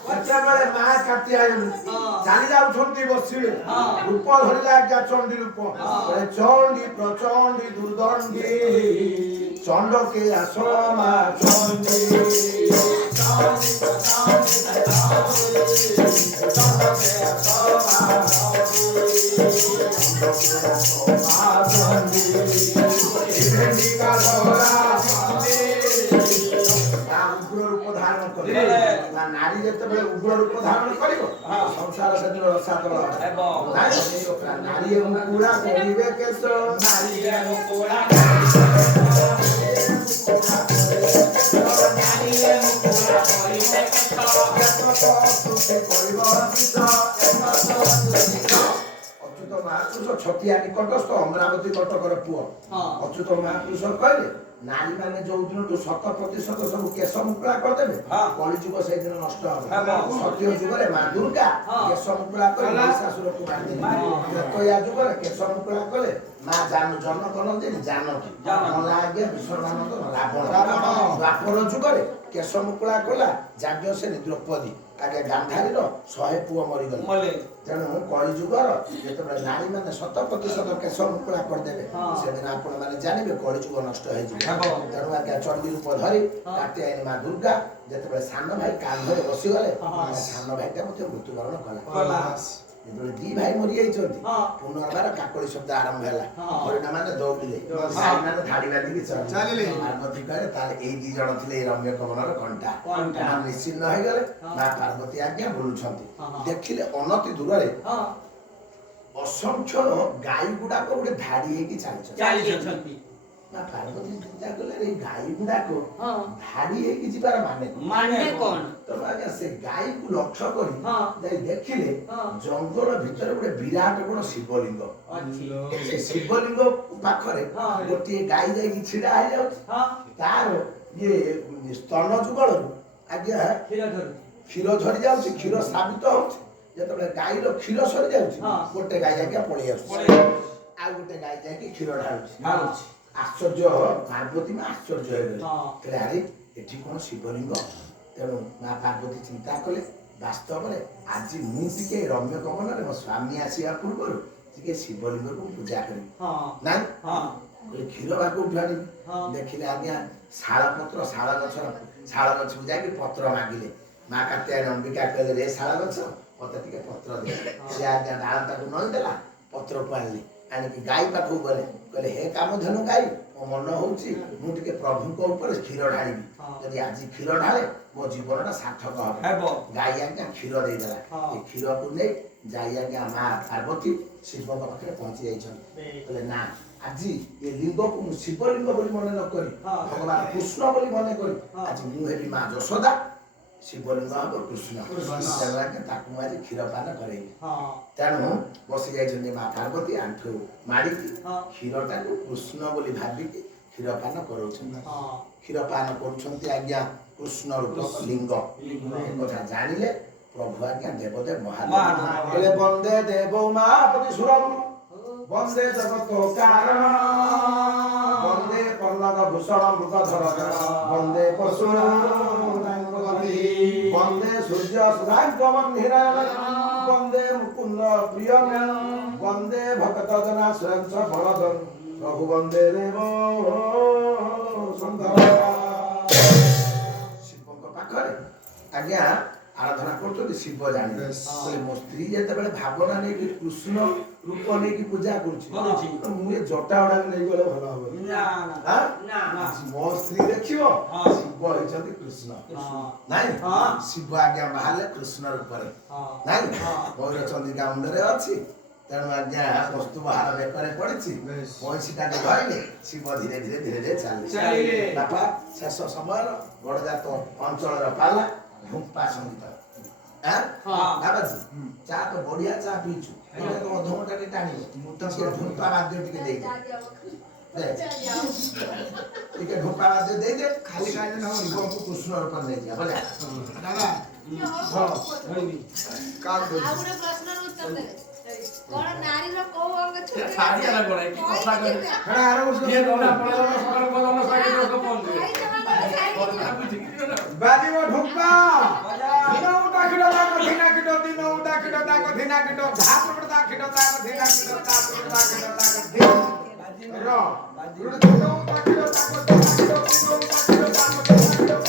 ଯେତେବେଳେ ମା କାତ୍ୟାୟନୀ ଚାଲି ଯାଉଛନ୍ତି ବସିବେ ରୂପ ଧରିଲା ଆଜ୍ଞା ଚଣ୍ଡୀ ରୂପ ଚଣ୍ଡୀ ପ୍ରଚଣ୍ଡୀ ଦୁର୍ଦଣ୍ଡୀ চণ্ডকে আসমা চণ্ডী নারী যেতবে উগ্র রূপ ধারণ করিব সংসার সেদিন রসাতল নারী মুকুড়া করিবে কেশ নারী মুকুড়া ଅଚ୍ୟୁତ ମହାପୁରୁଷ ଛତିଆ ନିକଟସ୍ଥ ଅମରାବତୀ କଟକର ପୁଅ ଅଚ୍ୟୁତ ମହାପୁରୁଷ କହିଲେ ନାରୀ ମାନେ ଯୋଉ ଦିନଠୁ 100% ସବୁ କେଶ ମୁକୁଳା କରିଦେବେ କଳିଯୁଗ ସେଇଦିନ ନଷ୍ଟ ହବ। ସତ୍ୟ ଯୁଗରେ ମା ଦୁର୍ଗା କେଶ ମୁକୁଳା କରି ମହିଷାସୁରକୁ ମାରିଦେଲେ। ତ୍ରେତୟା ଯୁଗରେ କେଶ ମୁକୁଳା କଲେ ମା ଜନକ ନନ୍ଦିନୀ ଜାନକୀ ମଲା ଆଜ୍ଞା ବିଶ୍ୱନାନନ୍ଦ ରାବଣ। ଦ୍ୱାପର ଯୁଗରେ କେଶ ମୁକୁଳା କଲା ଯାଜ୍ଞସେନୀ ଦ୍ରୌପଦୀ ଆଜ୍ଞା ଗାନ୍ଧାରୀର 100 ପୁଅ ମରିଗଲେ। ତେଣୁ କଳିଯୁଗର ଯେତେବେଳେ ନାରୀ ମାନେ 100% କେଶ ମୁକୁଳା କରିଦେବେ ସେଦିନ ଆପଣ ମାନେ ଜାଣିବେ କଳିଯୁଗ ନଷ୍ଟ ହେଇଯିବ। ତେଣୁ ଆଜ୍ଞା ଚଣ୍ଡୀ ରୂପ ଧରି କାତ୍ୟାୟନୀ ମା ଦୁର୍ଗା ଯେତେବେଳେ ସାନ ଭାଇ କାନ୍ଧରେ ବସିଗଲେ ସାନ ଭାଇଟା ମଧ୍ୟ ମୃତ୍ୟୁବରଣ କଲା। ଯେତେବେଳେ ଦି ଭାଇ ମରିଯାଇଛନ୍ତି ପୁନର୍ବାର କାକଳି ଶବ୍ଦ ଆରମ୍ଭ ହେଲା। ହରିଣ ମାନେ ଦୌଡ଼ିଲେ ଭାଇ ମାନେ ଧାଡ଼ି ବାନ୍ଧିକି ଚାଲିଲେ। ପାର୍ବତୀ କହିଲେ ତାହେଲେ ଏଇ ଦି ଜଣ ଥିଲେ ଏଇ ରମ୍ୟ କମଳର କଣ୍ଟା। ନିଶ୍ଚିହ୍ନ ହେଇଗଲେ ମା ପାର୍ବତୀ ଆଜ୍ଞା ବୁଲୁଛନ୍ତି। ଦେଖିଲେ ଅନତି ଦୂରରେ ଅସଂଖ୍ୟ ଗାଈ ଗୁଡାକ ଗୋଟେ ଧାଡ଼ି ହେଇକି ଚାଲିଛନ୍ତି। ମା ପାର୍ବତୀ ଚିନ୍ତା କଲେ ଏଇ ଗାଈ ଗୁଡାକ ଧାଡ଼ି ହେଇକି ଯିବାର ମାନେ କଣ? ତେଣୁ ଆଜ୍ଞା ସେ ଗାଈକୁ ଲକ୍ଷ୍ୟ କରି ଯାଇ ଦେଖିଲେ ଜଙ୍ଗଲ ଭିତରେ ଗୋଟେ ବିରାଟ ବଡ଼ ଶିବଲିଙ୍ଗ। ସେ ଶିବଲିଙ୍ଗ ପାଖରେ ଗୋଟିଏ ଗାଈ ଯାଇକି ଛିଡା ହେଇଯାଉଛି। ତାର ଇଏ ସ୍ତନ ଯୁଗଳରୁ ଆଜ୍ଞା କ୍ଷୀର ଝରି ଯାଉଛି, କ୍ଷୀର ସ୍ରାବିତ ହଉଛି। ଯେତେବେଳେ ଗାଈର କ୍ଷୀର ସରି ଯାଉଛି ଗୋଟେ ଗାଈ ଆଜ୍ଞା ପଳେଇ ଆସୁଛି, ଆଉ ଗୋଟେ ଗାଈ ଯାଇକି କ୍ଷୀର ଢାଳୁଛି। ଆଶ୍ଚର୍ଯ୍ୟ ପାର୍ବତୀ ମା ଆଶ୍ଚର୍ଯ୍ୟ ହେଇଗଲେ। ଆରେ ଏଠି କଣ ଶିବଲିଙ୍ଗ? ତେଣୁ ମା ପାର୍ବତୀ ଚିନ୍ତା କଲେ ବାସ୍ତବରେ ଆଜି ମୁଁ ଟିକେ ରମ୍ୟ କମନରେ ମୋ ସ୍ୱାମୀ ଆସିବା ପୂର୍ବରୁ ଟିକେ ଶିବଲିଙ୍ଗକୁ ପୂଜା କରିବି। ନାଇଁ କ୍ଷୀର ବା କୋଉଠୁ ଆଣିବି? ଦେଖିଲେ ଆଜ୍ଞା ଶାଳ ପତ୍ର, ଶାଳ ଗଛକୁ ଯାଇକି ପତ୍ର ମାଗିଲେ। ମା କାତ୍ୟାୟନୀ ଅମ୍ବିକା କହିଲେ ରେ ଶାଳ ଗଛ ମତେ ଟିକେ ପତ୍ର ଦେ। ସେ ଆଜ୍ଞା ଡାଳଟାକୁ ନଈ ଦେଲା, ପତ୍ରକୁ ଆଣିଲେ। ଆଣିକି ଗାଈ ପାଖକୁ ଗଲେ, କହିଲେ ହେ କାମଧେନୁ ଗାଈ ମୋ ମନ ହଉଛି ମୁଁ ଟିକେ ପ୍ରଭୁଙ୍କ ଉପରେ କ୍ଷୀର ଢାଳିବି। ଯଦି ଆଜି କ୍ଷୀର ଢାଳେ ମୋ ଜୀବନଟା ସାର୍ଥକ ହବ। ଗାଈ ଆଜ୍ଞା କ୍ଷୀର ଦେଇଦେଲା। ଏ କ୍ଷୀରକୁ ନେଇ ଯାଇ ଆଜ୍ଞା ମା ପାର୍ବତୀ ଶିବଙ୍କ ପାଖରେ ପହଞ୍ଚି ଯାଇଛନ୍ତି। କହିଲେ ନା ଆଜି ଏ ଲିଙ୍ଗକୁ ମୁଁ ଶିବଲିଙ୍ଗ ବୋଲି ମନେ ନ କରି ଭଗବାନ କୃଷ୍ଣ ବୋଲି ମନେ କରି ଆଜି ମୁଁ ହେବି ମା ଯଶୋଦା, ଶିବଲିଙ୍ଗ ହବ କୃଷ୍ଣ। ତେଣୁ ଆଜ୍ଞା ତାକୁ ମୁଁ ଆଜି କ୍ଷୀରପାନ କରେଇବି। ତେଣୁ ବସି ଯାଇଛନ୍ତି ମା ପାର୍ବତୀ ଆଣ୍ଠୁ ମାଡ଼ିକି କ୍ଷୀରଟାକୁ କୃଷ୍ଣ ବୋଲି ଭାବିକି କ୍ଷୀରପାନ କରଉଛନ୍ତି। କ୍ଷୀରପାନ କରୁଛନ୍ତି ଆଜ୍ଞା କୃଷ୍ଣ ରୂପ ଲିଙ୍ଗ। କଥା ଜାଣିଲେ ପ୍ରଭୁ ଆଜ୍ଞା ଦେବଦେବ ମହାଦେବ। ବନ୍ଦେ ଦେବ ମା ପତି ସୁରଗୁରୁ বন্দে জগত কারণ বন্দে পল্লব ভূষণ মৃগধর বন্দে পশু বন্দে সূর্য সুরাঙ্গমন্ধিরান বন্দে মুকুন্দ প্রিয় বন্দে ভক্ত জনা স্বয়ং বলদ প্রভু বন্দে দেব সুন্দর শিবଙ୍କ ପାଖରେ ଆଜ୍ଞା ଆରାଧନା କରୁଛନ୍ତି ଶିବ ଜାଣିବେ ମୋ ସ୍ତ୍ରୀ ଯେତେବେଳେ ଭାବନା ନେଇକି କୃଷ୍ଣ ରୂପ ନେଇକି ପୂଜା କରୁଛି ମୁଁ ଏ ଜଟା ଗୁଡାକୁ ନେଇଗଲେ ଭଲ ହବ ମୋ ସ୍ତ୍ରୀ ଦେଖିବ ଶିବ ହେଇଛନ୍ତି କୃଷ୍ଣ ନାଇଁ ଶିବ ଆଜ୍ଞା ବାହାରିଲେ କୃଷ୍ଣ ରୂପରେ ନାଇଁ ମୟୂର ଚନ୍ଦ୍ରିକା ମୁଣ୍ଡରେ ଅଛି ତେଣୁ ଆଜ୍ଞା ବସ୍ତୁ ବାହାର ବେକରେ ପଡିଛି ପଇଁଷିଟାକୁ ଧରିଲେ ଶିବ ଧୀରେ ଧୀରେ ଧୀରେ ଧୀରେ ଚାଲିଲେ ବାପା ଶେଷ ସମୟର ଗଡ଼ଜାତ ଅଞ୍ଚଳର ପାଲା ଢୁମ୍ପା ସଙ୍ଗୀତ ବାବାଜୀ ଚା ତ ବଢିଆ ଚା ପିଇଛୁ ଅଧଘଣ୍ଟାଟେ ଟାଣିବ ଟିକେ ଢୁମ୍ପା ବାଦ୍ୟ ଟିକେ ଦେଇଦେ ଟିକେ ଢୁମ୍ପା ବାଦ୍ୟ ଦେଇଦେ ଖାଲି କାହିଁକି ନା ଶିବଙ୍କୁ କୃଷ୍ଣ ରୂପରେ ନେଇଯିବା ବୁଝା ଦାଦା କାମ ଆଉ ଗୋଟେ ପ୍ରଶ୍ନର ଉତ୍ତର ଦେବେ କଣ ନାରୀର କୋଉ ଅଙ୍ଗ ଛୁଇଁଲେ ଛାଡ଼ିଆଲା କଣ ଏଠି କଥା କହିଲେ ହେଡା ଆର ବର୍ଷ ଇଏ ଦଣ୍ଡା ପଳେଇବ ସକାଳ ପର୍ଯ୍ୟନ୍ତ ସାଇକେଲ ଲୋକ ପହଞ୍ଚିବେ ବାଜିବ ଢୁମ୍ପା ଦିନ ଉଟା କିଟ ତାକ ଧିନା କିଟ ଦିନ ଉଟା କିଟ ତାକ ଧିନା କିଟ ଧାପ ତା କିଟ ତାକ ଧିନା କିଟ ତାପ ତା କିଟ ତାକ ଧିନା ର ଦିନ ଉଟା କିଟ ତାକ ଧିନା କିଟ ଦିନ ଉଟା କିଟ ତାକ ଧିନା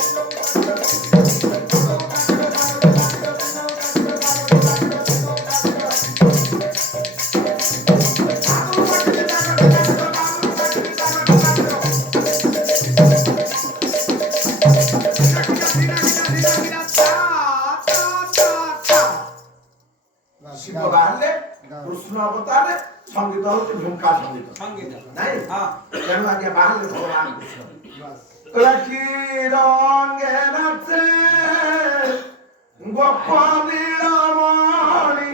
ଶିବ ବାହାରିଲେ କୃଷ୍ଣ ଅବତାରରେ ସଙ୍ଗୀତ ହଉଛି ଢୁମ୍ପା ସଙ୍ଗୀତ ନାଇଁ ତେଣୁ ଆଜ୍ଞା ବାହାରିଲେ ଭଗବାନ କୃଷ୍ଣ କି ରଙ୍ଗେ ନାଚେ ଗୋପ ନୀଳମଣି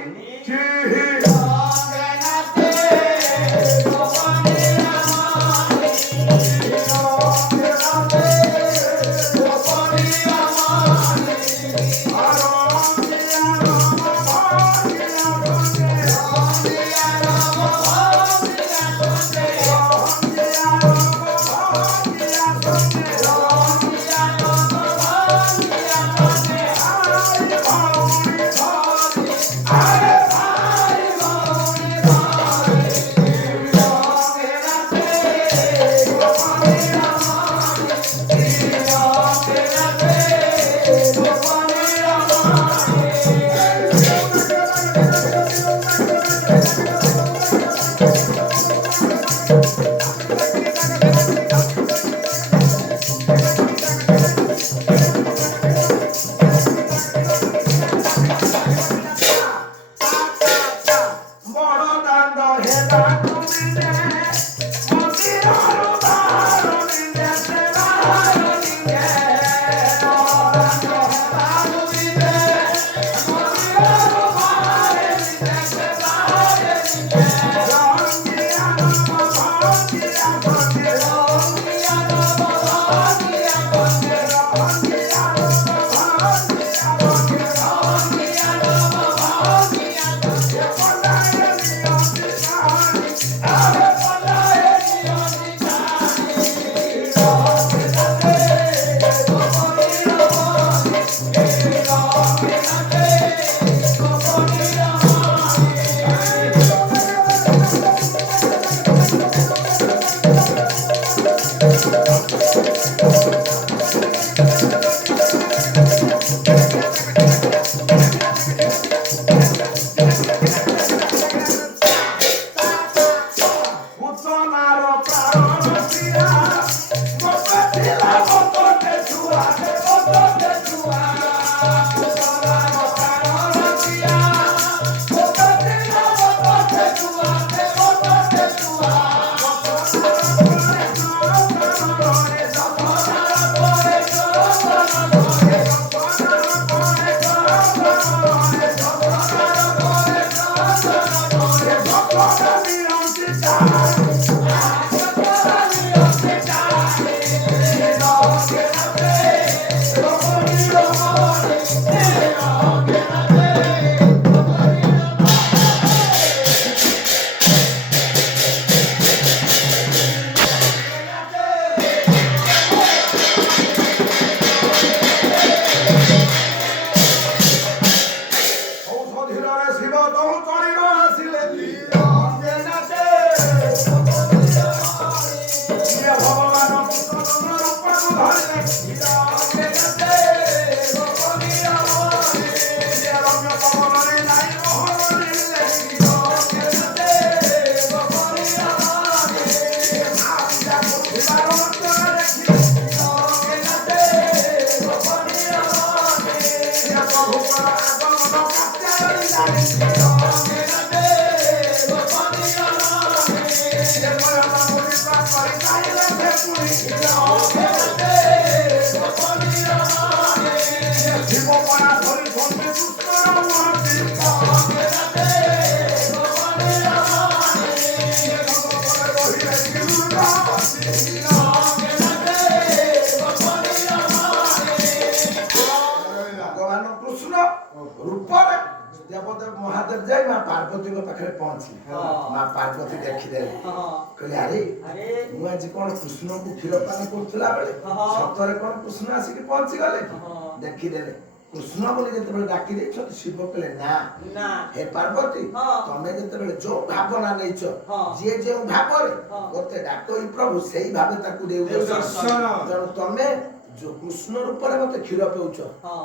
ବହୁ ଚଳିବ ଆସିଲେ ଭଗବାନ ରୂପକୁ ଭଗବାନ କୃଷ୍ଣ ରୂପରେ ଦେବଦେବ ମହାଦେବ ଯାଇ ମା ପାର୍ବତୀଙ୍କ ପାଖରେ ପହଞ୍ଚିଲେ ମା ପାର୍ବତୀ ଦେଖିଦେଲେ କହିଲେ ଆରେ ମୁଁ ଆଜି କଣ କୃଷ୍ଣଙ୍କୁ କ୍ଷୀର ପାନ କରୁଥିଲା ବେଳେ ସତରେ କଣ କୃଷ୍ଣ ଆସିକି ପହଞ୍ଚିଗଲେ ଦେଖିଦେଲେ କୃଷ୍ଣ ବୋଲି ଯେତେବେଳେ ଡାକି ଦେଇଛନ୍ତି ଶିବ କହିଲେ ନା ହେ ପାର୍ବତୀ ତମେ ଯେତେବେଳେ ଯୋଉ ଭାବନା ନେଇଛ ଯିଏ ଯେଉଁ ଭାବରେ ମତେ ଡାକଇ ପ୍ରଭୁ ସେଇ ଭାବେ ତାକୁ ଦେଉଛ ତେଣୁ ତମେ ଯୋଉ କୃଷ୍ଣ ରୂପରେ ମତେ କ୍ଷୀର ପିଉଛ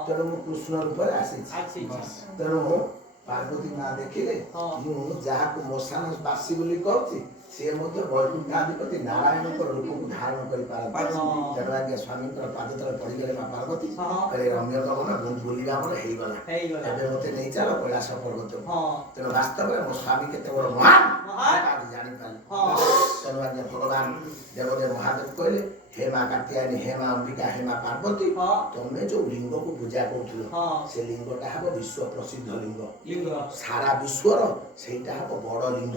ତେଣୁ ମୁଁ କୃଷ୍ଣ ରୂପରେ ଆସିଛି ତେଣୁ ପାର୍ବତୀ ମା ଦେଖିଲେ ମୁଁ ଯାହାକୁ ମଶାନ ବାସୀ ବୋଲି କହୁଛି ସିଏ ମଧ୍ୟ ବୈକୁଣ୍ଠାଧିପତି ନାରାୟଣଙ୍କ ରୂପକୁ ଧାରଣ କରିପାରନ୍ତି ତେଣୁ ଆଜ୍ଞା ସ୍ୱାମୀଙ୍କର ପାଦ ତଳେ ପଡ଼ିଗଲେ ମା ପାର୍ବତୀ କହିଲେ ରମ୍ୟ ଗମନ ବୁଲିବା ଆମର ହେଇଗଲା ଏବେ ମତେ ନେଇ ଚାଲ କୈଳାସ ପର୍ବତ ତେଣୁ ବାସ୍ତବରେ ମୋ ସ୍ୱାମୀ କେତେ ବଡ ମହାନ ଆଜି ଜାଣିପାରିଲି ତେଣୁ ଆଜ୍ଞା ଭଗବାନ ଦେବଦେବ ମହାଦେବ କହିଲେ हे माँ कात्यायनी हे माँ अंबिका हे माँ पार्वती तुमने जो लिंग को पूजा करूल से लिंगटा हम विश्व प्रसिद्ध लिंग सारा विश्वर सेटा हम बड़ लिंग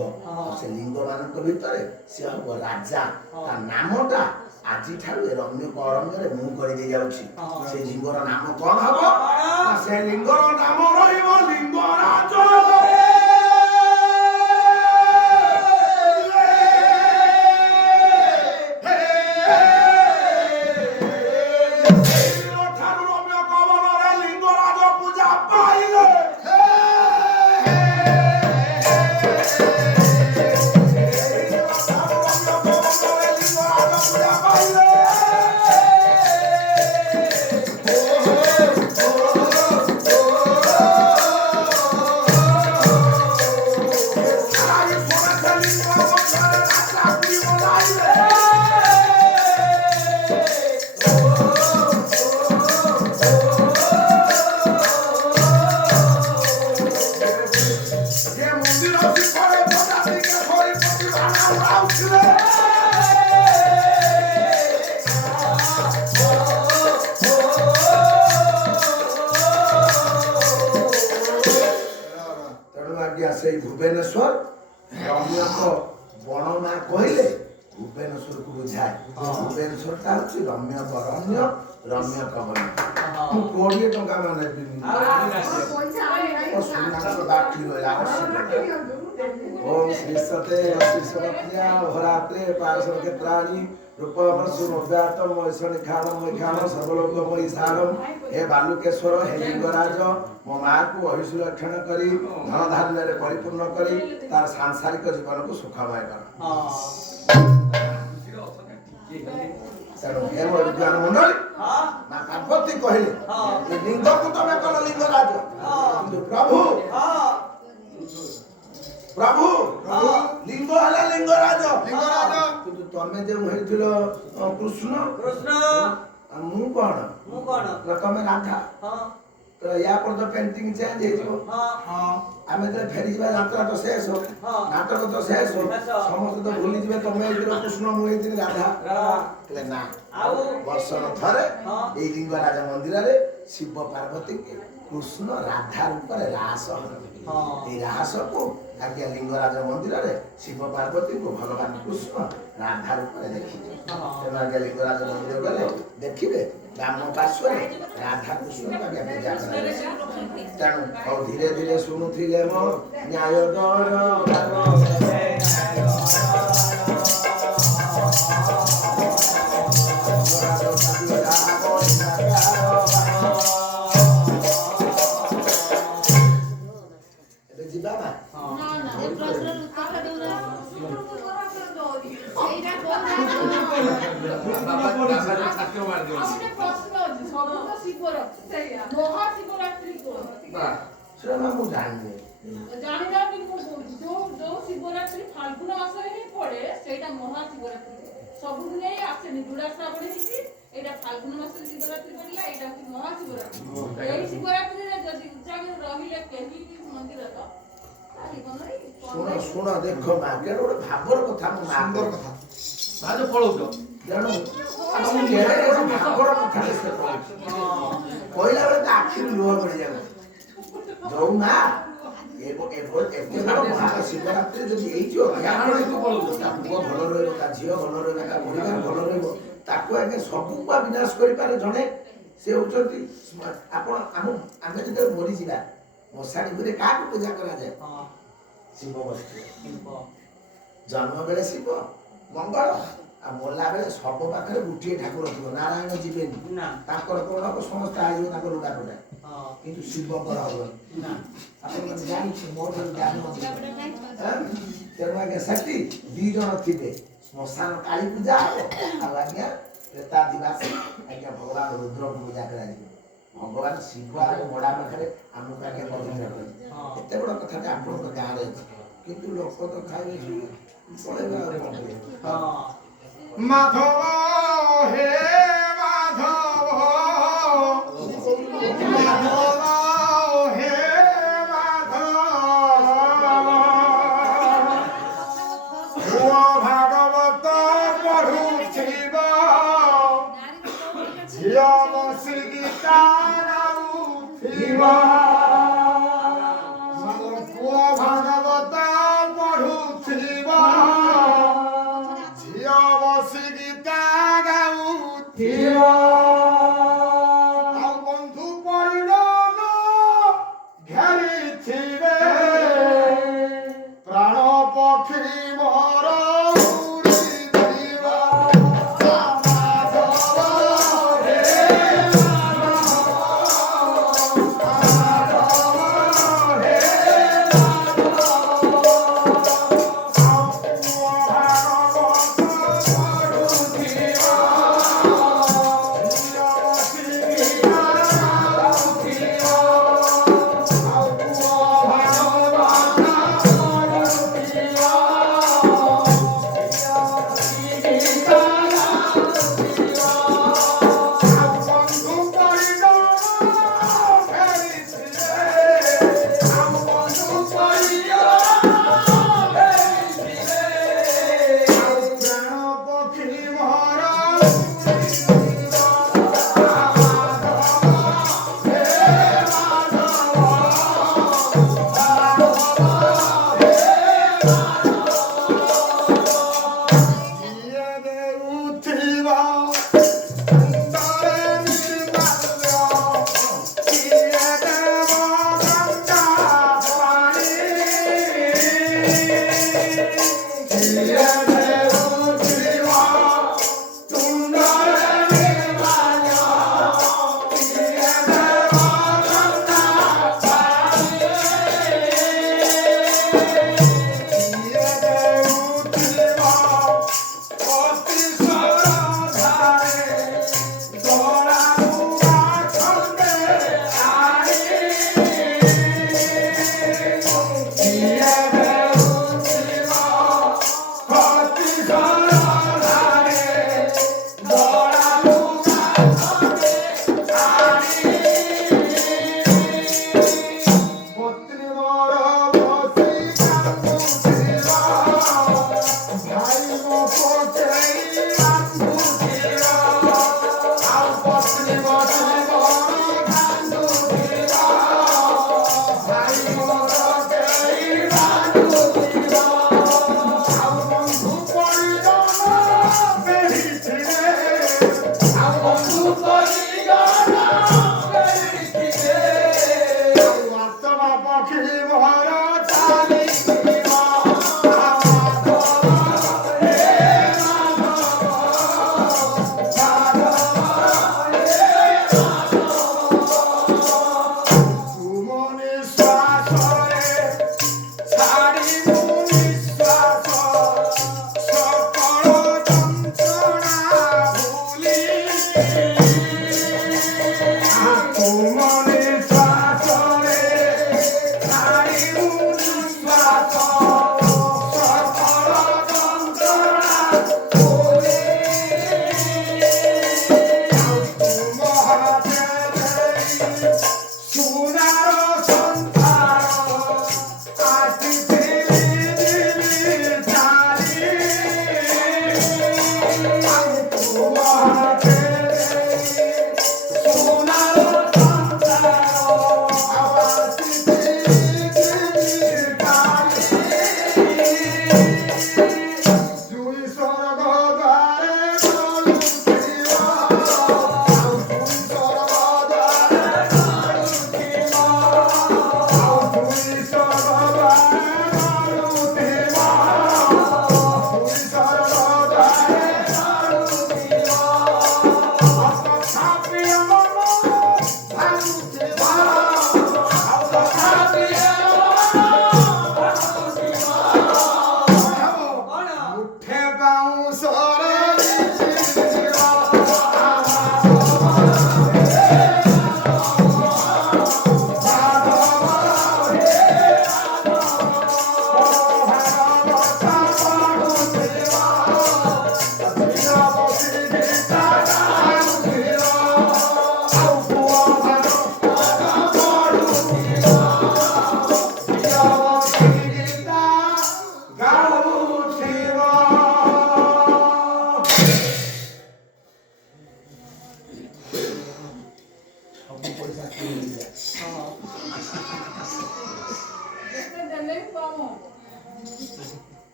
से लिंग मान भितर से हम राजा ता नामटा आज ठारू रम्य अरण्य मु कर दे जाउछि से लिंगर नाम कोन हबो से लिंगर नाम रहिबो लिंगराज भुवनेश्वर रम्य को वर्णना कहले भुवनेश्वर को बुझाए भुवनेश्वर ता होछि रम्य अरण्य रम्य कवन मु 20 टका माने बिनी बाकी रहला ओम श्री सते श्री सरप्रिया भरात्रे पारसर के प्राणी रूप परशु मव्यातम वैष्णि खानम मैखानम सर्वलोक मैसारम हे बालुकेश्वर हे लिंगराज मो माँ को अभिसुलक्षण करी धन धान्य परिपूर्ण करी तार सांसारिक जीवन को सुखमय कर विज्ञान मंडल माँ पार्वती कहले लिंग को तमे कल लिंगराज प्रभु प्रभु लिंग हला लिंगराज किंतु तमे जे होइथिलो कृष्ण मु कोन तमे राधा तो या पर तो पेंटिंग चेंज हे जो आमे तो फेरी जीवा यात्रा तो शेष हो नाटक तो शेष हो समस्त तो भूली जीवे तमे इधर कृष्ण मु इधर राधा कहले ना वर्षर थरे ए लिंगराज मंदिर रे शिव पार्वती के कृष्ण राधा रूप रे रास ए रास को आज्ञा लिंगराज मंदिर रे शिव पार्वती को भगवान कृष्ण राधा रूप रे देखि आज्ञा लिंगराज मंदिर गले देखिबे राम पार्श्व राधा कृष्ण आज्ञा पूजा करे तेणु और धीरे धीरे सुनुथिले मो न्याय दर ନା ନା ଏ ପ୍ରଶ୍ନର ଉତ୍ତର ଦେଉନା ଏଇଟା କୋଉ ଛାତ୍ର ମାରି ଦିଅନ୍ତି। ଗୋଟେ ପ୍ରଶ୍ନ ଅଛି ସବୁ ତ ଶିବରାତ୍ରି ସେଇଆ ମହାଶିବରାତ୍ରି କୋଉ ସେଟା ମୁଁ ଜାଣିନି। ଜାଣିନାହାନ୍ତି ମୁଁ କହୁଛି ଯୋଉ ଶିବରାତ୍ରି ଫାଲ୍ଗୁନ ମାସରେ ହିଁ ପଡେ ସେଇଟା ମହାଶିବରାତ୍ରି ସବୁଦିନ ଆସେନି ଯୋଉଟା ଶ୍ରାବଣ ହେଇଛି ଏଇଟା ଫାଲ୍ଗୁନ ମାସରେ ଶିବରାତ୍ରି ପଡିଲା ଏଇଟା ହଉଛି ମହାଶିବରାତ୍ରି ଏଇ ଶିବରାତ୍ରିରେ ଯଦି ଉଜାଗର ରହିଲେ କେହି ବି ମନ୍ଦିରର ଶୁଣ ଶୁଣ ଦେଖ ମା କେତେ ଗୋଟେ ଭାବର କଥା ମୋ ମା ସୁନ୍ଦର କଥା ଭାଜ ପଳଉଛ। ଜାଣୁ ଭାବର କଥା କହିଲା ବେଳେ ତା ଆଖିରୁ ଲୁହ ପଡିଯାଉଛି ଯୋଉ ମା ଶିବରାତ୍ରି ଯଦି ହେଇଯିବ ତା ପୁଅ ଭଲ ରହିବ ତା ଝିଅ ଭଲ ରହିବ ତା ପରିବାର ଭଲ ରହିବ ତାକୁ ଆଗେ ସବୁ ବିନାଶ କରିପାରେ ଜଣେ ସେ ହଉଛନ୍ତି ଆପଣ ଆମେ ଯେତେବେଳେ ମରିଯିବା ମଶାଣି ଘରେ କାହାକୁ ପୂଜା କରାଯାଏ ଶିବ ବସ୍ତୁ ଜନ୍ମ ବେଳେ ଶିବ ମଙ୍ଗଳ ଆଉ ମଲା ବେଳେ ଶବ ପାଖରେ ଗୋଟିଏ ଠାକୁର ଥିବ ନାରାୟଣ ଯିବେନି ତାଙ୍କର କଣ ହବ ସମସ୍ତେ ଆଇବ ତାଙ୍କ ଲୁଗା ପଟା କିନ୍ତୁ ଶିବଙ୍କର ହବନି ଆପଣ ଜାଣିଛୁ ମୋର ଜ୍ଞାନ ତେଣୁ ଆଜ୍ଞା ସେଠି 2 ଜଣ ଥିବେ ଶ୍ମଶାନ କାଳୀ ପୂଜା ହବ ଆଉ ଆଜ୍ଞା ପ୍ରେତାଦିବାସୀ ଆଜ୍ଞା ଭଗବାନ ରୁଦ୍ରଙ୍କୁ ପୂଜା କରାଯିବ ଭଗବାନ ଶିବ ଆଉ ମଡ଼ା ପାଖରେ ଆମକୁ ଆଜ୍ଞା ପବିତ୍ର କଲେ ଏତେ ବଡ଼ କଥାଟା ଆପଣଙ୍କ ଗାଁରେ ଅଛି କିନ୍ତୁ ଲୋକ ତ ଖାଇବେ ପଳେଇବେ ଆଉ କଣ କରିବେ ମାଧବ হে মাধব মাধব হে মাধব ও ভাগবত পঢ়ুছিব ঝিଅ ବସି ଗୀତା ଗାଉଥିବ ପୁଅ ଭାଗବତ ପଢୁଥିବ ଝିଅ ବସି ଗୀତା ଗାଉଥିବ ଆଉ ବନ୍ଧୁ ପରିଣନ ଘେରିଥିବେ ପ୍ରାଣ ପକ୍ଷୀ ମୋର ଉଡ଼ିଥିବ ମାଧବ ହେ Oh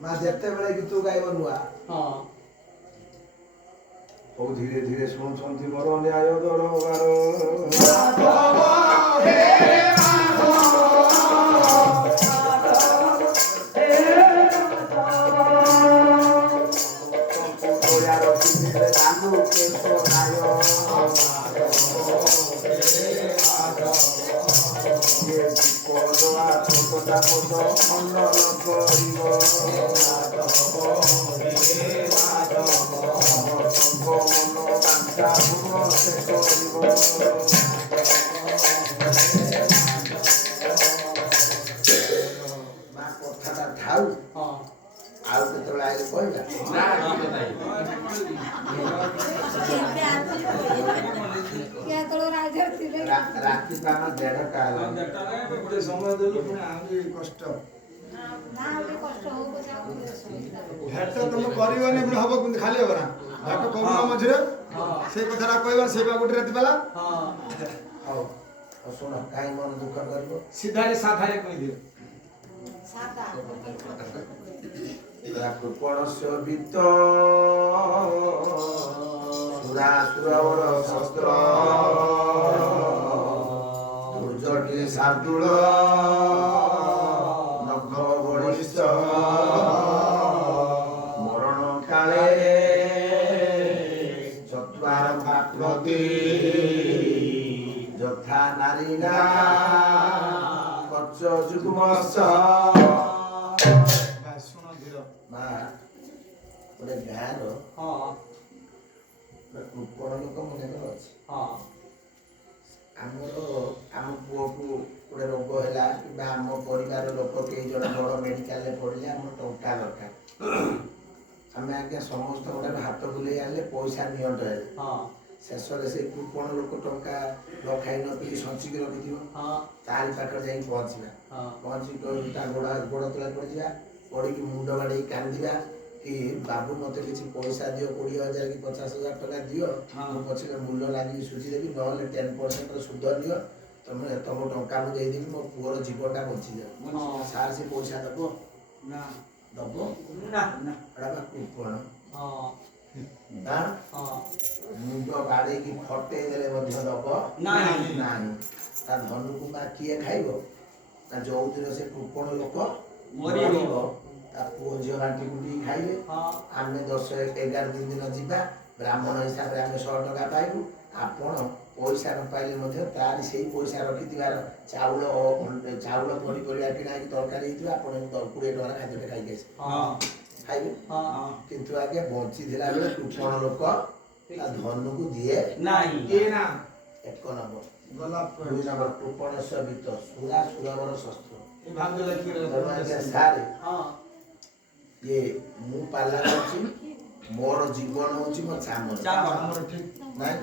ମା ଯେତେବେଳେ ଗୀତ ଗାଇବ ନୂଆ ହଁ ହଉ ଧୀରେ ଧୀରେ ଶୁଣୁଛନ୍ତି ମୋର ନ୍ୟାୟ ଦରବାର ଆଉ କେତେବେଳେ ଆଇଲେ କହିଲା ରାତି ପାନ 1:30ଟା ଗୋଟେ ସମୟ ଦେଲୁ ପୁଣି ଆହୁରି କଷ୍ଟ ଭେଟ ତମେ କରିବନି ପୁଣି ହବ କିନ୍ତୁ ଖାଲି ହବ ନା ଭେଟ କରୁନ ମଝିରେ ସେଇ କଥାଟା କହିବା ସେଇ ବା ଗୋଟେ ରାତି ପାଲା ହଉ ଶୁଣ କାହିଁ ମନ ଦୁଃଖ କରିବ ସିଧାରେ ସାଧାରେ କହିଦିଅ କୃପଣସ୍ୟ ବିତ୍ତ ସୁରାସୁରବର ଶସ୍ତ୍ର ଦୁର୍ଜଟି ଶାର୍ଦୁଳ ନଖ ବଳିଷ୍ଠ ମରଣ କାଳେ ଚତ୍ୱାର ଭାଗ୍ୟବତୀ ଯଥା ନାରୀଣା କଚ ଯୁଗ୍ମସ ମା ଗୋଟେ ଗାଁର କୃପଣ ଲୋକ ମନେକର ଅଛି ଆମର ଆମ ପୁଅକୁ ଗୋଟେ ରୋଗ ହେଲା କିମ୍ବା ଆମ ପରିବାର ଲୋକ କେହି ଜଣେ ବଡ଼ ମେଡ଼ିକାଲରେ ପଡ଼ିଲେ ଆମର ଟଙ୍କା ଦରକାର ଆମେ ଆଜ୍ଞା ସମସ୍ତଙ୍କ ହାତ ବୁଲେଇ ଆଣିଲେ ପଇସା ନିଅଣ୍ଟ ହେଲେ ଶେଷରେ ସେ କୃପଣ ଲୋକ ଟଙ୍କା ନ ଖାଇ ନ ପିଇ ସଞ୍ଚିକି ରଖିଥିବ ତାରି ପାଖରେ ଯାଇକି ପହଞ୍ଚିବା ପହଞ୍ଚିକି ତା ଗୋଡ଼ ତଳେ ପଡ଼ିଯିବା ପଡ଼ିକି ମୁଣ୍ଡ ବାଡ଼େଇ କାନ୍ଦିବା କି ବାବୁ ମୋତେ କିଛି ପଇସା ଦିଅ 20,000 କି 50,000 ଟଙ୍କା ଦିଅ ମୁଁ ପଛରେ ମୂଲ୍ୟ ଲାଗିକି ସୁଝିଦେବି ନହେଲେ 10% ସୁଧ ନିଅ ତମ ଟଙ୍କା ମୁଁ ଦେଇଦେବି ମୋ ପୁଅର ଜୀବନଟା ବଞ୍ଚିଯାଉ ସାର୍ ସେ ପଇସା ଦବ ଦବ ଏଟା ବା କୃପଣ ମୁଣ୍ଡ ବାଡ଼େଇକି ଫଟେଇ ଦେଲେ ମଧ୍ୟ ଦବ ନାହିଁ ତା ଧନକୁ ମା କିଏ ଖାଇବ ତା ଯୋଉଦିନ ସେ କୃପଣ ଲୋକ ମରିବ ତା ପୁଅ ଝିଅ ବାଣ୍ଟି କୁଟିକି ଖାଇବେ ଆମେ 10-11 ଦିନ ଯିବା ବ୍ରାହ୍ମଣ ହିସାବରେ ଆମେ 100 ଟଙ୍କା ପାଇବୁ ଆପଣ ପଇସା ନ ପାଇଲେ ମଧ୍ୟ ତାରି ସେଇ ପଇସା ରଖିଥିବାର ଚାଉଳ ପନିପରିବା କିଣା ହେଇକି ତରକାରୀ ହେଇଥିବ ଆପଣ 20 ଟଙ୍କାର ଖାଦ୍ୟଟେ ଖାଇକି ଆସିବେ ଖାଇବେ କିନ୍ତୁ ଆଜ୍ଞା ବଞ୍ଚିଥିଲା ବେଳେ କୃପଣ ଲୋକ ତା ଧନକୁ ଦିଏ ନାହିଁ 1 ନମ୍ବର 2 ନମ୍ବର କୃପଣସ୍ୟ ବିତ୍ତ ସୁରାସୁରବର ଶସ୍ତ୍ର ये मु पाला करछि मोर जीवन होछि मो चामर नहीं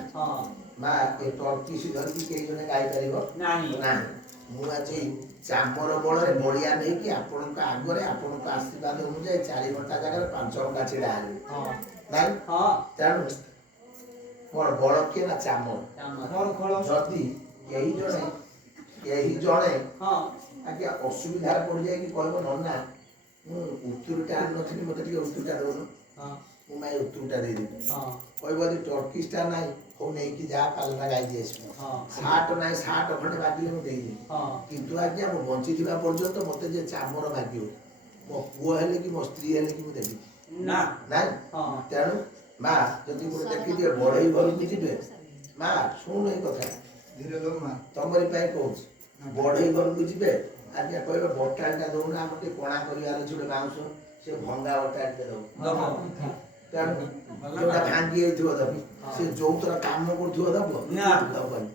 मा ए टर्की से धरकी के जने गाय परिबो नहीं मु आज चामर बळ रे बळिया नै कि आपन का आगरे आपन का आशीर्वाद अनुसार 4 घंटा जगह 5 घंटा छिड़ा आले नहीं जानु मोर बळ के ना चामर मोर खळ जदी यही जणे आज्ञा असुविधा पड़ जाए कि कहब नना उत्तरटा आन नी मत उत्तरटा दौन मुझे उत्तरटा देदेवी कहब यदि टर्किशटा ना हो नहीं कि जहाँ पालना गाई दिए सार्ट ना सार्ट खंडे मागिले मुझे कितु आज्ञा मो बंची पर्यंत मत चामर मागे मो पुओ हेले कि मो स्त्री हेले कि मुझे ना तेणु माँ जदि गोटे देखी दिए बढ़ई घर को जी माँ शुण ये कथा धीरे तमरी कहूँ बढ़ई घर को जी आज्ञा कह बटाटा दौना गोटे कणा करार गोटे बाउंश से भंगा बटाटे दो भांगी दबी से जो तरह काम कर दबनी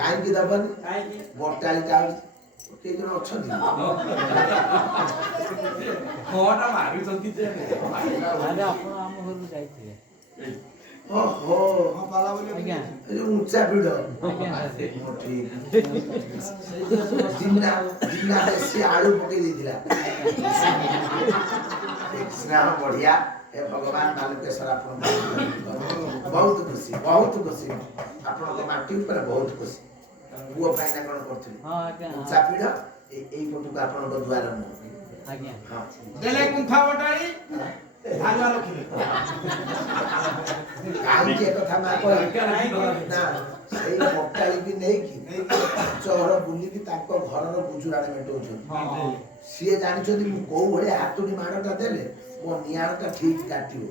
कहीं दबनी बटाटा कई जन अच्छा ओहो ऊंचा पीढ़ जिन्ना से आलू पकई देथिला बढ़िया ए भगवान बालकेश्वर आपन बहुत खुशी आपन माटी ऊपर बहुत खुशी पुओ पाइना कोन करथि ऊंचा पीढ़ ଏଇ ପଟକୁ ଆପଣଙ୍କ ଦ୍ୱାର ମୁହଁ। ଆଜ୍ଞା ହଁ ଦେଲେ କୁନ୍ଥା ବଟାଳି ଧାନ ରଖିଲେ କାହିଁକି ଏ କଥା ମା କହିଲେ ନା ସେଇ ପଟାଳିକି ନେଇକି ପାଞ୍ଚ ଘର ବୁଲିକି ତାଙ୍କ ଘରର ଗୁଜୁରାଣ ମେଣ୍ଟଉଛନ୍ତି। ସିଏ ଜାଣିଛନ୍ତି ମୁଁ କୋଉ ଭଳିଆ ହାତୁଡ଼ି ମାଡ଼ଟା ଦେଲେ ମୋ ନିଆଁଟା ଠିକ୍ କାଟିବ।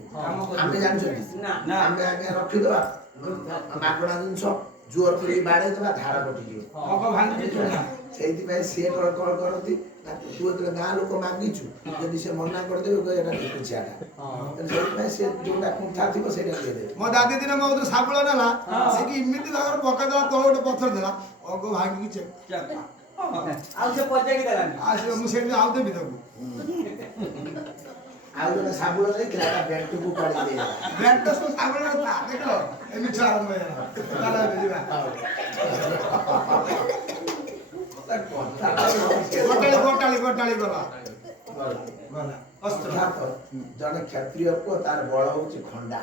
ଆମେ ଜାଣିଛନ୍ତି ଆମେ ଆଜ୍ଞା ରଖିଦବା ମାଗଣା ଜିନିଷ ଜୋର କରି ବାଡ଼େଇଦବା ଧାର କଟିଯିବ। ସେଇଥିପାଇଁ ସିଏ କଣ କରନ୍ତି ନା ତୁ ଯେତେବେଳେ ଗାଁ ଲୋକ ମାଗିଛୁ ଯଦି ସେ ମନା କରିଦେବେ କହିବେ ଏଟା ନିକୁଞ୍ଚିଆଟା। ସେଇଥିପାଇଁ ସେ ଯୋଉଟା କୁନ୍ଥା ଥିବ ସେଇଟା ଦେଇଦେବେ। ମୋ ଦାଦି ଦିନ ମୋ ଶାବଳ ନେଲା ସେ କି ଏମିତି ଭାବରେ ପକେଇଦେଲା ତଳ ଗୋଟେ ପଥର ଦେଲା ଅଗ ଭାଙ୍ଗିକି ଆଉ ସେ ପଚାରିକି ଦେଲାନି ଆସିବ ମୁଁ ସେଇଠି ଆଉ ଦେବି ତାକୁ ଆଉ ଜଣେ ଶାବୁଳ ନେଇଥିଲା ତା ବେଣ୍ଟକୁ କାଢି ଦେଇଦେଲା। ବ୍ୟାଟ ସବୁ ଶାବଳ ଦେଖିଲ ଏମିତି ଆରମ୍ଭ ହେଇଗଲା ଯିବା ଗୋଟାଳି ଗଲା ଜଣେ କ୍ଷତ୍ରିୟ ପୁଅ ତାର ବଳ ହଉଛି ଖଣ୍ଡା।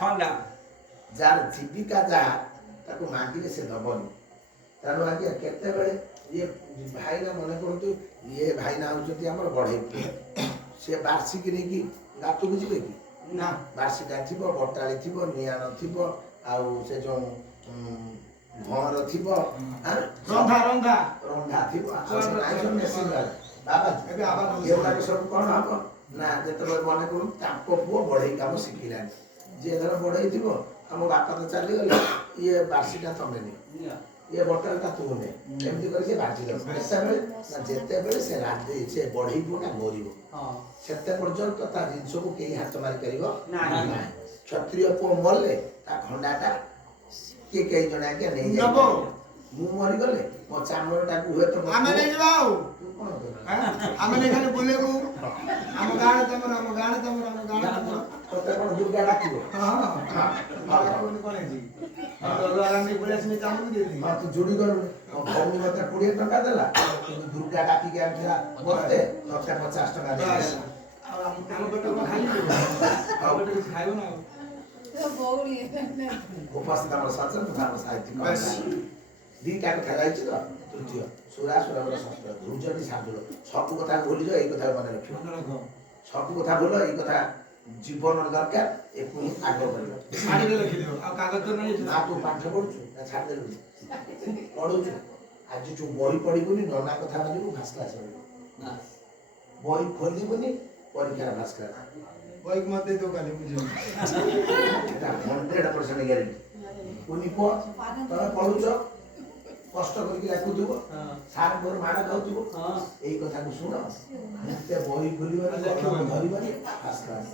ଯାର ଜୀବିକା ଯାହା ତାକୁ ମାଗିଲେ ସେ ଦବନି। ତେଣୁ ଆଜ୍ଞା କେତେବେଳେ ଇଏ ଭାଇନା ମନେ କରନ୍ତୁ ଇଏ ଭାଇନା ହଉଛନ୍ତି ଆମର ବଢେଇ ପୁଅ। ସିଏ ବାର୍ଷିକ ନେଇକି ଗାତକୁ ଯିବେ କି ନା ବାର୍ଷିକା ଥିବ ବଟାଳି ଥିବ ନିଆଣ ଥିବ ଆଉ ସେ ଯୋଉ ଘର ଥିବ ରନ୍ଧା ରନ୍ଧା ଥିବ ଏଗୁଡ଼ାକ ସବୁ କଣ ହବ ନା ଯେତେବେଳେ ମନେ କରନ୍ତୁ ତାଙ୍କ ପୁଅ ବଢେଇ କାମ ଶିଖିଲାନି। ଯିଏ ଧର ବଢେଇ ଥିବ ଆମ ବାପା ତ ଚାଲିଗଲେ ଇଏ ବାର୍ଷିକା ତମେ ନିଅ ଇଏ ବଟାଳିଟା ତୁ ନେ ଏମିତି କରି ସେ ବାଜିଦବ। ଯେତେବେଳେ ସେ ବଢେଇ ପୁଅଟା ମରିବ ସେତେ ପର୍ଯ୍ୟନ୍ତ ତା ଜିନିଷକୁ କେହି ହାତ ମାରିପାରିବ ନାହିଁ। କ୍ଷତ୍ରିୟ ପୁଅ ମଲେ ତା ଖଣ୍ଡାଟା କିଏ କେହି ଜଣେ ଆଜ୍ଞା ନେଇଯାବ। ମୁଁ ମରିଗଲେ ମୋ ଚାମଡ଼ଟାକୁ ହୁଏତ ଆମେ ନେଇଯିବା ଆଉ ଆମେ ନେଇ ଖାଲି ବୁଲେଇବୁ ଆମ ଗାଁରେ ତମର ତତେ କଣ ଦୁର୍ଗା ଡାକିବ? ତୁ ଯୋଡ଼ି ଗଲୁନି ମୋ ଭଉଣୀ ମତେ 20 ଟଙ୍କା ଦେଲା କିନ୍ତୁ ଦୁର୍ଗା ଡାକିକି ଆଣିଥିଲା ମତେ 50 ଟଙ୍କା ଦେଲା। ଉପସ୍ଥିତ ଆମର ସଚେତନ ଆମ ସାହିତ୍ୟିକ ଦିଟା କଥା ଯାଇଛି ତ। ତୃତୀୟ ସୁରାସୁରର ଶସ୍ତ୍ର ଧୂର୍ଜଟି ଶାର୍ଦୁଳ ସବୁ କଥା ଭୁଲିଯାଅ ଏଇ କଥା ମନେ ରଖିବ। ସବୁ କଥା ଭୁଲ ଏଇ କଥା ଜୀବନ ଦରକାର ଏକୁ ହିଁ ଆଗ କରିବ। ନା ତୁ ପାଠ ପଢୁଛୁ ନା ଛାଡ଼ିଦେଲୁ ପଢୁଛୁ ଆଜି ତୁ ବହି ପଢିବୁନି ନନା କଥା ମାନିବୁ ଫାଷ୍ଟ କ୍ଲାସ ରହିବୁ। ବହି ଖୋଲିବୁନି ପରୀକ୍ଷାର ଫାଷ୍ଟ କ୍ଲାସ। ବହିକୁ ମତେ ଦେଇ କାଲି ବୁଝିବୁ এটা 100% ଗ୍ୟାରେଣ୍ଟି। ପୁଣି ପୁଅ ତମେ ପଢୁଛ କଷ୍ଟ କରିକି ଲେଖୁଥିବ ସାରଙ୍କର ମାଡ଼ ଖାଉଥିବ ଏଇ କଥାକୁ ଶୁଣ ଏତେ ବହି ଖୋଲିବାନି ଧରିବାନି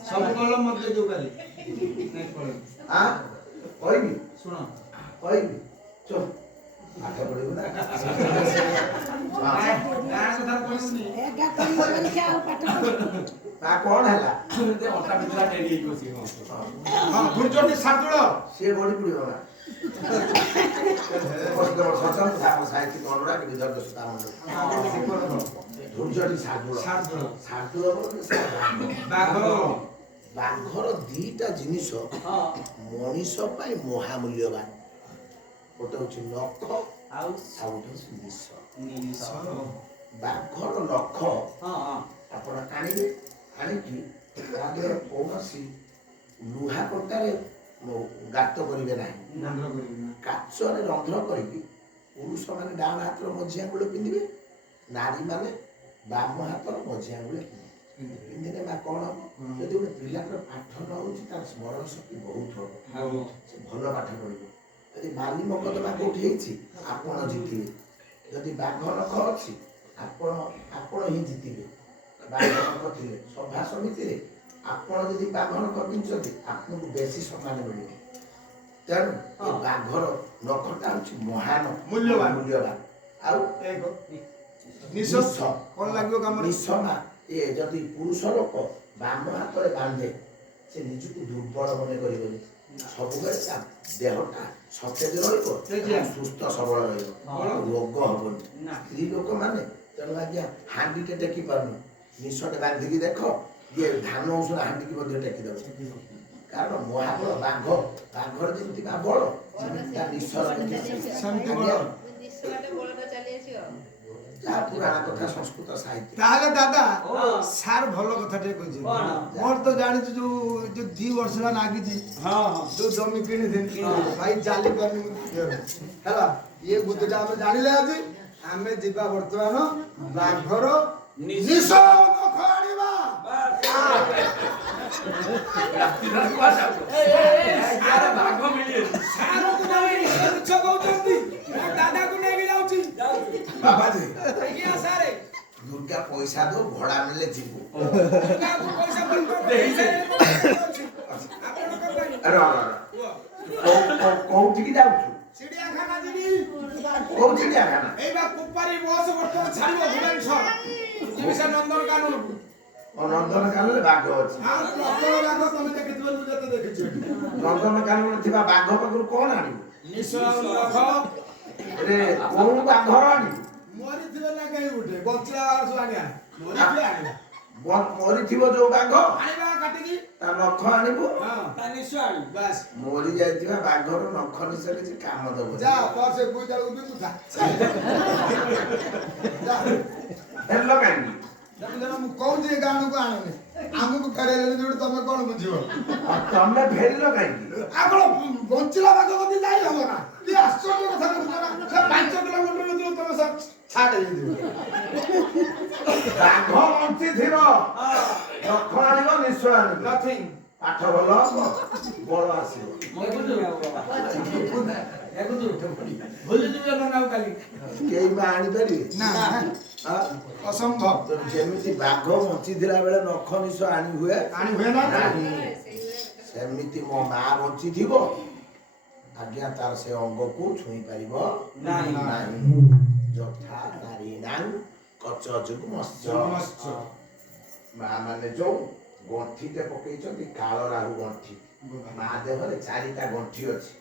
ସବୁ କଲମ ମତେ ଦେଇ କାଲି କହିବି ଶୁଣ କହିବି ଚୁପ ପାଠ ପଢିବୁ ନା କଣ ହେଲା ସିଏ ବଢି ପଡିବ ନା ସାହିତ୍ୟିକ ଅନୁରାଗ ବିଦର୍ଭ ଧୂର୍ଜଟି ଶାର୍ଦୁଳ ବାଘର ଦିଟା ଜିନିଷ ମଣିଷ ପାଇଁ ମହାମୂଲ୍ୟବାନ। ଗୋଟେ ହଉଛି ନଖ ଆଉ ଗୋଟେ ହଉଛି ନିଶ। ବାଘର ନଖ ଆପଣ ଆଣିବେ ଆଣିକି ତା ଦେହରେ କୌଣସି ଲୁହା କଣ୍ଟାରେ ଗାତ କରିବେ ନାହିଁ। କାଚରେ ରନ୍ଧ୍ର କରିକି ପୁରୁଷ ମାନେ ଡାହାଣ ହାତର ମଝି ଆଙ୍ଗୁଳି ପିନ୍ଧିବେ ନାରୀ ମାନେ ବାମ ହାତର ମଝି ଆଙ୍ଗୁଳି ପିନ୍ଧିଲେ ମା କଣ ହବ ଯଦି ଗୋଟେ ପିଲାଙ୍କର ପାଠ ନ ହଉଛି ତାର ସ୍ମରଣ ଶକ୍ତି ବହୁତ ହବ ସେ ଭଲ ପାଠ ପଢିବ। ଯଦି ବାଲି ମକଦ୍ଦମା କୋଉଠି ହେଇଛି ଆପଣ ଜିତିବେ। ଯଦି ବାଘ ନଖ ଅଛି ଆପଣ ହିଁ ଜିତିବେ। ବାଘ ନଖ ଥିଲେ ସଭା ସମିତିରେ ଆପଣ ଯଦି ବାଘ ନଖ ପିନ୍ଧୁଛନ୍ତି ଆପଣଙ୍କୁ ବେଶୀ ସମ୍ମାନ ମିଳିବ। ତେଣୁ ଏ ବାଘର ନଖଟା ହଉଛି ମହାନ ମୂଲ୍ୟବାନ। ଆଉ ନିଶ କଣ ଲାଗିବ କାମ ନିଶ ମା ଏ ଯଦି ପୁରୁଷ ଲୋକ ବାମ ହାତରେ ବାନ୍ଧେ ସେ ନିଜକୁ ଦୁର୍ବଳ ମନେ କରିବନି। ସବୁବେଳେ ତା ଦେହଟା ସତେଜ ରହିବ ସୁସ୍ଥ ସବଳ ରହିବ ରୋଗ ହବନି। ସ୍ତ୍ରୀ ଲୋକମାନେ ତେଣୁ ଆଜ୍ଞା ହାଣ୍ଡିଟେ ଟେକି ପାରୁନି ନିଶଟେ ବାନ୍ଧିକି ଦେଖ ଇଏ ଧାନ ଉଷୁନା ହାଣ୍ଡିକି ମଧ୍ୟ ଟେକି ଦେବ। କାରଣ ମହାବଳ ବାଘର ଯେମିତି ବଳ ତା ନିଶର ଯାହା ପୁରାଣ କଥା ସଂସ୍କୃତ ସାହିତ୍ୟ। ତାହେଲେ ଦାଦା ସାର୍ ଭଲ କଥାଟେ କହିଛି। ମୋର ତ ଜାଣିଛୁ ଯୋଉ 2 ବର୍ଷ ହେଲା ନାଗିଛି ଯୋଉ ଜମି କିଣିଥିଲି ଭାଇ ଚାଲି ପାରୁନି ହେଲା। ଇଏ ବୁଦ୍ଧିଟା ଆମେ ଜାଣିଲେ ଆଜି ଆମେ ଯିବା ବର୍ତ୍ତମାନ ବାଘର ନିଶ ନଖ ଆଣିବା। ଭାଗ ମିଳିବ ସାରକୁ ନେଇ ମିଛ କହୁଛନ୍ତି ଦାଦାକୁ ନେଇକି ଯାଉଛି। ବାବାଜୀ ଆଜ୍ଞା ସାରେ ଦୁର୍ଗା ପଇସା ଦଉ ଭଡା ମିଳିଲେ ଯିବୁ। ଦୁର୍ଗାକୁ ପଇସା କୋଉଠିକି ଯାଉଛୁ? ଚିଡ଼ିଆଖାନା ଯିବି। କୋଉ ଚିଡ଼ିଆଖାନା? ଏଇ ବା କୁପାରୀ ବସ ବର୍ତ୍ତମାନ ଛାଡ଼ିବ ଭୁବନେଶ୍ୱର ଯିବି ସେ ନନ୍ଦନକାନନକୁ। ନନ୍ଦନକାନନରେ ବାଘ ଅଛି। ପ୍ରବଳ ବାଘ ତମେ ଦେଖିଥିବ ମୁଁ ଯେତେ ଦେଖିଛି। ନନ୍ଦନକାନନରେ ଥିବା ବାଘ ପାଖରୁ କଣ ଆଣିବୁ? ନିଶ ନଖ ରେ କୋଉ ବାଘର ଆଣିବୁ? ମରିଥିବେ ନା କେହି ଗୋଟେ ବଞ୍ଚିଲା ବାଘ ସବୁ ଆଣିବା। ମରିଥିବେ ଆଣିବା। ମରିଥିବ ଯୋଉ ବାଘ ଆଣିବା କାଟିକି ତା ନଖ ଆଣିବୁ। ତା ନିଶ ଆଣିବୁ ବାସ୍। ମରି ଯାଇଥିବା ବାଘର ନଖ ନିଶ କିଛି କାମ ଦବ। ଯା ସେ ବୁଇଟାକୁ ବିକୁଥା। ହେଲ କାହିଁକି? ମୁଁ କହୁଛି ଏ ଗାଁକୁ ଆଣନି ଆମକୁ ଫେରେଇଲେନି ଯୋଉଠି ତମେ କଣ ବୁଝିବ? ତମେ ଫେରିଲ କାହିଁକି? ଆପଣ ବଞ୍ଚିଲା ବାଘ କତି ଯାଇ ହବ ନା? କି ଆଶ୍ଚର୍ଯ୍ୟ କଥା କହୁଛ ନା? ସେ 5 କିଲୋମିଟର ଭିତରୁ ତମେ ସବ ଛାଡ ହେଇଯିବ। ବାଘ ବଞ୍ଚିଥିବ ନଖ ଆଣିବ ନିଶ ଆଣିବ। ନଥିଂ ପାଠ ଭଲ ହବ ବଳ ଆସିବ। ଭୁଲିଯିବେ ନା କାଲି କେହି ବା ଆଣିପାରିବେ ନା ଅସମ୍ଭବ। ଯେମିତି ବାଘ ବଞ୍ଚିଥିଲା ବେଳେ ନଖ ନିଶ ଆଣି ହୁଏ ନା ନାହିଁ ସେମିତି ମୋ ମା ବଞ୍ଚିଥିବ ଆଜ୍ଞା ତାର ସେ ଅଙ୍ଗକୁ ଛୁଇଁ ପାରିବ ନାହିଁ। ଯଥା ନାରୀ ନାଂ କଚ ଯୋଗୁ ମତ୍ସ୍ୟ। ମା ମାନେ ଯୋଉ ଗଣ୍ଠିଟେ ପକେଇଛନ୍ତି କାଳ ରାହୁ ଗଣ୍ଠି। ମା ଦେହରେ 4ଟା ଗଣ୍ଠି ଅଛି।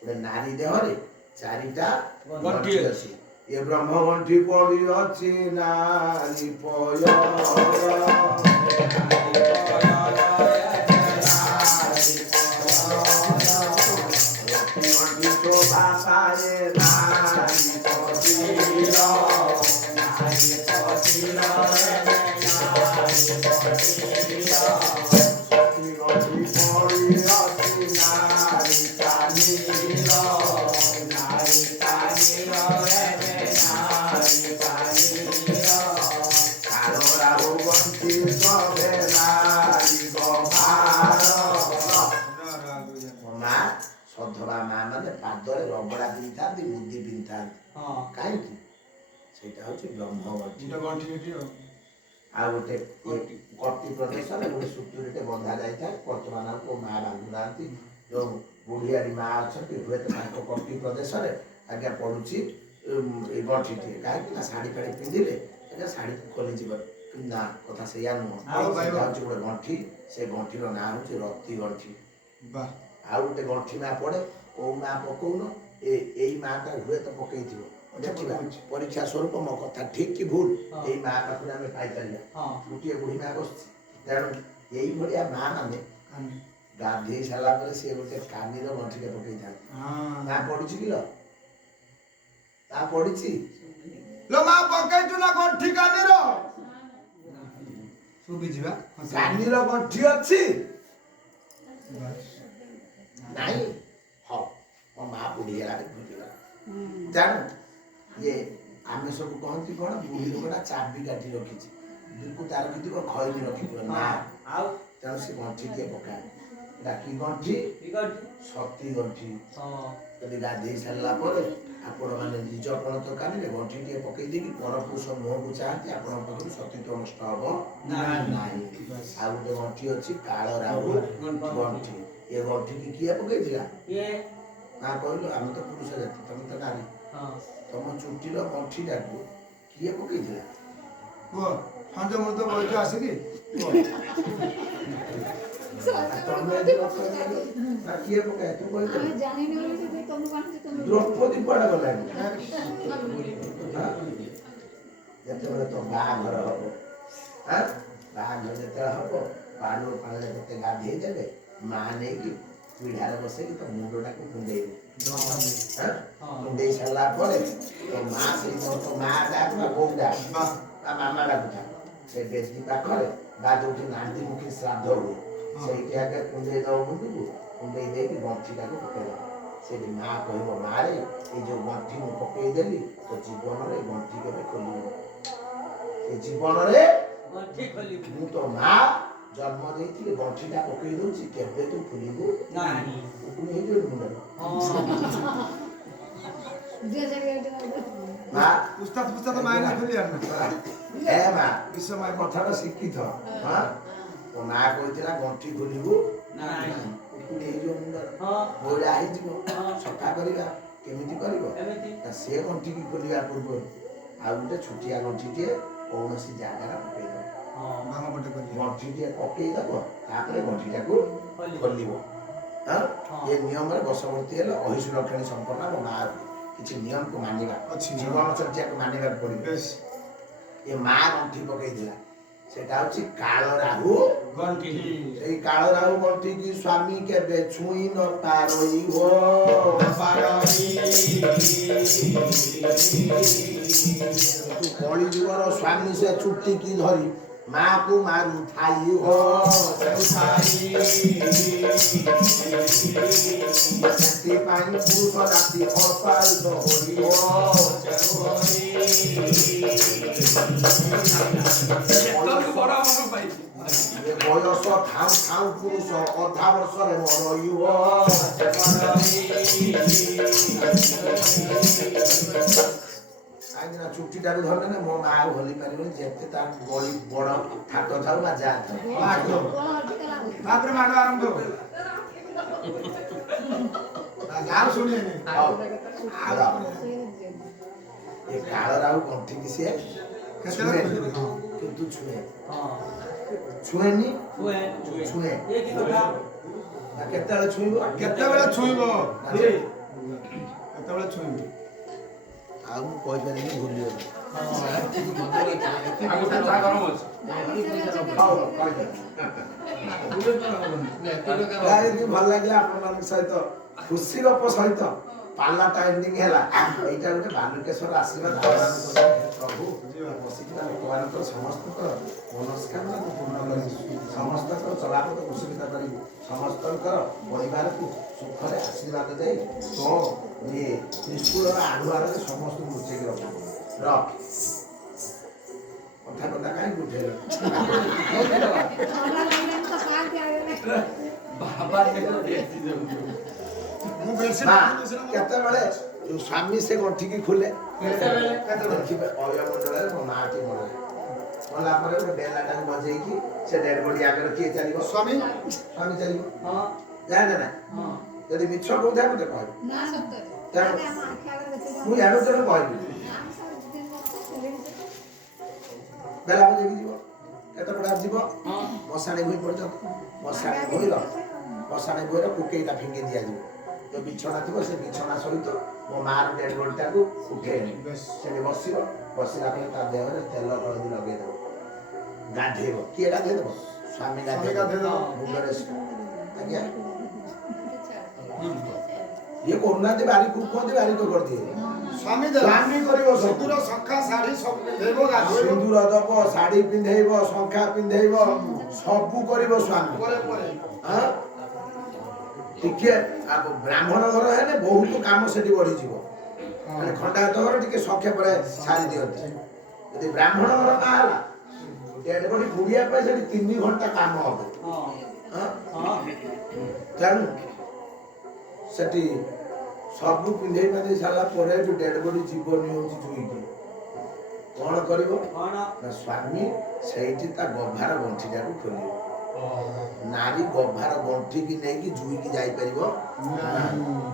ଗୋଟେ ନାରୀ ଦେହରେ 4ଟା ଗଣ୍ଠି ଅଛି। ଏ ବ୍ରହ୍ମ ଗଣ୍ଠି ପଡି ଅଛି ନାରୀ ପୟ ଗଣ୍ଠି ଶୋଭା ପାଏ ନାରୀ ପତିର ନାରୀ ପତିର ଗଣ୍ଠି ପଡି ଅଛି ନାରୀ ଚାଲିର ନାରୀ ଚାଲିର କାଳରାହୁ ଗଣ୍ଠି ସଭେ ନାରୀ ଗଭାର। ମା ସଧବା ମା ମାନେ ପାଦରେ ରଗଡା ପିନ୍ଧିଥାନ୍ତି ମୁଦି ପିନ୍ଧିଥାନ୍ତି। କାହିଁକି? ସେଇଟା ହଉଛି ବ୍ରହ୍ମ ଗଣ୍ଠି। ଆଉ ଗୋଟେ କଟି ପ୍ରଦେଶରେ ଗୋଟେ ସୁତୁରିଟେ ବନ୍ଧା ଯାଇଥାଏ। ବର୍ତ୍ତମାନ ଆଉ କୋଉ ମା ବାନ୍ଧୁନାହାନ୍ତି। ଯୋଉ ବୁଢିଆରୀ ମା ଅଛନ୍ତି ହୁଏତ ତାଙ୍କ କଟି ପ୍ରଦେଶରେ ଆଜ୍ଞା ପଡୁଛି ଏଇ ଗଣ୍ଠିଟିଏ। କାହିଁକି ନା ଶାଢୀ ଫାଢୀ ପିନ୍ଧିଲେ ଆଜ୍ଞା ଶାଢୀ ଖୋଲିଯିବ ନା କଥା ସେଇଆ ନୁହଁ। ସେଇଟା ହଉଛି ଗୋଟେ ଗଣ୍ଠି। ସେ ଗଣ୍ଠିର ନାଁ ହଉଛି ରତି ଗଣ୍ଠି। ଆଉ ଗୋଟେ ଗଣ୍ଠି ମା ପଡେ କୋଉ ମା ପକଉନ ଏଇ ମା ଟା ହୁଏତ ପକେଇଥିବ ଦେଖିବା ପରୀକ୍ଷା ସ୍ୱରୂପ ମୋ କଥା ଠିକ କି ଭୁଲ ଏଇ ମା ପାଖରେ ଆମେ ପାଇପାରିବା। ଗୋଟିଏ ବୁଢୀ ମା ବସିଛି ତେଣୁ ଏଇଭଳିଆ ମା ମାନେ ଗାଧେଇ ସାରିଲା ପରେ ସିଏ ଗୋଟେ କାନିର ଗଣ୍ଠିଟେ ପକେଇଥାନ୍ତି। ନା ପଡିଛି କିଲ ନା ପଡିଛି ଲୋ ମା ପକେଇଛୁ ନା ଗଣ୍ଠି କାନିର ଶୁଭିଯିବା କାନିର ଗଣ୍ଠି ଅଛି ନାଇଁ। ହଉ ମୋ ମା ବୁଢୀ ହେଲାଣି ଭୁଲିଗଲା ଜାଣୁ ଇଏ ଆମେ ସବୁ କହନ୍ତି କଣ ବୁଢୀ ଲୋକଟା ଚାବି କାଠି ରଖିଛି ବିକୁ ତାର ରଖିଥିବ ଖଇନି ରଖିଥିବ ନା ଆଉ ତେଣୁ ସେ ଗଣ୍ଠି ଟିଏ ପକାଏ। କି ଗଣ୍ଠି ସତୀ ଗଣ୍ଠି। ଯଦି ଗାଧେଇ ସାରିଲା ପରେ ଆପଣ ମାନେ ନିଜ ପଣତ କାନିରେ ଗଣ୍ଠି ଟିଏ ପକେଇ ଦେଇକି ପରପୁରୁଷ ମୁହଁକୁ ଚାହାନ୍ତି ଆପଣଙ୍କ ପାଖରୁ ସତୀତ୍ୱ ନଷ୍ଟ ହବ ନାହିଁ। ଆଉ ଗୋଟେ ଗଣ୍ଠି ଅଛି କାଳ ରାହୁ ଗଣ୍ଠି। ଏ ଗଣ୍ଠି କି କିଏ ପକେଇଥିଲା ନା କହିଲ ଆମେ ତ ପୁରୁଷ ଜାତି ତମେ ତ ନାରୀ। ତମ ଚୁଟିର ଗଣ୍ଠିଟାକୁ କିଏ ପକେଇଥିଲା କୁହ ସଞ୍ଜ ମୃତ ବୈଠ ଆସିକି କିଏ ପକାଏ ତୁ କହିଥିଲୁ ଦ୍ରୌପଦୀ କୁଆଡେ ଗଲାଣି? ଯେତେବେଳେ ତ ବାହାଘର ହବ ବାହାଘର ଯେତେବେଳେ ହବ ବାଡୁଅ ପାଣିରେ କେତେ ଗାଧେଇ ଦେବେ ମା ନେଇକି ପିଢ଼ାରେ ବସେଇକି ତ ମୁଣ୍ଡଟାକୁ କୁଣ୍ଡେଇବୁ କୁଣ୍ଡେଇ ସାରିଲା ପରେ ତୋ ମା ସେଇଦିନ ତୋ ମା ଡାକ ବା ବୋଉ ଡାକ ତା ମାମା ଡାକୁଥା ସେ ବେଦି ପାଖରେ ବା ଯୋଉଠି ନାନ୍ଦି ମୁଖୀ ଶ୍ରାଦ୍ଧ ହୁଏ ସେଇଠି ଆଗେ କୁଣ୍ଡେଇ ଦବ ମୁଣ୍ଡକୁ କୁଣ୍ଡେଇ ଦେଇକି ଗଣ୍ଠିଟାକୁ ପକେଇଦବ ସେଠି ମା କହିବ ମାରେ ଏଇ ଯୋଉ ଗଣ୍ଠି ମୁଁ ପକେଇଦେଲି ତୋ ଜୀବନରେ ଗଣ୍ଠି କେବେ ଖୋଲିବ ଏ ଜୀବନରେ ମୁଁ ତୋ ମା ଜନ୍ମ ଦେଇଥିଲି ଗଣ୍ଠିଟା ପକେଇ ଦଉଛି କେବେ ତୁ ଖୋଲିବୁ ଉକୁଣି ହେଇଯିବ ମୁଣ୍ଡରେ ମା ପୁସ୍ତକ ମାଇନା ଖୋଲି ଆଣ ଏ ମା ବିଶ୍ୱ କଥାଟା ଶିଖିଥ ତୋ ମା କହିଥିଲା ଗଣ୍ଠି ଖୋଲିବୁ ଉକୁଣି ହେଇଯିବ ମୁଣ୍ଡରେ ବୋଇଡ଼ା ହେଇଯିବ ସଫା କରିବା କେମିତି କରିବ ସେ ଗଣ୍ଠିକି ଖୋଲିବା ପୂର୍ବରୁ ଆଉ ଗୋଟେ ଛୋଟିଆ ଗଣ୍ଠିଟିଏ କୌଣସି ଜାଗାରେ ପକେଇଦବ ଗଣ୍ଠିଟିଏ ପକେଇଦବ ତାପରେ ଗଣ୍ଠିଟାକୁ ଖୋଲିବ ଏ ନିୟମରେ ବଶବର୍ତ୍ତୀ ହେଲେ ଅହିଷୁ ଲକ୍ଷଣୀ ସମ୍ପନ୍ନ ମୋ ମା କିଛି ନିୟମକୁ ମାନିବା ଜୀବନଚର୍ଯ୍ୟାକୁ ମାନିବାକୁ ପଡ଼ିବ ଏ ମା ଗଣ୍ଠି ପକେଇଥିଲା ସେଟା ହଉଛି କାଳ ରାହୁ ଗଣ୍ଠି ସେଇ କାଳ ରାହୁ ଗଣ୍ଠି କି ସ୍ୱାମୀ କେବେ ଛୁଇଁ ନ ପାରିବ କଳି ଯୁଗର ସ୍ୱାମୀ ସେ ଚୁଟି କି ଧରି ମା କୁ ମାରୁ ଥାଇ ସେଥିପାଇଁ ପୁରୁଷ ଜାତି ଅପାଳିତ ହୋଇବ ବୟସ ଥାଉ ଥାଉ ପୁରୁଷ ଅଧା ବର୍ଷରେ ମରଇବ କାହିଁକିନା ଚୁଟିଟାକୁ ଧରିଲେ ନା ମୋ ମା ଆଉ ହଲି ପାରିବନି ଯେତେ ତା ଗଳି ବଡ଼ ହାତ ଥାଉ ବା ଯା ଥାଉ ତାପରେ ମାଡ଼ ଆରମ୍ଭ ଆଉ ଶୁଣିଏନି ଏ କାଳ ରାହୁ ଗଣ୍ଠିକି ସିଏ କିନ୍ତୁ ଛୁଏଁନି ଛୁଏଁ କେତେବେଳେ ଛୁଇଁବ କେତେବେଳେ ଛୁଇଁବ ଆଉ ମୁଁ କହିପାରିନି ଭୁଲିଗଲି ଭଲ ଲାଗିଲା ଆପଣମାନଙ୍କ ସହିତ ଖୁସି ଗପ ସହିତ ପାଲାଟା ଏଣ୍ଡିଂ ହେଲା ଏଇଟା ଗୋଟେ ବାଲୁକେଶ୍ୱର ଆଶୀର୍ବାଦ ପ୍ରଭୁ ବସିଥିବା ଲୋକମାନଙ୍କର ସମସ୍ତଙ୍କର ମନସ୍କାମନାକୁ ପୂର୍ଣ୍ଣ କରି ସମସ୍ତଙ୍କର ଚଲାପଥ କୁଶଳିତ କରି ସମସ୍ତଙ୍କର ପରିବାରକୁ ସୁଖରେ ଆଶୀର୍ବାଦ ଦେଇ ତ ଇଏ ନିଷ୍ଠୁର ଆଢୁଆଳରେ ସମସ୍ତଙ୍କୁ ଲୁଚେଇକି ରଖ କଥା କାହିଁକି ଉଠେଇଲ କେତେବେଳେ ସ୍ୱାମୀ ସେ ଗଣ୍ଠିକି ଖୋଲେ ଦେଖିବେ ଅୟମଣ୍ଡଳରେ ମୋ ମାଟି ମରେ ମଲା ପରେ ଗୋଟେ ବେଲାଟାକୁ ବଜେଇକି ସେ ଡେଡ୍ ବଡି ଆଗରେ କିଏ ଚାଲିବ ସ୍ୱାମୀ ଚାଲିବ ଜାଣେ ନା ଯଦି ମିଛ କହୁଥାଏ ମତେ କହିବ ମୁଁ ଜାଣୁ ତେଣୁ କହିବି ବେଲା ବଜେଇକି ଯିବ କେତେ ପଡ଼ା ଯିବ ମଶାଣି ଭୁଇଁ ପର୍ଯ୍ୟନ୍ତ ମଶାଣି ଭୁଇଁର କୁକେଇଟା ଫିଙ୍ଗି ଦିଆଯିବ ଯୋଉ ବିଛଣା ଥିବ ସେ ବିଛଣା ସହିତ ମୋ ମାର ଡେଡ୍ ବଡିଟାକୁ ଉଠେଇ ସେଠି ବସିଲା ପରେ ତା ଦେହରେ ତେଲ ହଳଦୀ ଲଗେଇଦବ ଗାଧେଇବ କିଏ ଗାଧେଇଦବ ସ୍ୱାମୀ ଗାଧେଇଦବ ମୁଣ୍ଡରେ ଆଜ୍ଞା ଇଏ କରୁନାହାନ୍ତି ବାରିକ କୁହନ୍ତି ବାରିକ କରିଦିଏ ସ୍ୱାମୀ କରିବ ସିନ୍ଦୁର ଶଙ୍ଖା ଶାଢୀ ସବୁ ପିନ୍ଧେଇବ ସିନ୍ଦୁର ଦବ ଶାଢୀ ପିନ୍ଧେଇବ ଶଙ୍ଖା ପିନ୍ଧେଇବ ସବୁ କରିବ ସ୍ୱାମୀ ଟିକେ ବ୍ରାହ୍ମଣ ଘର ହେଲେ ବହୁତ କାମ ସେଠି ବଢିଯିବ ମାନେ ଖଣ୍ଡାୟତ ଘର ଟିକେ ସଂକ୍ଷେପରେ ସାରି ଦିଅନ୍ତି ଯଦି ବ୍ରାହ୍ମଣ ଘର ନା ହେଲା ଡେଡ୍ ବଡି ବୁଡିବା ପାଇଁ ସେଠି 3 ଘଣ୍ଟା କାମ ହବ ତେଣୁ ସେଠି ସବୁ ପିନ୍ଧେଇ ପାନ୍ଧେଇ ସାରିଲା ପରେ ଡେଡ୍ ବଡି ଜୀବନି ହଉଛି ଜୁଇକି କଣ କରିବ ନା ସ୍ୱାମୀ ସେଇଠି ତା ଗଭାର ଗଣ୍ଠିଟାକୁ ଖୋଲିବ ନାରୀ ଗଭାର ଗଣ୍ଠିକି ନେଇକି ଜୁଇକି ଯାଇପାରିବ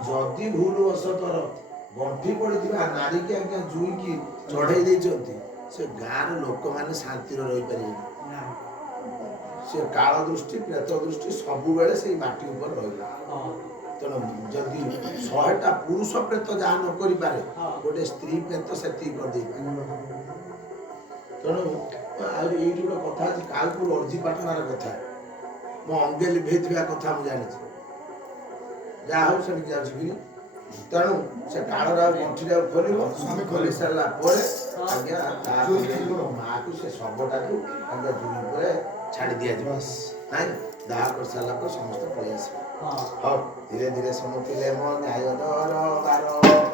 ଯଦି ଭୁଲ ବଶତଃ ଗଣ୍ଠି ପଡିଥିବା ନାରୀକି ଆଜ୍ଞା ଜୁଇକି ଚଢେଇ ଦେଇଛନ୍ତି ସେ ଗାଁର ଲୋକମାନେ ଶାନ୍ତିରେ ରହିପାରିବେନି ସେ କାଳ ଦୃଷ୍ଟି ପ୍ରେତ ଦୃଷ୍ଟି ସବୁବେଳେ ସେଇ ମାଟି ଉପରେ ରହିବ ତେଣୁ ଯଦି 100ଟା ପୁରୁଷ ପ୍ରେତ ଯାହା ନ କରିପାରେ ଗୋଟେ ସ୍ତ୍ରୀ ପ୍ରେତ ସେତିକି କରିଦେଇପାରେ ତେଣୁ ଆଉ ଏଇଠି ଗୋଟେ କଥା ଅଛି କାଳପୁର ଅର୍ଜି ପାଟଣାର କଥା ମୋ ଅଙ୍ଗେ ଲିଭେଇଥିବା କଥା ମୁଁ ଜାଣିଛି ଯାହା ହଉ ସେଠିକି ଯାଉଛି କିରି ତେଣୁ ସେ ଡାଳଟା ଗଣ୍ଠିଟା ଖୋଲିବ ଖୋଲି ସାରିଲା ପରେ ଆଜ୍ଞା ତାପରେ ମାଆକୁ ସେ ଶବଟାକୁ ତାଙ୍କ ଜୁଇ ଉପରେ ଛାଡ଼ି ଦିଆଯିବ ନାଇଁ ଦାହ କରିସାରିଲା ପରେ ସମସ୍ତେ ପଳେଇ ଆସିବେ ହଉ ଧୀରେ ଧୀରେ ଶୁଣୁଥିଲେ ମୋ ନ୍ୟାୟ ଦରବାର